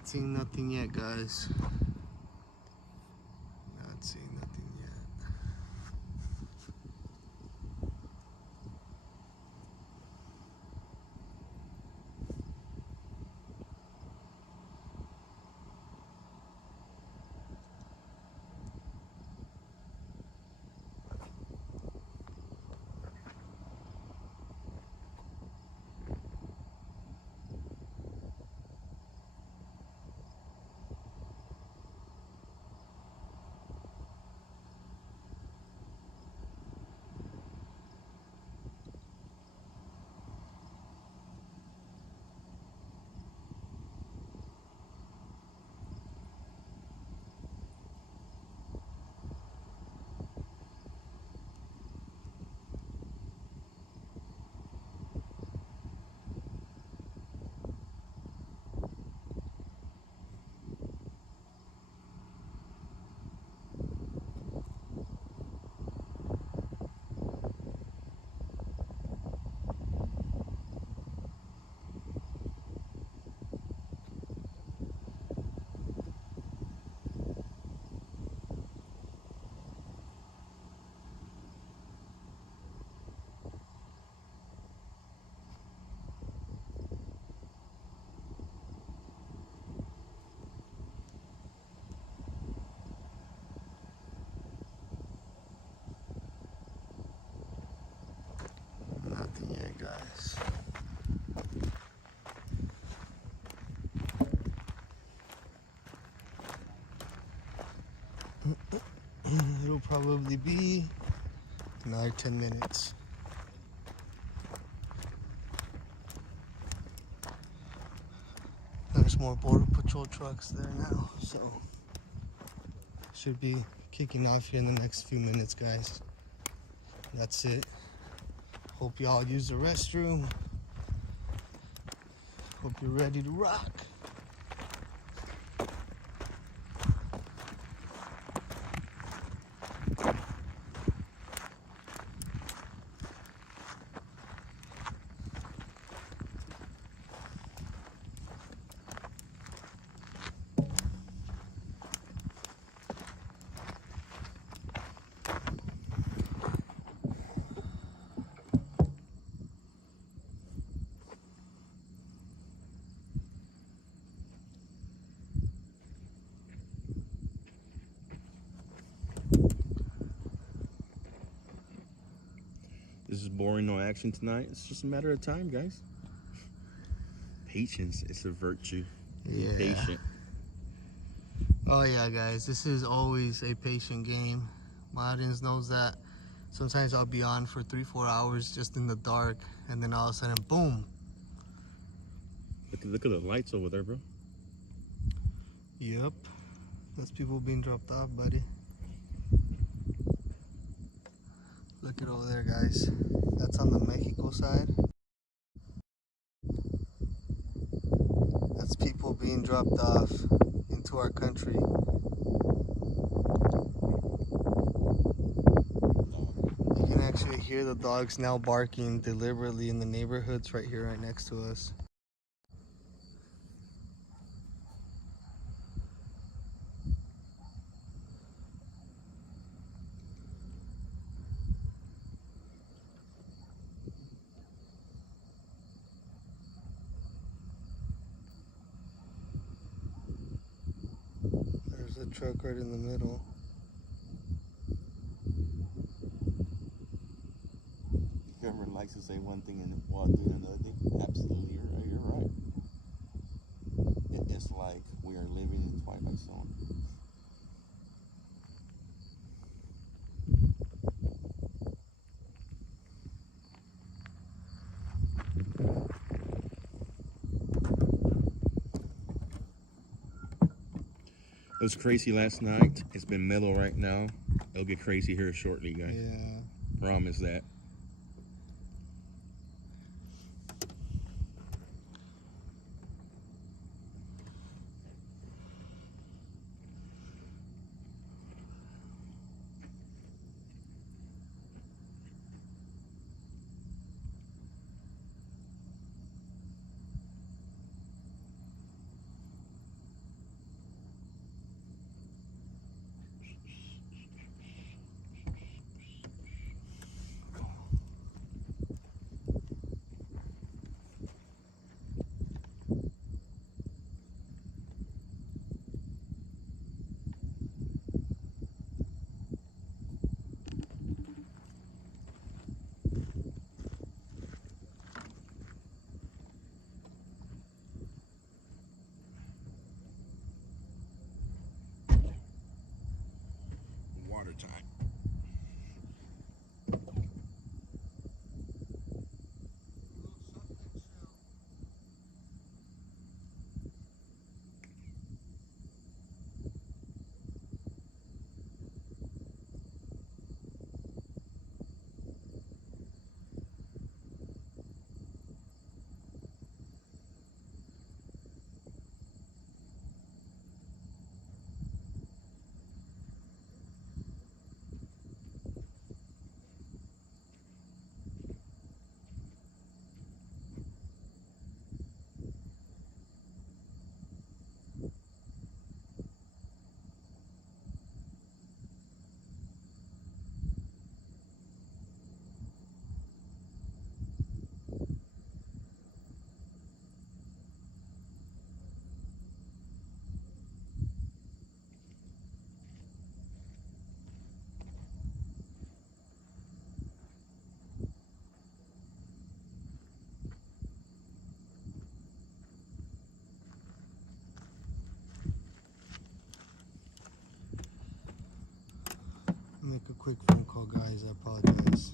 Not seeing nothing yet, guys. Not seeing nothing yet. Nothing yet, guys. It'll probably be another 10 minutes. There's more Border Patrol trucks there now, so should be kicking off here in the next few minutes, guys. That's it. Hope y'all use the restroom. Hope you're ready to rock. This is boring, no action tonight. It's just a matter of time, guys. Patience is a virtue. Be Yeah. patient. Oh yeah, guys, this is always a patient game. My audience knows that. Sometimes I'll be on for 3-4 hours just in the dark, and then all of a sudden, boom. Look at the lights over there, bro. Yep, that's people being dropped off, buddy. Look at over there, guys. That's on the Mexico side. That's people being dropped off into our country. You can actually hear the dogs now barking deliberately in the neighborhoods right here, right next to us. There's a truck right in the middle. Whoever likes to say one thing and while doing another thing, absolutely, you're right. It's like we are living in Twilight Zone. It was crazy last night. It's been mellow right now. It'll get crazy here shortly, guys. Yeah. Promise that. water time. Make a quick phone call, guys. I apologize.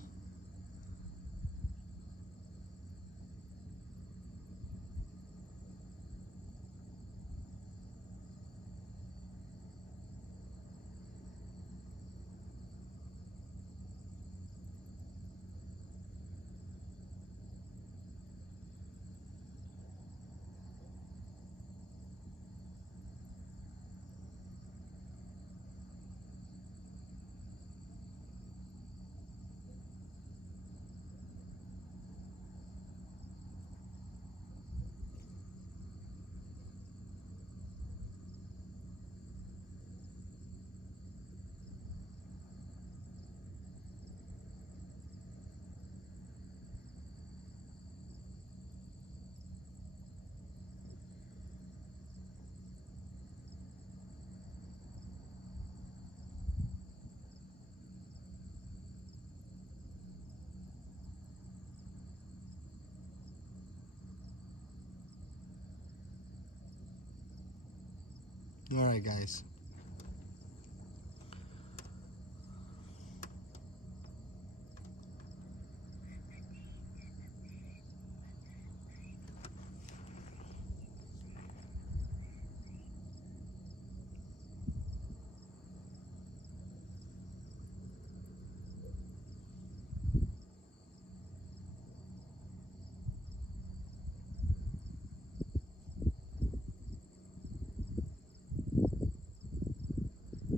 All right, guys.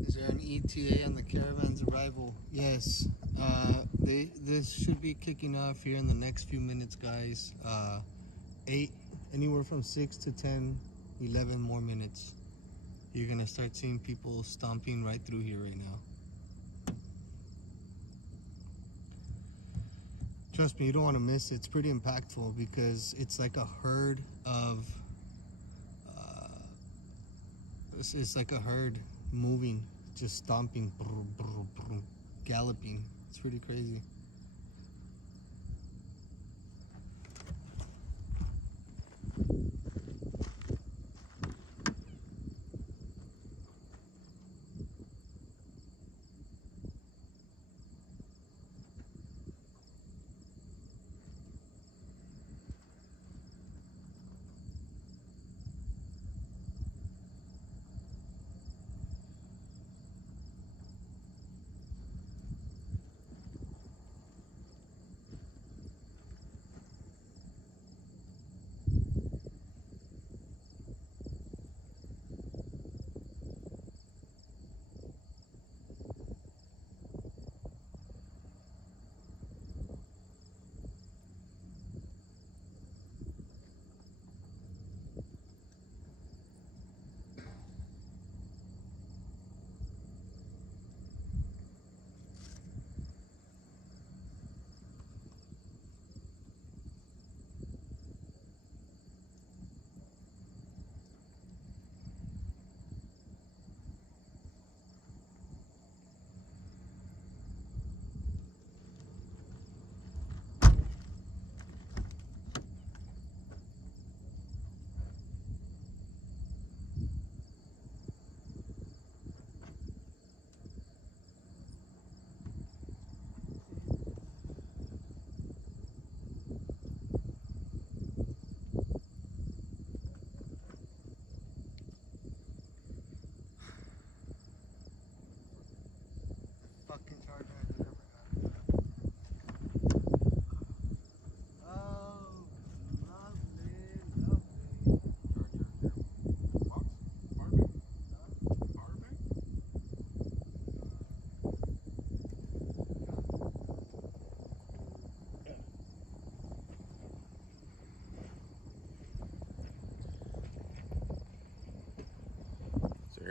Is there an ETA on the caravan's arrival? Yes. This should be kicking off here in the next few minutes, guys. 8, anywhere from 6 to 10, 11 more minutes. You're gonna start seeing people stomping right through here right now. Trust me, you don't want to miss it. It's pretty impactful because it's like a herd of it's like a herd moving, just stomping, brr, brr, brr, galloping. It's pretty crazy.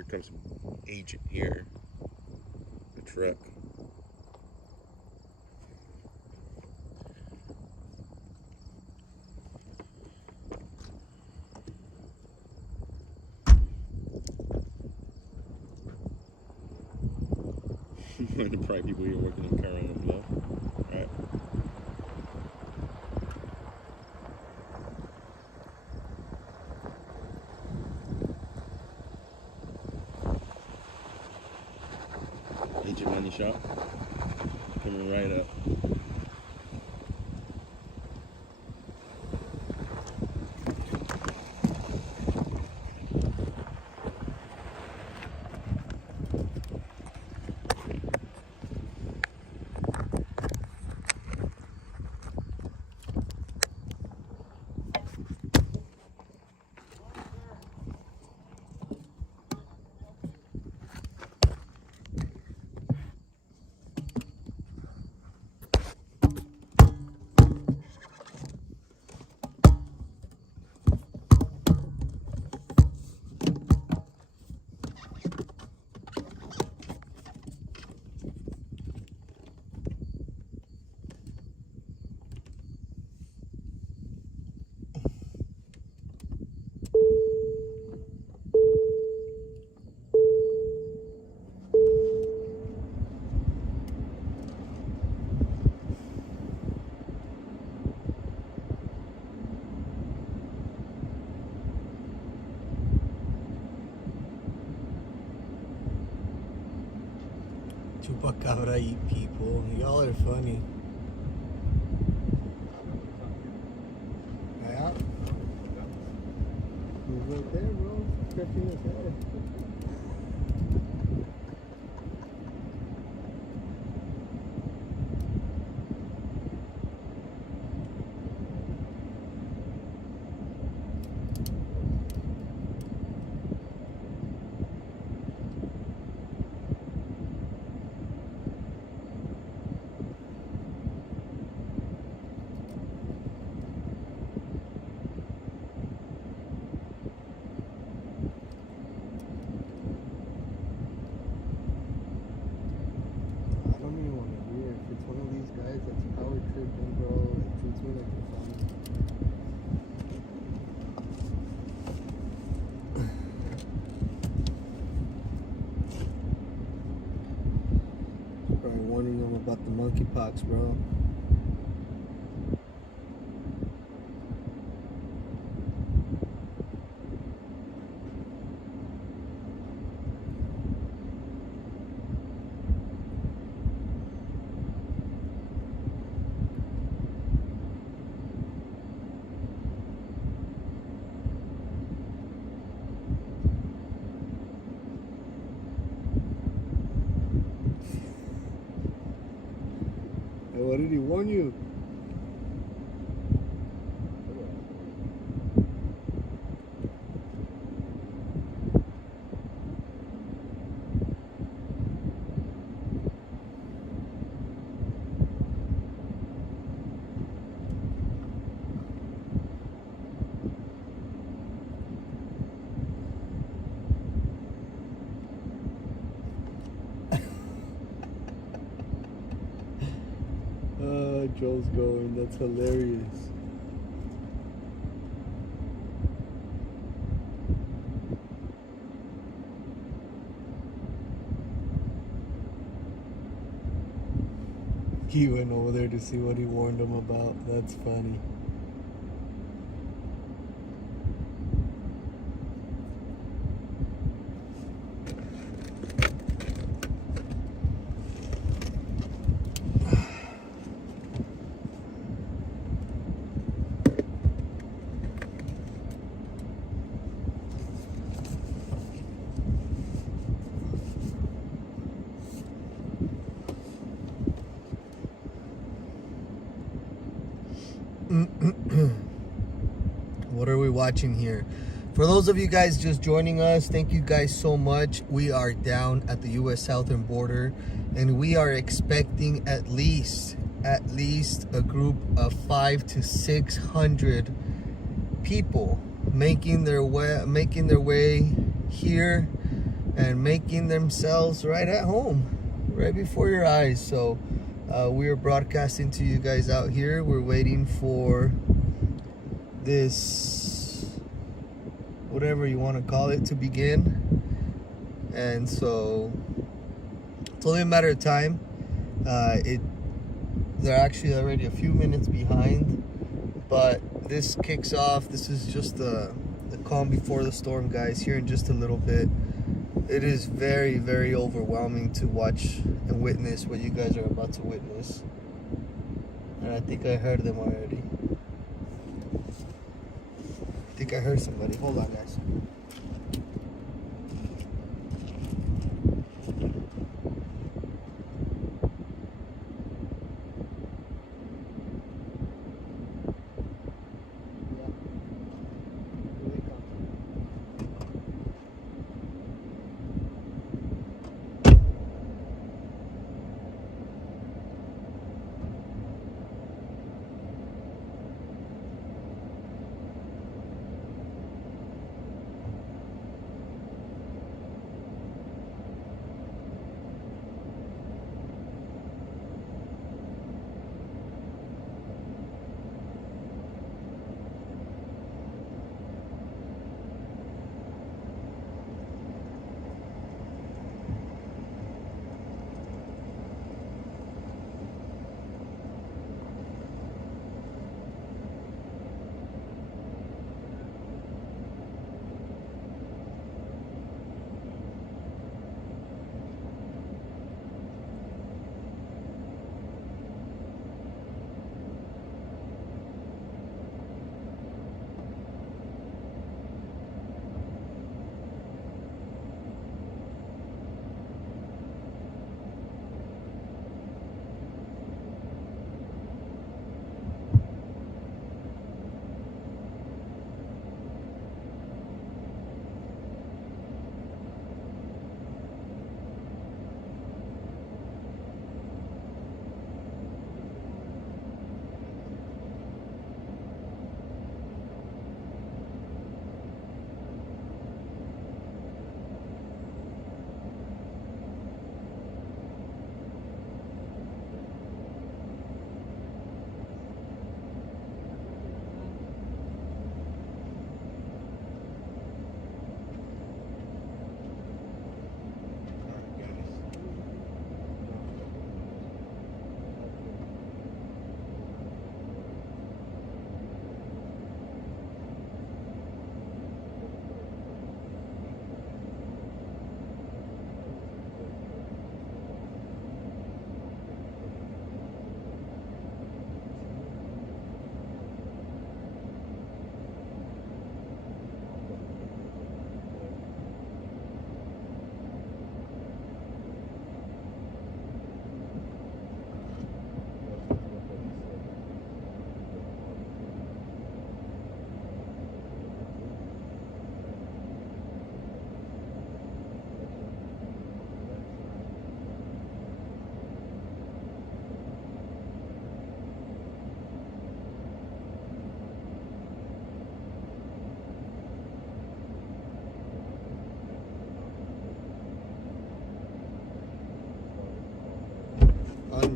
comes agent here. The truck. Probably people here working in car on the floor. Right. Agent money shop. Coming right up. Chupacabra eat people. Y'all are funny. Yeah. He's right there, bro. Scratching his head. Warning them about the monkeypox, bro. What did he warn you? Joel's going. That's hilarious. He went over there to see what he warned him about. That's funny. What are we watching here? For those of you guys just joining us, thank you guys so much. We are down at the U.S. southern border, and we are expecting at least a group of 500 to 600 people making their way here and making themselves right at home, right before your eyes. So we are broadcasting to you guys out here. We're waiting for this, whatever you want to call it, to begin. And so it's only a matter of time. They're actually already a few minutes behind, but this kicks off. This is just the calm before the storm, guys. Here in just a little bit. It is very, very overwhelming to watch and witness what you guys are about to witness. And I think I heard them already. I think I heard somebody. Hold on, guys.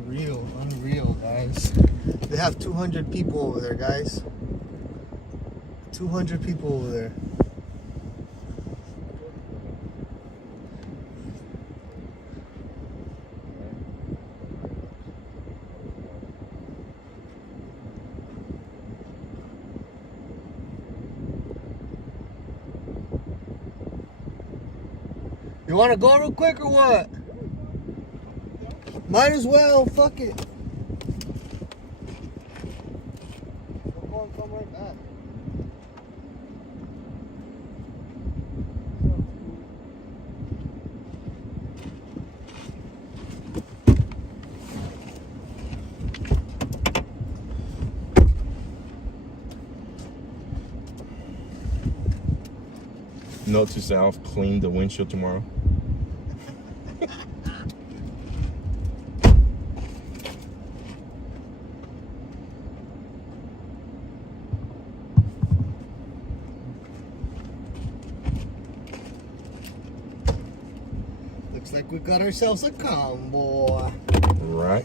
Unreal, guys. They have 200 people over there, guys. 200 people over there. You want to go real quick or what? Might as well, fuck it. We'll go and come right back. Note to self, clean the windshield tomorrow. Looks like we got ourselves a combo. Right.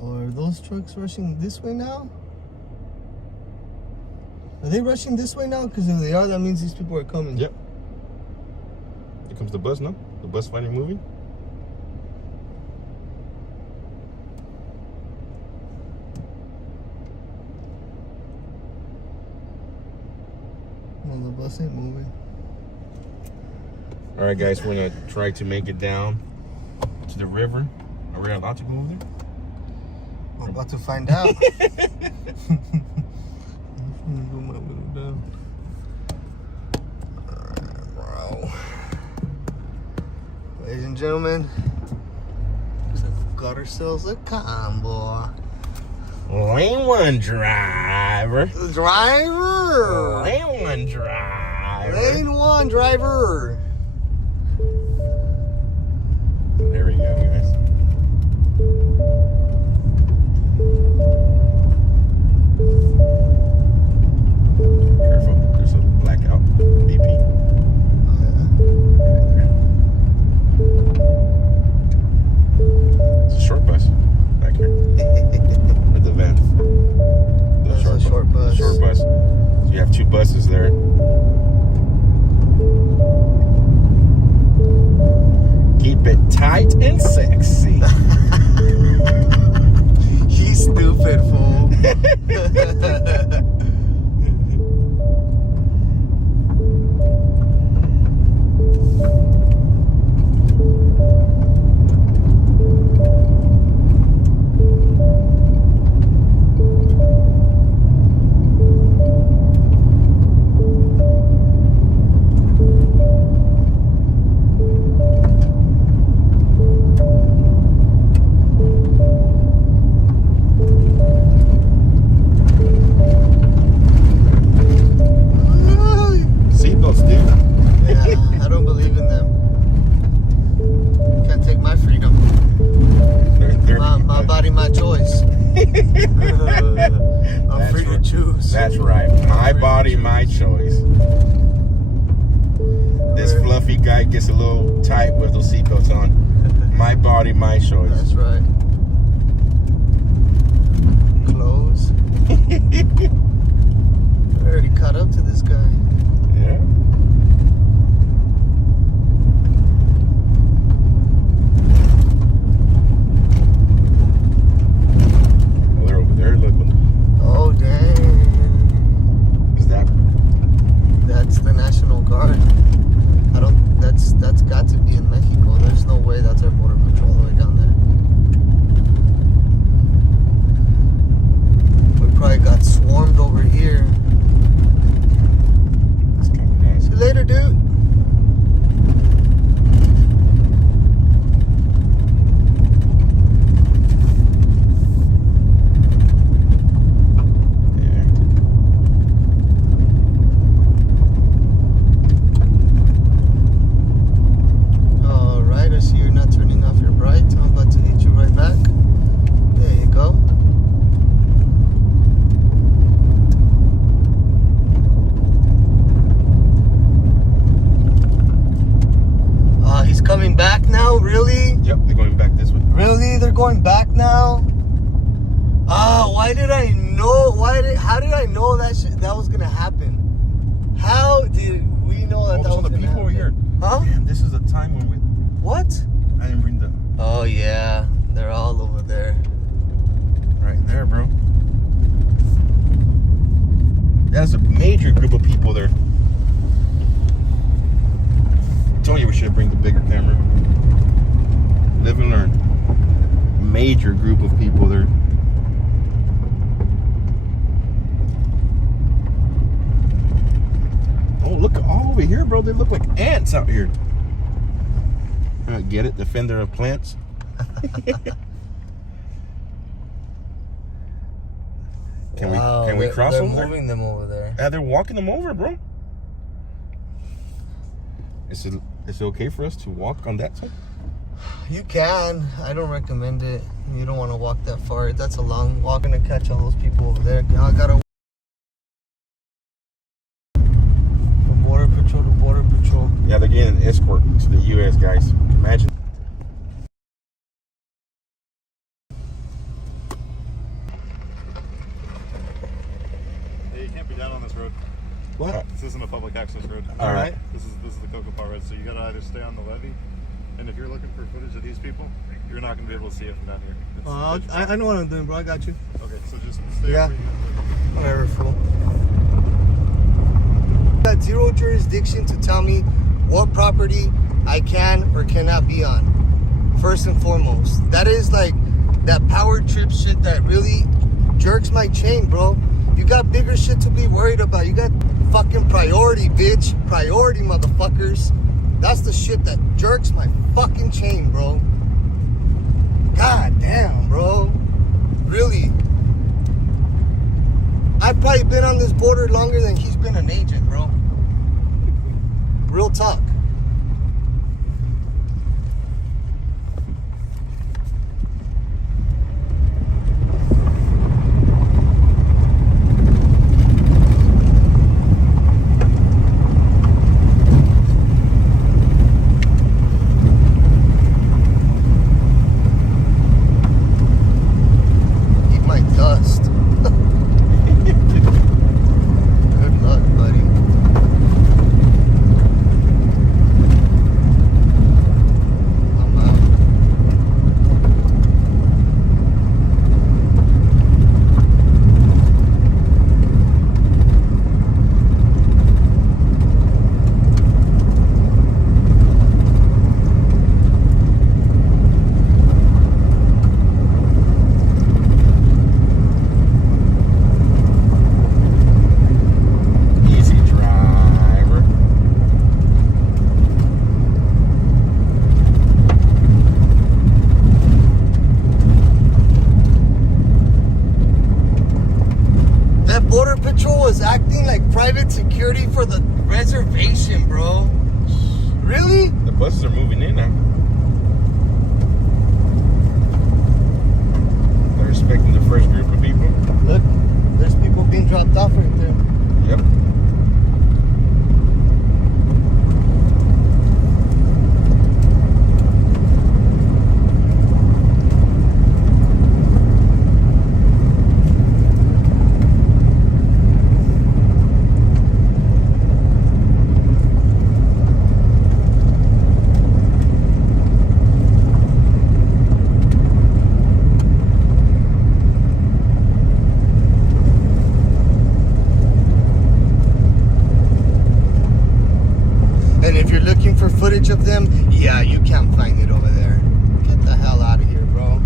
Are those trucks rushing this way now? Are they rushing this way now? Because if they are, that means these people are coming. Yep. Here comes the bus, no? The bus finally moving. No, the bus ain't moving. All right, guys, we're gonna try to make it down to the river. Are we allowed to go over there? I'm about to find out. Bro. Ladies and gentlemen, looks like we got ourselves a combo. Lane one driver. Driver! Lane one driver. Lane 1 driver! There we go, guys. Careful, there's a blackout. BP. It's a short bus back here. Or the van. That's a short bus. The short bus. So you have two buses there. Keep it tight and sexy. He's stupid, fool. Seatbelts, dude. Yeah, I don't believe in them. Can't take my freedom. My body, my choice. I'm free to choose. That's right. My body, my choice. This fluffy guy gets a little tight with those seatbelts on. My body, my choice. That's right. Close. I already caught up to this guy. Yeah. Well, they're over there. Look. Oh, dang. Is that? That's the National Guard. That's got to be in Mexico. There's no way that's our border patrol all the way down there. We probably got swarmed over here. That's kind of nice. See you later, dude. Alright, I see you're not turning off your bright. I'm about to hit you right back. There you go. He's coming back now? Really? Yep, they're going back this way. Really? They're going back now? Why did I know? How did I know that was gonna happen? How did we know that Oh, that there's was all the gonna people over happen? here. Huh? Damn, this is the time when we. What? I didn't bring the. Oh yeah, they're all over there. Right there, bro. That's a major group of people there. I told you we should bring the bigger camera. Live and learn. Major group of people there. Oh, look all over here, bro. They look like ants out here. Get it? Defender of plants. Can we cross they're over there? moving them over there. Yeah, they're walking them over, bro. Is it okay for us to walk on that side? You can. I don't recommend it. You don't want to walk that far. That's a long walk. I'm gonna catch all those people over there. I gotta from border patrol to border patrol. Yeah, they're getting an escort to the U.S. guys. Imagine. Hey, you can't be down on this road. What? This isn't a public access road. All right. This is the Cocopa Road, so you gotta either stay on the levee, and if you're looking for footage of these people, you're not gonna be able to see it from down here. It's I know what I'm doing, bro. I got you. okay, so just stay Yeah. where you Whatever, fool. Got zero jurisdiction to tell me what property I can or cannot be on. First and foremost, that is like that power trip shit that really jerks my chain, bro. You got bigger shit to be worried about. You got fucking priority, bitch. Priority, motherfuckers. That's the shit that jerks my fucking chain, bro. God damn, bro. Really. I've probably been on this border longer than he's been an agent, bro. Real talk. Eat my dust. Good luck, buddy. I'm out. Easy driver. That border patrol was acting like private security for the reservation, bro. Really? The buses are moving in now. They're expecting the first group of people. Look, there's people being dropped off right there. Yep. And if you're looking for footage of them, yeah, you can't find it over there. Get the hell out of here, bro.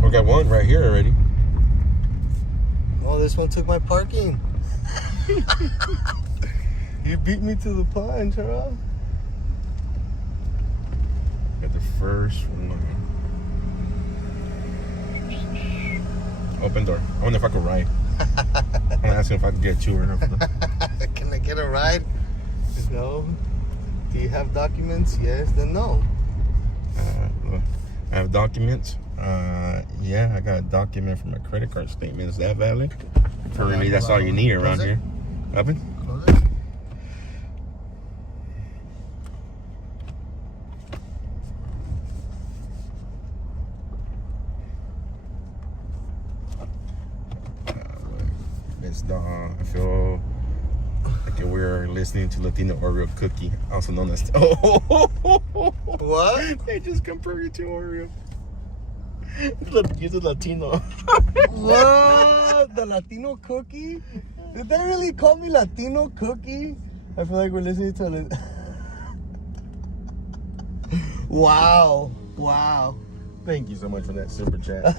We got one right here already. Oh, this one took my parking. You beat me to the punch, huh? Got the first one. Open door. I wonder if I could ride. I'm asking if I could get a tour. Can I get a ride? No. Do you have documents? Yes, then no. I have documents. Yeah, I got a document from a credit card statement. Is that valid? Currently, that's all you need around here. Open? Close it. It's I feel like we're listening to Latino Oreo cookie, also known as. What? They just compared it to Oreo. Use a Latino. What? The Latino cookie? Did they really call me Latino cookie? I feel like we're listening to it. Wow. Wow. Thank you so much for that super chat.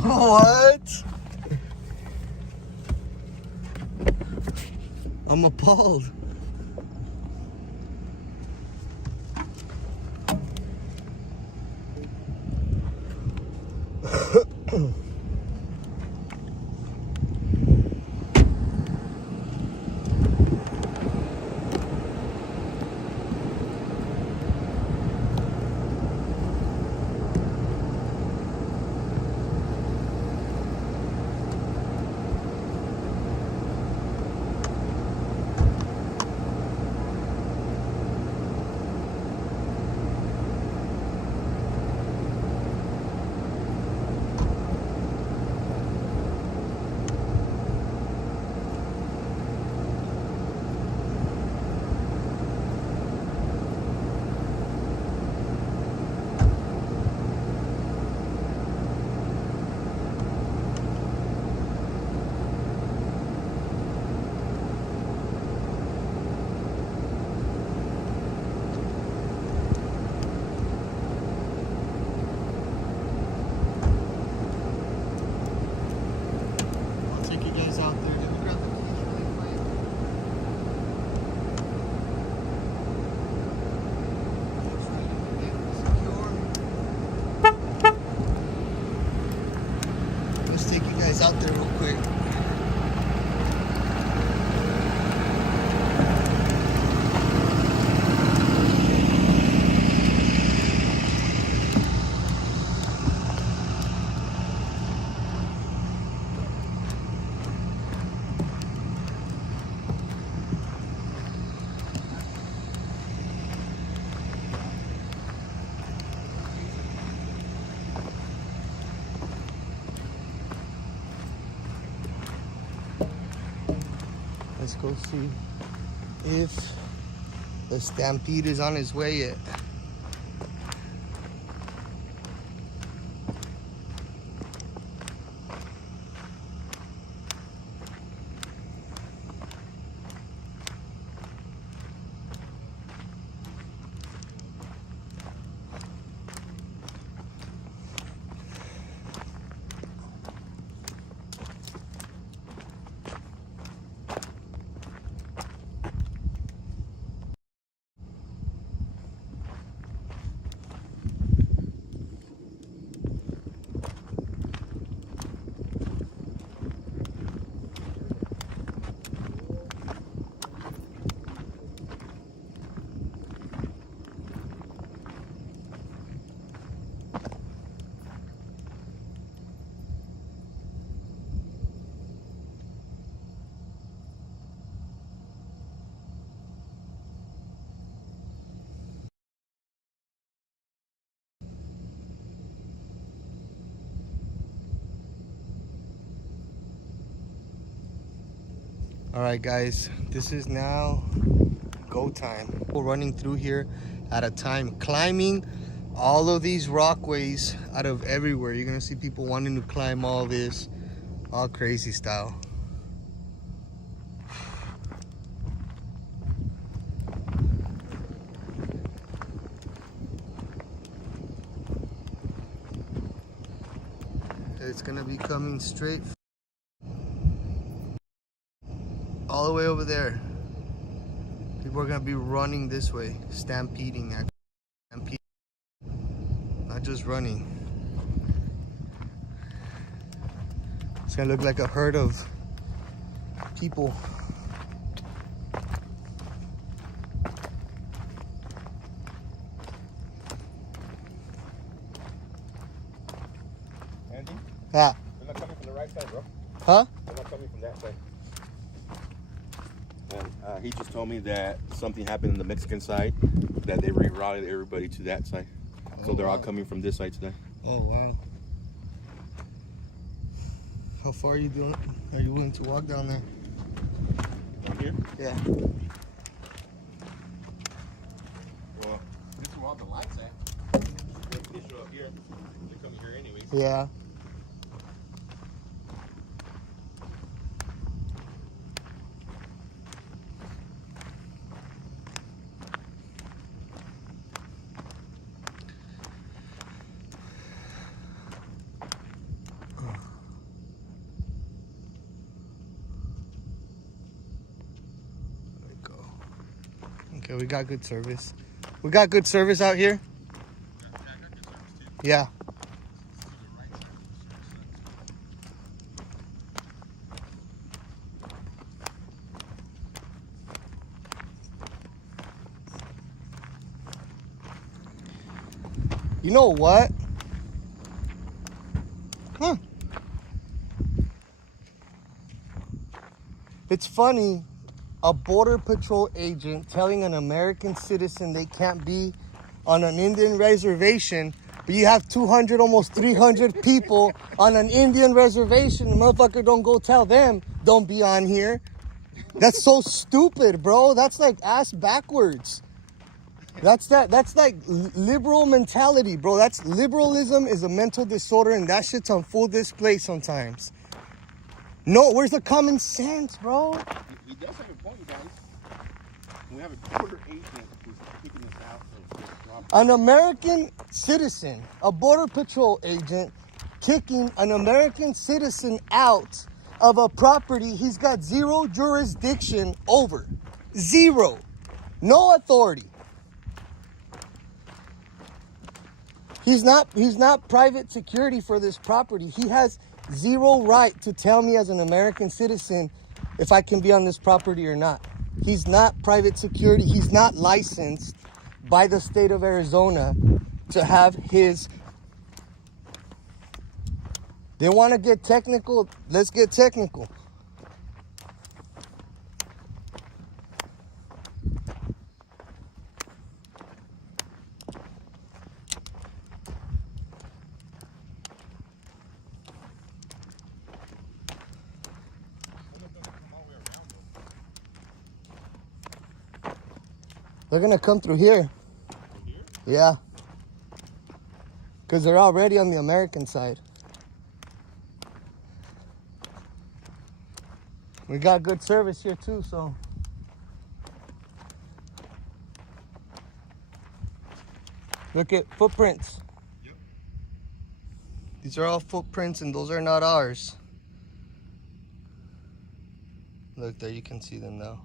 What? I'm appalled. Out there real quick. Let's go see if the stampede is on its way yet. All right, guys, this is now go time. We're running through here at a time, climbing all of these rockways out of everywhere. You're gonna see people wanting to climb all this, all crazy style. It's gonna be coming straight all the way over there. People are gonna be running this way, stampeding, actually. Stampede, not just running. It's gonna look like a herd of people. Andy, Yeah. they're not coming from the right side, bro. Huh? They're not coming from that side. And he just told me that something happened in the Mexican side, that they rerouted everybody to that side. So they're all coming from this side today. Oh, wow. How far are you doing? Are you willing to walk down there? Down here? Yeah. Well, this is where all the lights at. They show up here. They're coming here anyways. Yeah. Yeah, we got good service. We got good service out here. Yeah. You know what? Huh. It's funny, a border patrol agent telling an American citizen they can't be on an Indian reservation, but you have 200, almost 300 people on an Indian reservation. The motherfucker don't go tell them, don't be on here. That's so stupid, bro. That's like ass backwards. That's like liberal mentality, bro. That's liberalism is a mental disorder, and that shit's on full display sometimes. No, where's the common sense, bro? He does have a point, guys. We have a border agent who's kicking us out of this property. An American citizen, a border patrol agent, kicking an American citizen out of a property he's got zero jurisdiction over. Zero. No authority. He's not private security for this property. He has zero right to tell me as an American citizen if I can be on this property or not. He's not private security. He's not licensed by the state of Arizona to have his... They want to get technical? Let's get technical. They're gonna come through here. Yeah. Because they're already on the American side. We got good service here too, so. Look at footprints. Yep. These are all footprints and those are not ours. Look, there you can see them now.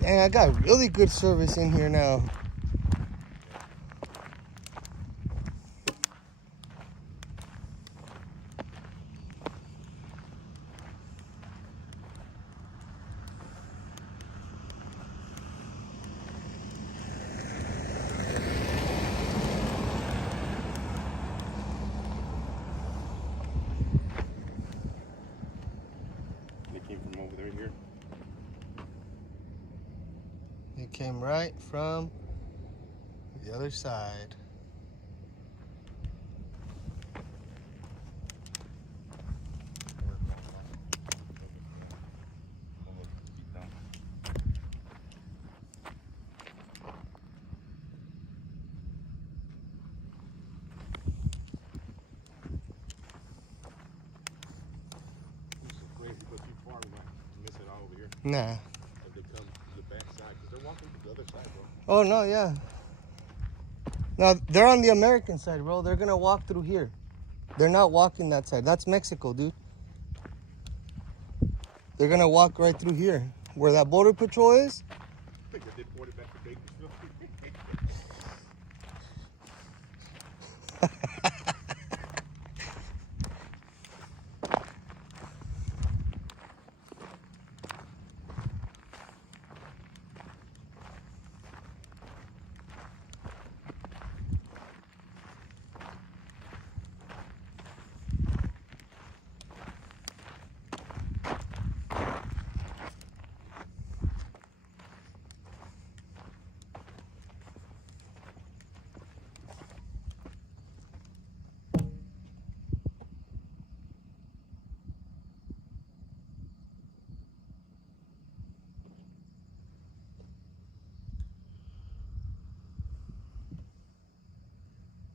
Dang, I got really good service in here now. They came from over there here. It came right from the other side. Nah. If they come to the back side, because they're walking to the other side, bro. Oh, no, yeah. No, they're on the American side, bro. They're going to walk through here. They're not walking that side. That's Mexico, dude. They're going to walk right through here. Where that border patrol is. They deported back to Bakersfield.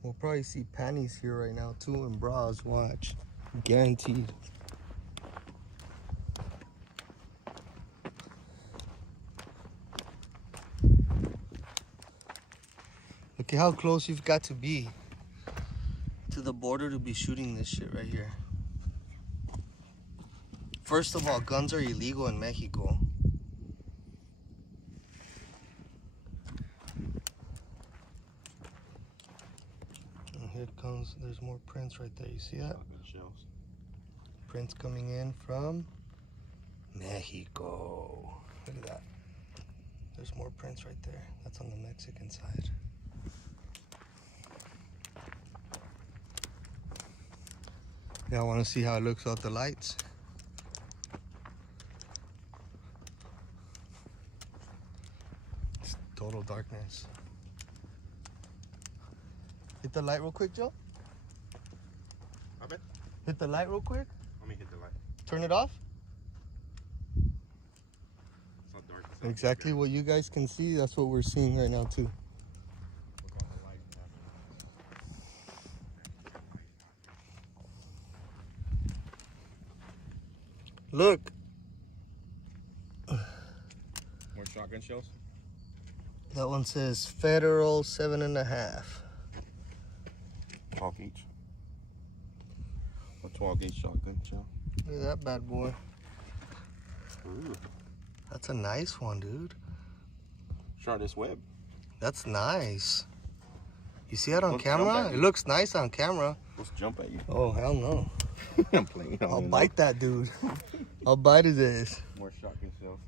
We'll probably see panties here right now, too, and bras. Watch. Guaranteed. Look at how close you've got to be to the border to be shooting this shit right here. First of all, guns are illegal in Mexico. And here it comes, there's more prints right there. You see that? Shells. Prints coming in from Mexico. Look at that. There's more prints right there. That's on the Mexican side. Y'all want to see how it looks without the lights? It's total darkness. Hit the light real quick, Joe. I bet. Hit the light real quick. Let me hit the light. Turn it off. It's so dark. It's not Exactly what you guys can see. That's what we're seeing right now too. Look all the lights. Look. More shotgun shells. That one says federal 7.5. 12 gauge. A 12 gauge shotgun shell. Look at that bad boy. Ooh. That's a nice one, dude. Sharpest web. That's nice. You see that on Let's jump camera? at It you. looks nice on camera. Let's jump at you. Oh, hell no. I'm playing. I'll bite that dude. I'll bite his ass. More shotgun shells.